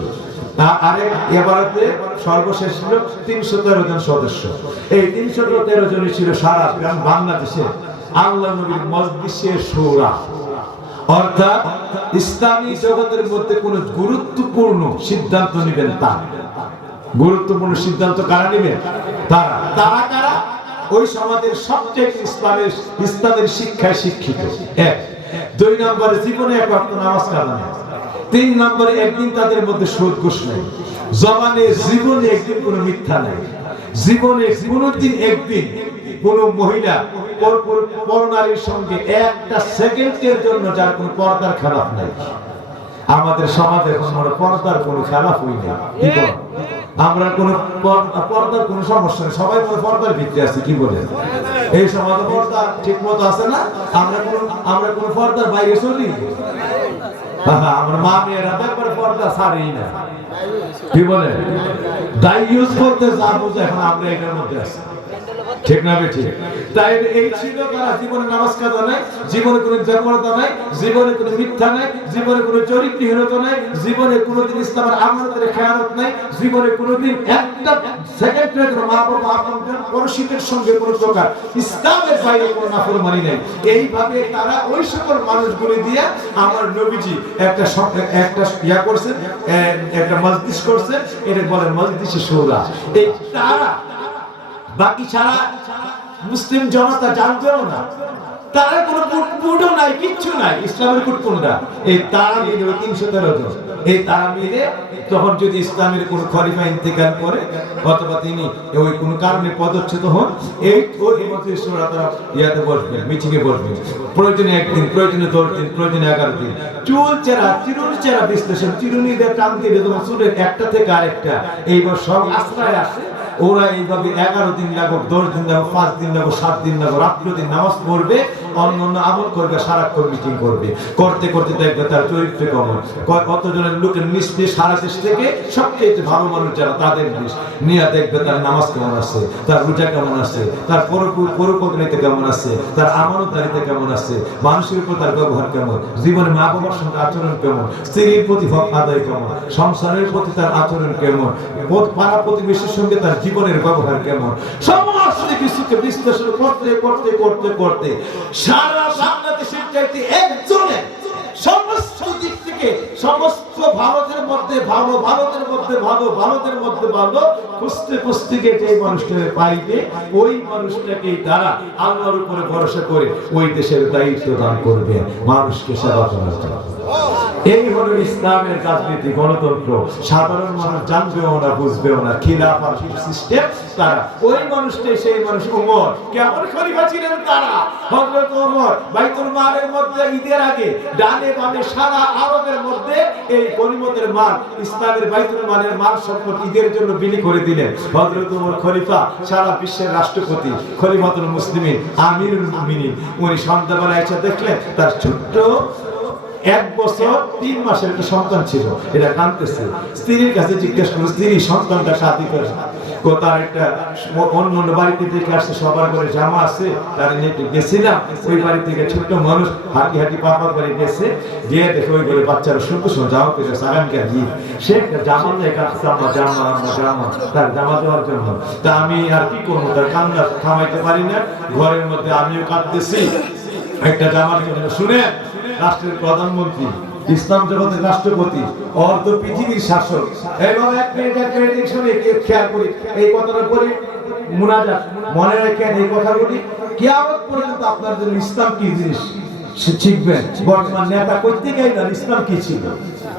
আরেক এবারেতে সর্বশেষ ছিল 313 জন সদস্য। এই 313 জনই ছিল সারা বাংলাদেশে আল্লাহ নবীর মজলিসে শুরা, অর্থাৎ ইসলামী জগতের মধ্যে কোন গুরুত্বপূর্ণ সিদ্ধান্ত নেবেন তা। গুরুত্বপূর্ণ সিদ্ধান্ত কারা নেবেন? তারা। তারা কারা? ওই সমাজের সবচেয়ে ইসলামের শিক্ষায় শিক্ষিত। এক। 2 নম্বরে জীবনে এক ওয়াক্ত নামাজ কাজা নেই। 3 নম্বরে একদিন তাদের মধ্যে সুদ ঘুষ নেই। জবানে জীবনে একদিন কোনো মিথ্যা নাই। জীবনে কোনোদিন একদিন কোন মহিলা পরনারীর সঙ্গে একটা সেকেন্ডের জন্য যার কোনো পর্দার খেলাফ নাই। আমাদের সমাজে এখন পর্দার কোনো খেলাফ হই না। কি বল? আমরা কোন পর্দার কোনো সমস্যা নেই, সবাই পর্দার ভিত্তি আছে। কি বলে এই সমাজে পর্দা ঠিক মতো আছে না? আমরা কোন পর্দার বাইরে চলি? আমরা মা মেয়েরা একবারে পর্দা ছাড়েই না। কি বলে দাইয়ুস করতে যা বোঝে এখন আমরা এটার মধ্যে আছি। ঠিক না বেঠিক? তাই এই ছিল তারা জীবনে নামাজ কাজা নাই, জীবনে কোনো জড়তা নাই, জীবনে কোনো মিথ্যা নাই, জীবনে কোনো চরিত্রহীনতা নাই, জীবনে কোনোদিন ইসলামের আমানতের খেয়ানত নাই, জীবনে কোনোদিন একটা সেকেন্ডের কোনো মা বাবা আপনজন পরশীদের সঙ্গে কোনো প্রকার ইসলামের বাইরে কোনো নাফরমানি নাই। এইভাবে তারা ওই সকল মানুষগুলি দিয়ে আমার নবীজি একটা ইয়া করছেন, একটা মজলিস করছেন, এটা বলে মজলিসে শুরা। এই তারা বাকি সারা মুসলিম জনতা জানতেও না, তারা কোনো কুটকুটও নাই, কিচ্ছু নাই। ইসলামের কুটকুটরা এই তারা মিলে 313 জন। এই তারা মিলে তখন যদি ইসলামের কোন খলিফা ইন্তেকাল করে অথবা তিনি ওই কোন কারণে পদচ্যুত হন, এই ওই মজলিসরা তারা ইয়াতে বসবেন, মিটিংয়ে বসবেন। প্রয়োজনে 1 দিন, প্রয়োজনে 10 দিন, প্রয়োজনে 11 দিন। চুল চেরা বিশ্লেষণ, চিরুনি দিয়ে টান দিয়ে তোমার চুলের একটা থেকে আরেকটা এইবার সব আশ্রয় আসে। ওরা এইভাবে 11 দিন লাগুক, 10 দিন লাগুক, 5 দিন লাগুক, 7 দিন লাগুক, রাত্রি দিন নামাজ পড়বে, অন্য আমল করবে, সারাক্ষণ মিটিং করবে। করতে করতে দেখবে তার চরিত্র কেমন। কতজনের লোকের মিষ্টি সারা দেশ থেকে সবচেয়ে ভালো মানুষ যারা তাদের নিয়ে দেখবে তার নামাজ কেমন আছে, তার রোজা কেমন আছে, তার পরোপকারিতা কেমন আছে, তার আমানতদারিতা কেমন আছে, মানুষের উপর তার ব্যবহার কেমন, জীবনে মা বাবার সঙ্গে আচরণ কেমন, স্ত্রীর প্রতি হক আদায় কেমন, সংসারের প্রতি তার আচরণ কেমন, পাড়া প্রতিবেশীর সঙ্গে তার জীবনের ব্যবহার কেমন, সমস্ত কিছুকে বিশ্লেষণ করতে করতে করতে করতে সারা বাংলাদেশের চাইতে একজনে সমস্ত দিক থেকে সমস্ত ভারতের মধ্যে ভালো, ভারতের মধ্যে ভালো, ভারতের মধ্যে ভালো খুঁজতে খুঁজতে গিয়ে যে মানুষটাকে পাইবে, ওই মানুষটাকেই তারা আল্লাহর উপরে ভরসা করে ওই দেশের দায়িত্ব দান করবে মানুষকে সেবা করার জন্য। এই হলো ইসলামের রাজনীতি, গণতন্ত্র। সাধারণ মানুষ জানবেও না, বুঝবেও না। খিলাফার সিস্টেম তারা ওই মানুষটাই, সেই মানুষ ওমর। কেমন খলিফা ছিলেন তারা? হযরত ওমর বাইতুল মালের মধ্যে ঈদের আগে ডানে বামে সারা আরবের মধ্যে এই গনিমতের মাল, ইসলামের বাইতুল মালের মাল সম্পদ ঈদের জন্য বিলি করে দিলেন। হযরত ওমর খলিফা, সারা বিশ্বের রাষ্ট্রপতি, খলিফাতুল মুসলিমিন, আমিরুল মুমিনিন। উনি সন্ধ্যাবেলা এসে দেখলেন তার ছোট্ট 1 বছর 3 মাসের একটা সন্তান ছিল, এটা কাঁদতেছে। স্ত্রীর কাছে জিজ্ঞেস করলো, স্ত্রী সন্তানটা শাদী করে তার একটা অন্য বাড়িতে থেকে আসছে, সবার ঘরে জামা আছে, তার নিয়ে গেছিলাম। ওই বাড়ি থেকে ছোট্ট মানুষ হাঁটি হাঁটি পাপার বাড়ি গেছে, গিয়ে দেখে ওই ঘরে বাচ্চারা শুনতে জামা পেয়েছে, আগামীকাল ঈদ। সে জামা দেয় কাঁদছে, আমার জামা, আমার জামা, তার জামা দেওয়ার জন্য। তা আমি আর কি করবো, তার কান্না থামাইতে পারি না। ঘরের মধ্যে আমিও কাঁদতেছি একটা জামার জন্য। শুনে রাষ্ট্রের প্রধানমন্ত্রী, ইসলাম জগতের রাষ্ট্রপতি, অর্ধ পৃথিবীর শাসক, এবং এক মিনিট শুনে খেয়াল করি এই কথাটা বলি, মুনাজাত মনে রাখেন এই কথাগুলি। কিয়ামত পর্যন্ত আপনার জন্য ইসলাম কি জিনিস শিখবেন। বর্তমান নেতা করতে গেলে না ইসলাম কি ছিল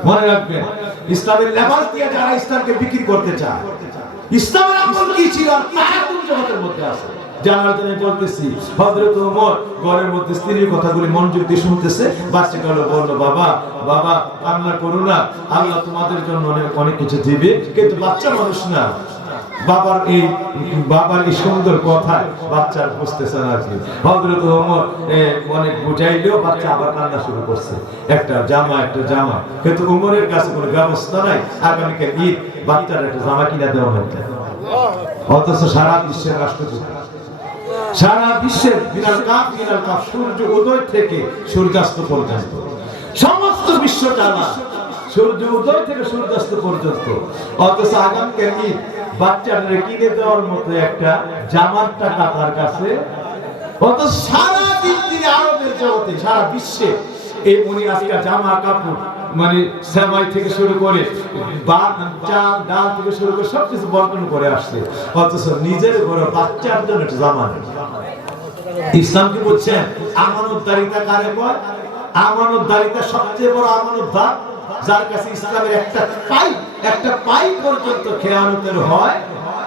মনে রাখবেন। ইসলামের লেবাস দিয়ে যারা ইসলামকে বিক্রি করতে চায়, ইসলামের আমল কি ছিল আর তারা কোন জগতের মধ্যে আছে জানার জন্য বলতেছি। হযরত ওমর ঘরের মধ্যে স্ত্রীর কথাগুলি মনোযোগ দিয়ে শুনতেছে। বাচ্চাগুলো বললো, বাবা বাবা কান্না করো না, আল্লাহ তোমাদের জন্য অনেক কিছু দিবে। কিন্তু বাচ্চা মানুষ না, বাবার এই সুন্দর কথায় বাচ্চার বুঝতেছে না আর কি। হযরত ওমর অনেক বুঝাইলেও বাচ্চা আবার কান্না শুরু করছে। একটা জামা, কিন্তু ওমরের কাছে কোনো ব্যবস্থা নাই আগামীকাল ঈদ, বাচ্চার একটা জামা কিনা দেওয়া হয়। অথচ সারা বিশ্বের রাষ্ট্রপতি, সারা বিশ্বের বিনাল কাপ সূর্য উদয় থেকে সূর্যাস্ত পর্যন্ত সমস্ত বিশ্ব চালা, সূর্য উদয় থেকে সূর্যাস্ত পর্যন্ত। অথচ আগামীকাল ঈদ, বাচ্চাদের কিনে দেওয়ার মতো একটা জামার টাকা তার কাছে। অথচ সারা খেয়ানতের জগতে সারা বিশ্বে এই উনি আজকে জামা কাপড় মানে সেমাই থেকে শুরু করে চাল ডাল থেকে শুরু করে সবকিছু বন্টন করে আসছে, অথচ নিজের ঘরে বাচ্চার জন্য একটু জামা নেই। ইসলাম কি বলছেন? আমানতদারিতা কারে কয়? আমানতদারিতা সবচেয়ে বড় আমানতদার যার কাছে ইসলামের একটা পাই পর্যন্ত খেয়ানতের হয়,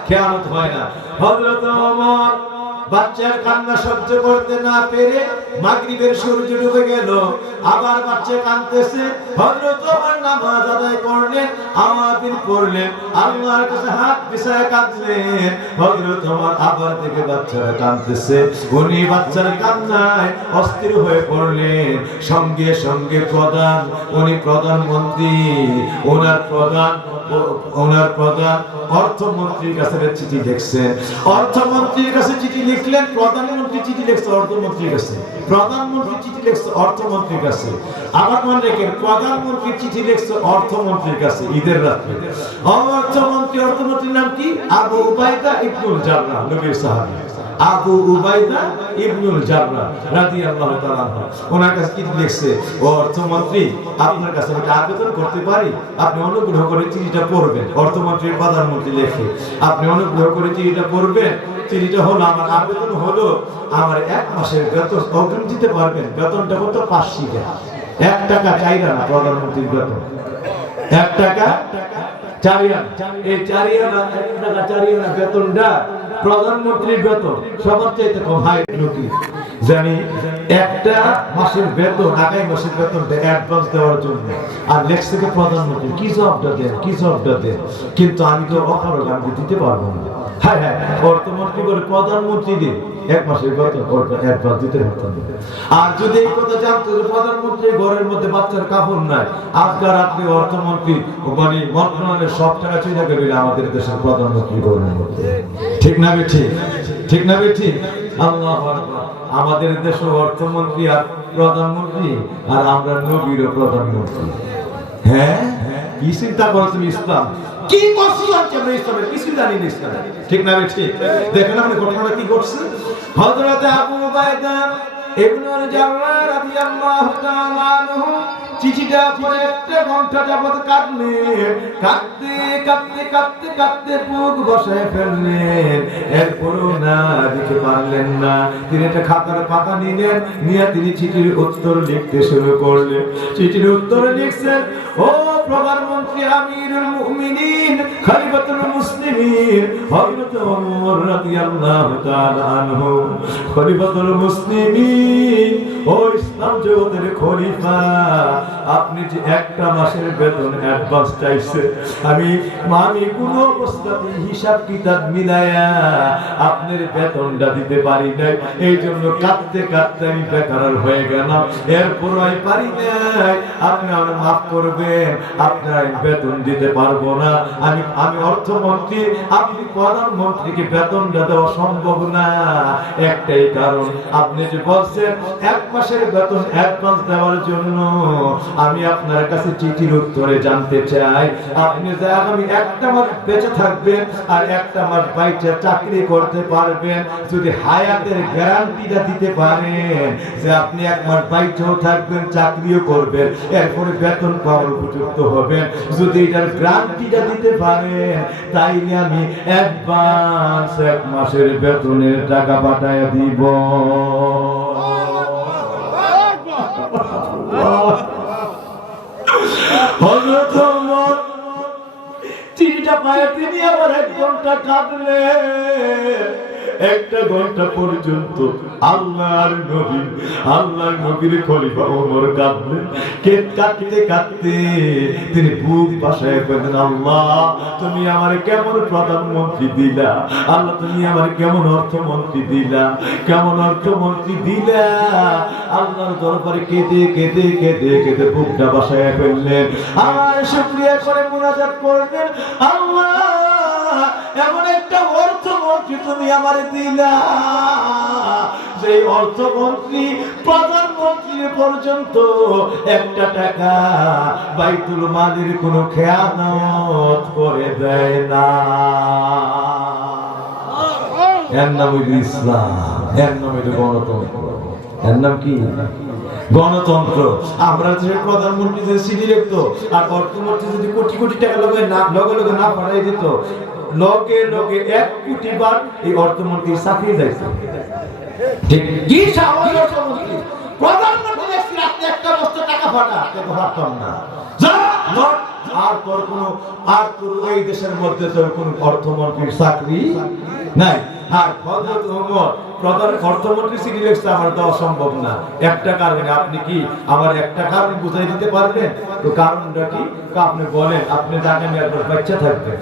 খেয়ানত হয় না। হযরত ওমর বাচ্চার কান্না সহ্য করতে না পেরে মাগরিবের সূর্য ডুবে গেল, আবার বাচ্চা কাঁদতেছে, হযরত ওমর নামাজ আদায় করলেন, আওয়াবিল পড়লেন, আল্লাহর কাছে হাত বিছায় কাঁদলেন। হযরত ওমর আবার থেকে বাচ্চারা কাঁদতেছে, উনি বাচ্চার কান্নায় অস্থির হয়ে পড়লেন। সঙ্গে সঙ্গে প্রধানমন্ত্রী ওনার প্রধান অর্থমন্ত্রীর কাছে চিঠি লিখছেন, অর্থমন্ত্রীর কাছে চিঠি লিখলেন, প্রধানমন্ত্রী চিঠি লিখছে অর্থমন্ত্রীর কাছে, প্রধানমন্ত্রী চিঠি লিখছে অর্থমন্ত্রীর কাছে, আবার মনে রেখেন প্রধানমন্ত্রী চিঠি লিখছে অর্থমন্ত্রীর কাছে ঈদের রাতে। অর্থমন্ত্রীর নাম কি? আবু উবাইদা ইবনুল জাররাহ, নবীর সাহাবী আবু উবাইদা ইবনুল জাররাহ রাদিয়াল্লাহু তাআলা আনহু। ওনার কাছে চিঠি লিখছে, ও অর্থমন্ত্রী, আপনার কাছে একটা আবেদন করতে পারি? আপনি অনুগ্রহ করে চিঠিটা পড়বেন। অর্থমন্ত্রীর প্রধানমন্ত্রী লেখে, আপনি অনুগ্রহ করে চিঠিটা পড়বেন। চিঠিটা হলো, আমার আবেদন হলো, আমার 1 মাসের বেতন অগ্রিম দিতে পারবেন? বেতনটা কত? 500 টাকা। 1 টাকা চাইরা না প্রধানমন্ত্রীর বেতন, 1 টাকা 4 আনা। এই 4 আনা 1 টাকা 4 আনা বেতনটা প্রধানমন্ত্রীর বেতন সবার চাইতে কম। ভাই লোকি জানি একটা মাসের বেতন, আগামী মাসের বেতনটা অ্যাডভান্স দেওয়ার জন্য, আর নেক্সট থেকে প্রধানমন্ত্রী কি জবাবটা দেন, কিন্তু আমি তো অপারগ, আমি দিতে পারবো না। হ্যাঁ, অর্থমন্ত্রী করে প্রধানমন্ত্রী দিন 1 মাসের বেতন অ্যাডভান্স দিতে পারতেন। আর যদি এই কথা জানতো যে প্রধানমন্ত্রী ঘরের মধ্যে বাচ্চার কাপড় নাই, আজকাল আপনি অর্থমন্ত্রী মানে মন্ত্রণালয়ের সব টাকা চলে গেলে আমাদের দেশের প্রধানমন্ত্রী ঘরের মধ্যে। ঠিক না বেঠিক? ঠিক না বেঠিক? আল্লাহু আকবার। আমাদের দেশের অর্থমন্ত্রী আর প্রধানমন্ত্রী, আর আমরা নবীর প্রধানমন্ত্রী। হ্যাঁ, কি চিন্তা করছেন ইসলাম? কি করছি আমরা ইসলামের কিছু জানি না ইসলাম। ঠিক না বেঠিক? দেখেন আপনি ঘটনাটা কি করছে। হযরত আবু উবাইদা ইবনুল জাররাহ রাদিয়াল্লাহু তাআলা আনহু চিঠিটা পড়ে 1 ঘন্টা যাবত কাঁদতে বুক বসায় ফেললেন। এরপরও না দিতে পারলেন না। তিনি একটা খাতার পাতা নিলেন, নিয়ে তিনি চিঠির উত্তর লিখতে শুরু করলেন। চিঠির উত্তরে লিখছেন, ও প্রধানমন্ত্রী আমিরুল মুমিনিন খলিফাতুল মুসলিমিন হযরত ওমর রাদিয়াল্লাহু তাআলা আনহু, খলিফাতুল মুসলিমিন, ও ইসলাম জগতের খলিফা, আপনি যে 1 মাসের বেতন অ্যাডভান্স চাইছে, আমি কোনো অবস্থাতে হিসাব কিতাব মিলায়া আপনার বেতনটা দিতে পারি নাই। এই জন্য কাঁদতে আমি বেকার হয়ে গেলাম। এরপর আমি পারি নাই, আপনি আমার মাফ করবেন, আপনার বেতন দিতে পারবো না। আমি অর্থমন্ত্রী, আপনি প্রধানমন্ত্রীকে বেতনটা দেওয়া সম্ভব না। একটাই কারণ, আপনি যে বলছেন 1 মাসের বেতন অ্যাডভান্স দেওয়ার জন্য, আমি আপনার কাছে চিঠির উত্তরে জানতে চাই, আপনি যে আগামী 1 মাস বেঁচে থাকবেন আর 1 মাস বাইরে চাকরি করতে পারবেন, যদি হায়াতের গ্যারান্টিটা দিতে পারেন যে আপনি 1 মাস বাইরেও থাকবেন, চাকরিও করবেন, এরপরে বেতন পাওয়ার উপযুক্ত হবেন, যদি এটার গ্যারান্টিটা দিতে পারেন, তাইলে আমি অ্যাডভান্স 1 মাসের বেতনের টাকা পাঠায় দিব। হযরত ওমর চিঠিটা পায়ে তিনি আবার 1 ঘন্টা কাঁদলেন। 1 ঘন্টা পর্যন্ত আল্লাহর নবীর খলিফা ওমর কাঁদলেন। কাঁদতে তিনি বুক ভাসায় বললেন, আল্লাহ তুমি আমার কেমন প্রধানমন্ত্রী দিলা, আল্লাহ তুমি আমার কেমন অর্থমন্ত্রী দিলা, আল্লাহর দরবারে কেঁদে বুকটা ভাসায় ফেললেন। আর শুকরিয়া করে মুনাজাত করলেন, আল্লাহ এমন একটা অর্থমন্ত্রী তুমি আমার দিলা, সেই অর্থমন্ত্রী প্রধানমন্ত্রী পর্যন্ত 1 টাকা বাইতুল মালের কোনো খেয়ানত করে দেয় না। এর নাম হইল ইসলাম, এর নাম হইল গণতন্ত্র, এর নাম কি? গণতন্ত্র। আমরা যে প্রধানমন্ত্রী যে চিঠি লিখতো আর অর্থমন্ত্রী যদি কোটি কোটি টাকা লগে না পাঠাই দিত, লগে 1 কোটি বার এই অর্থমন্ত্রী চাকরি যাইতো। ঠিক কি সাহস অর্থমন্ত্রী? প্রধানমন্ত্রী দেখছি আপনি একটা বস্তা টাকা পাঠাতাম না। যা লট আর তোর এই দেশের মধ্যে তোর কোন অর্থমন্ত্রীর চাকরি নাই। আর হযরত ওমর প্রধান অর্থমন্ত্রী চিঠি লিখছে আমার দেওয়া সম্ভব না একটা কারণে। আপনি কি আমার একটা কারণ বুঝাই দিতে পারবেন? তো কারণটা কি? আপনি বলেন। আপনি জানেন একবার বেঁচে থাকবেন,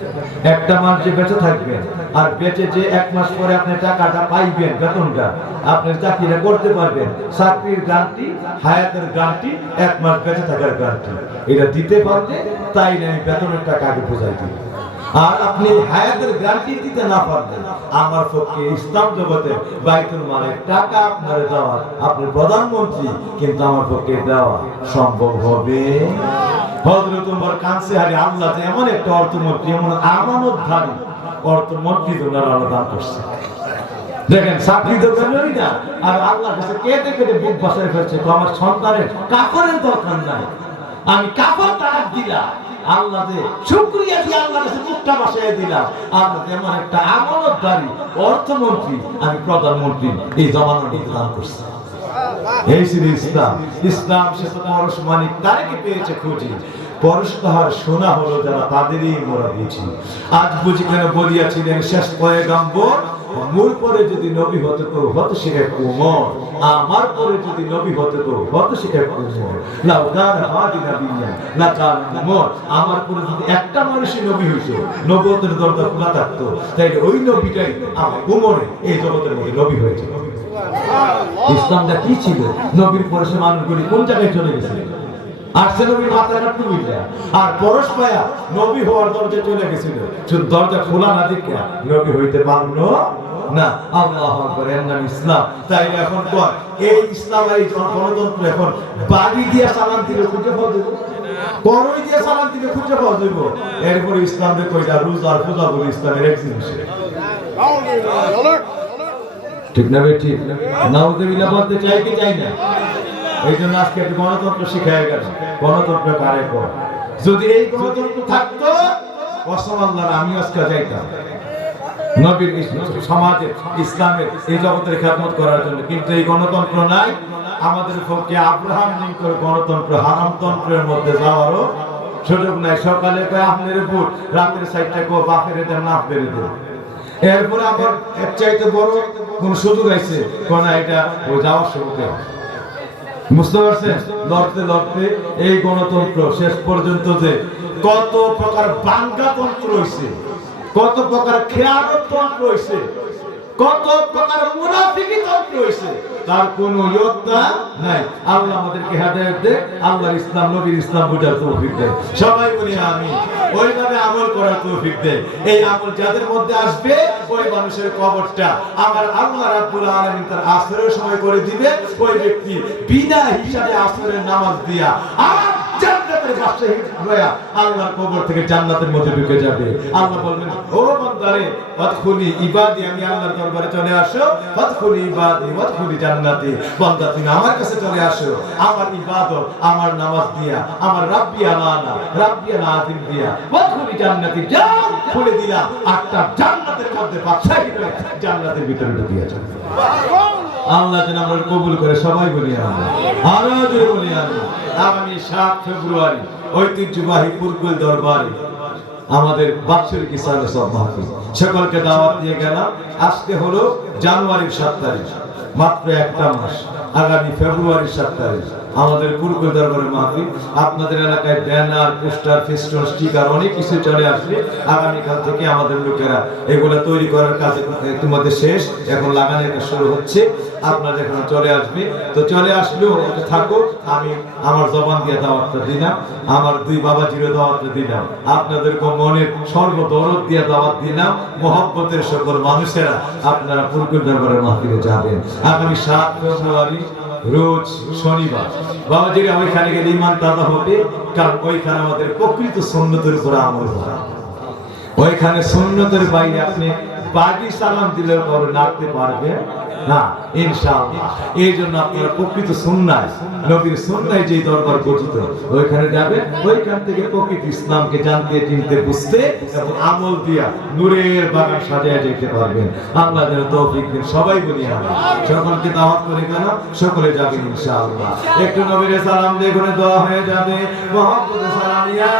একটা মাস যে বেঁচে থাকবেন আর বেঁচে যে 1 মাস পরে আপনি টাকাটা পাইবেন, বেতনটা আপনি চাকরিটা করতে পারবেন। চাকরির গ্যারান্টি, হায়াতের গ্যারান্টি, 1 মাস বেঁচে থাকার গ্যারান্টি। এটা দিতে পারলে তাই না আমি বেতনের টাকা আগে বুঝাই দিই। আর আপনি হায়াতের গ্যারান্টি দিতে না পারবেন, আমার পক্ষে ইসলাম জগতে বাইতুল মালের টাকা আপনার দেওয়া, আপনি প্রধানমন্ত্রী কিন্তু আমার পক্ষে দেওয়া সম্ভব হবে? হযরত ওমর কাঁদছে, আরে আল্লাহ যে এমন একটা অর্থমন্ত্রী, এমন আমানতধারী অর্থমন্ত্রী ওনারা দান করছে। দেখেন চাকরি দরকারই না, আর আল্লাহর কাছে কেঁদে কেঁদে বুক বাসায় ফেলছে, তো আমার সন্তানের কাফনের দরকার নাই, আমি কাফন টাকা দিলাম। আল্লাহ যে শুকরিয়া দিয়ে আল্লাহর কাছে মুখটা বাসায় দিলাম। আল্লাহ যেমন একটা আমানতদারী অর্থমন্ত্রী আমি প্রধানমন্ত্রী এই জমানাটি দান করছি। এই ছিল ইসলাম। ইসলাম সে তো পরশ মানিক তারেকে পেয়েছে খুঁজি, পরশ তাহার সোনা হলো যারা তাদেরই মোরা দিয়েছি। আজ বুঝি কেন বলিয়াছিলেন শেষ পয়গাম্বর, মোর পরে যদি নবী হতো তো হতো সে এক ওমর, আমার পরে যদি নবী হতো তো হতো সে এক ওমর। লাউ কানা বাদিনা বিল্লাহ লা কানা ওমর, আমার পরে যদি একটা মানুষই নবী হইতো, নবুয়তের দরজা খোলা থাকতো, তাইলে ওই নবীটাই আমার ওমরে এই জগতের মধ্যে নবী হয়েছে। ইসলামটা কি ছিল? নবীর পরে সে মানুষগুলি কোন জায়গায় চলে গেছে? আসছে নবীর মাথা কাটতে বুঝলে, আর পরশ পায়া নবী হওয়ার দরজা চলে গেছিল, শুধু দরজা খোলা না দিকে নবী হইতে পারলো না। আল্লাহু আকবার, এর নাম ইসলাম। তাই এখন কর এই ইসলাম এই গণতন্ত্র এখন বাড়ি দিয়া সালাম দিলে খুঁজে পাওয়া যাবে, করই দিয়া সালাম দিলে খুঁজে পাওয়া যাবে। এরপরে ইসলামে কইটা রোজা আর পূজা বলে ইসলামের এক্সিবিশন। ঠিক না ভাই? ঠিক নাউযুবিল্লাহ বলতে চাই কি চাই না? এই জন্য আজকে একটু গণতন্ত্র শিখায় গেছে। গণতন্ত্র কারে কর? যদি এই গণতন্ত্র থাকতো কসম আল্লাহর আমি আজকে যাইতাম নবীর সমাজে ইসলামের এই জগতের খেদমত করার জন্য। কিন্তু এই গণতন্ত্র নাই। আমাদের পক্ষে আব্রাহাম লিঙ্কন গণতন্ত্র হারামতন্ত্রের মধ্যে যাওয়ারও সুযোগ নাই। সকালে কয় আপনার বুট, রাতের সাইডটায় কো বাপের দেন না আপনার দেন। এরপরে আবার এর চাইতে বড় কোন সুযোগ আছে কোন এটা ও যাওয়ার সুযোগ। বুঝতে পারছেন? লড়তে লড়তে এই গণতন্ত্র শেষ পর্যন্ত যে কত প্রকার বাঙ্গাতন্ত্র হইছে, কত প্রকার খেয়ানত তন্ত্র হইছে, কত প্রকার মুনাফিকি তন্ত্র হইছে, তার কোন ইয়ত্তা নাই। আল্লাহ আমাদেরকে হেদায়েত দেয়, আল্লাহর ইসলাম নবীর ইসলাম বুঝার তৌফিক দেয়। সবাই বলি আমিন। ওইভাবে আমল করার তৌফিক দেয়। এই আমল যাদের মধ্যে আসবে ওই মানুষের কবরটা আমার আল্লাহ রাব্বুল আলামিন তার আসরের সময় করে দিবে। ওই ব্যক্তি বিনা হিসাবে আসরের নামাজ দিয়া আর জান্নাতের বাদশাহী হয়ে আল্লাহর কবর থেকে জান্নাতের মধ্যে ঢুকে যাবে। আল্লাহ বলবেন, ও বান্দারে ফাদখুলি ইবাদি, আমি আল্লাহর দরবারে চলে আসো, ফাদখুলি ইবাদি ওয়াদখুলি জান্নাতি, বান্দা তুমি আমার কাছে চলে আসো আমার ইবাদত আমার নামাজ দিয়া, আমার রাব্বিয়ানা আযীম দিয়া, ওয়াদখুলি জান্নাতি, যাও খুলে দিলাম আটটা জান্নাতের মধ্যে বাদশাহী হয়ে জান্নাতের ভিতরে ঢুকিয়ে যাবে। আল্লাহ যেন আমরা কবুল করে। সবাই বলি আমিন। আরো জোরে বলি আমিন। আগামী 7 ফেব্রুয়ারি ঐতিহ্যবাহী পুরকুল দরবারে আমাদের বাৎসরিক ইসলামী সব মাহফিল, সকলকে দাওয়াত দিয়ে গেলাম। আজকে হলো জানুয়ারির 7 তারিখ, মাত্র একটা মাস। আগামী ফেব্রুয়ারির 7 তারিখ আমাদের পুরকুল দরবারের মাহফিল। আপনাদের এলাকায় ব্যানার, পোস্টার, ফেস্টুন, স্টিকার অনেক কিছু চলে আসবে। আগামীকাল থেকে আমাদের লোকেরা এগুলো তৈরি করার কাজ ইতিমধ্যে শেষ, এখন লাগানোর কাজ শুরু হচ্ছে। আপনাদের এখানে চলে আসবে, তো চলে আসলেও থাকো। আমি আমার জবান দিয়ে দাওয়াতটা দিলাম, আমার দুই বাবাজিরও দাওয়াতটা দিলাম, আপনাদেরকে মনের সর্বদরদ দিয়ে দাওয়াত দিলাম। মহব্বতের সকল মানুষেরা আপনারা পুরকুল দরবারের মাহফিলে যাবেন আগামী 7 ফেব্রুয়ারি রোজ শনিবার। বাবাজিরা ওইখানে গেলে ইমান তাজা হবে, কারণ ওইখানে আমাদের প্রকৃত সুন্নতের উপর আমল হয়। ওইখানে সুন্নতের বাইরে আপনি বাড়ি সালাম দিলে পরে নাড়তে পারবে না ইনশাআল্লাহ। এই জন্য আপনারা প্রকৃত সুন্নাহ নবীর সুন্নায় যে দরবার গঠিত ওইখানে যাবেন, ওইখান থেকে প্রকৃত ইসলামকে জানতে চিনতে বুঝতে এবং আমল দিয়া নূরের বাগান সাজিয়ে যেতে পারবেন। আল্লাহ যেন তৌফিক দিন। সবাই বলি আমিন। সকলকে দাওয়াত করে গেল, সকলে যাবেন ইনশাআল্লাহ। একটু নবীর সালাম দিয়ে করে দোয়া হয়ে যাবে। মুহাম্মদ সালাম ইয়া